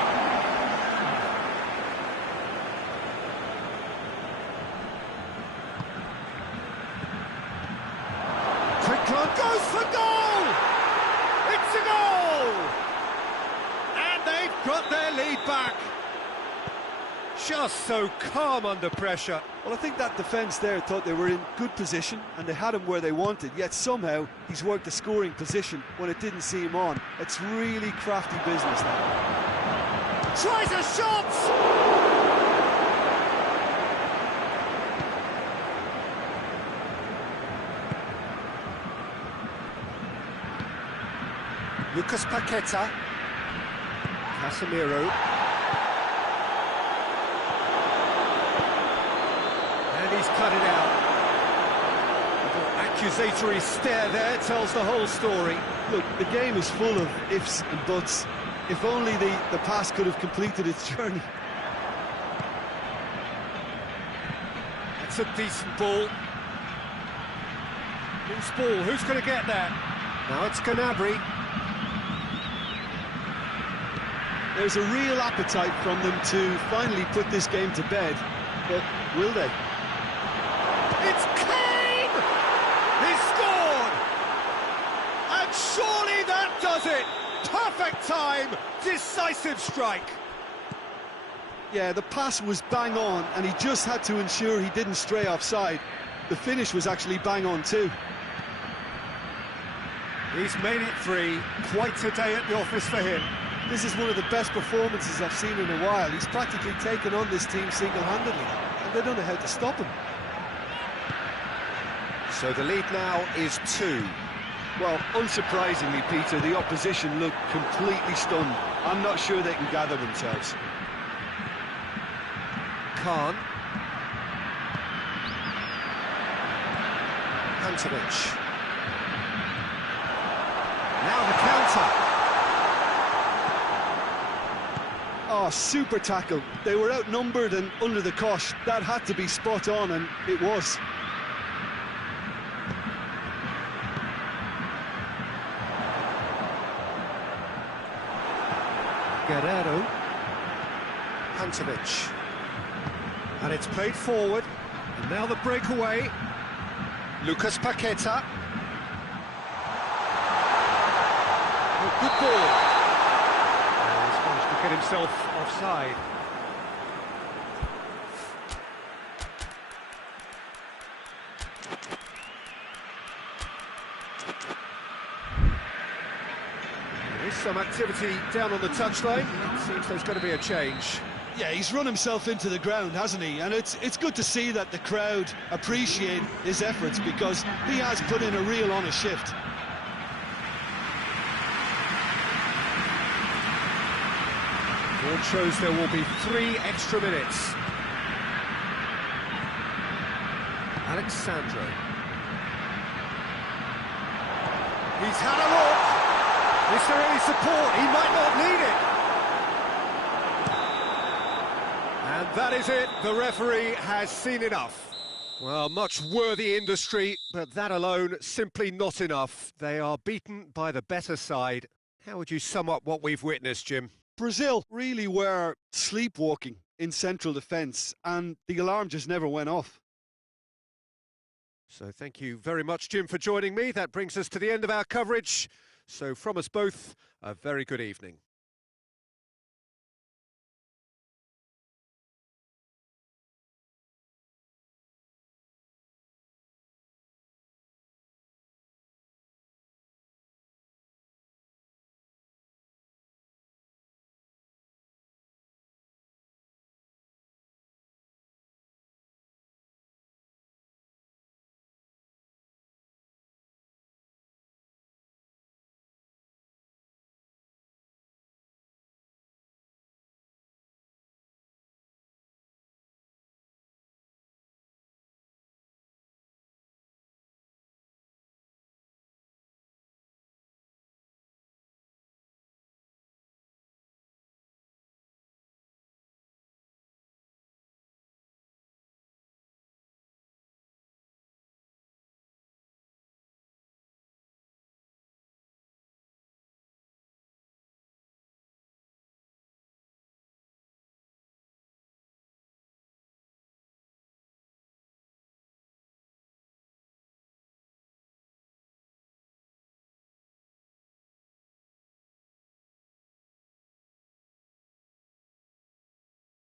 Quick run, goes for goal! It's a goal! And they've got their lead back. Just so calm under pressure. Well, I think that defence there thought they were in good position and they had him where they wanted, yet somehow he's worked a scoring position when it didn't see him on. It's really crafty business now. Tries a shot! Lucas Paqueta. Casemiro. And he's cut it out. An accusatory stare there tells the whole story. Look, the game is full of ifs and buts. If only the pass could have completed its journey. It's a decent ball. Loose ball, who's going to get that? Now it's Gnabry. There's a real appetite from them to finally put this game to bed, but will they? It's Kane! He's scored! And surely that does it! Perfect time, decisive strike. Yeah, the pass was bang on, and he just had to ensure he didn't stray offside. The finish was actually bang on too. He's made it 3. Quite a day at the office for him. This is one of the best performances I've seen in a while. He's practically taken on this team single-handedly, and they don't know how to stop him. So the lead now is 2. Well, unsurprisingly, Peter, the opposition look completely stunned. I'm not sure they can gather themselves. Khan. Pantovic. Now the counter. Oh, super tackle. They were outnumbered and under the cosh. That had to be spot on, and it was. Guerrero. Pantovic. And it's played forward. And now the breakaway. Lucas Paqueta. Oh, good ball. Oh, he's managed to get himself offside. There is some activity down on the touchline. It seems there's going to be a change. Yeah, he's run himself into the ground, hasn't he? And it's good to see that the crowd appreciate his efforts, because he has put in a real honest shift. Board shows there will be 3 extra minutes. Alexandro. He's had a look. Is there any support? He might not need it. And that is it. The referee has seen enough. Well, much worthy industry, but that alone simply not enough. They are beaten by the better side. How would you sum up what we've witnessed, Jim? Brazil really were sleepwalking in central defence, and the alarm just never went off. So thank you very much, Jim, for joining me. That brings us to the end of our coverage. So from us both, a very good evening.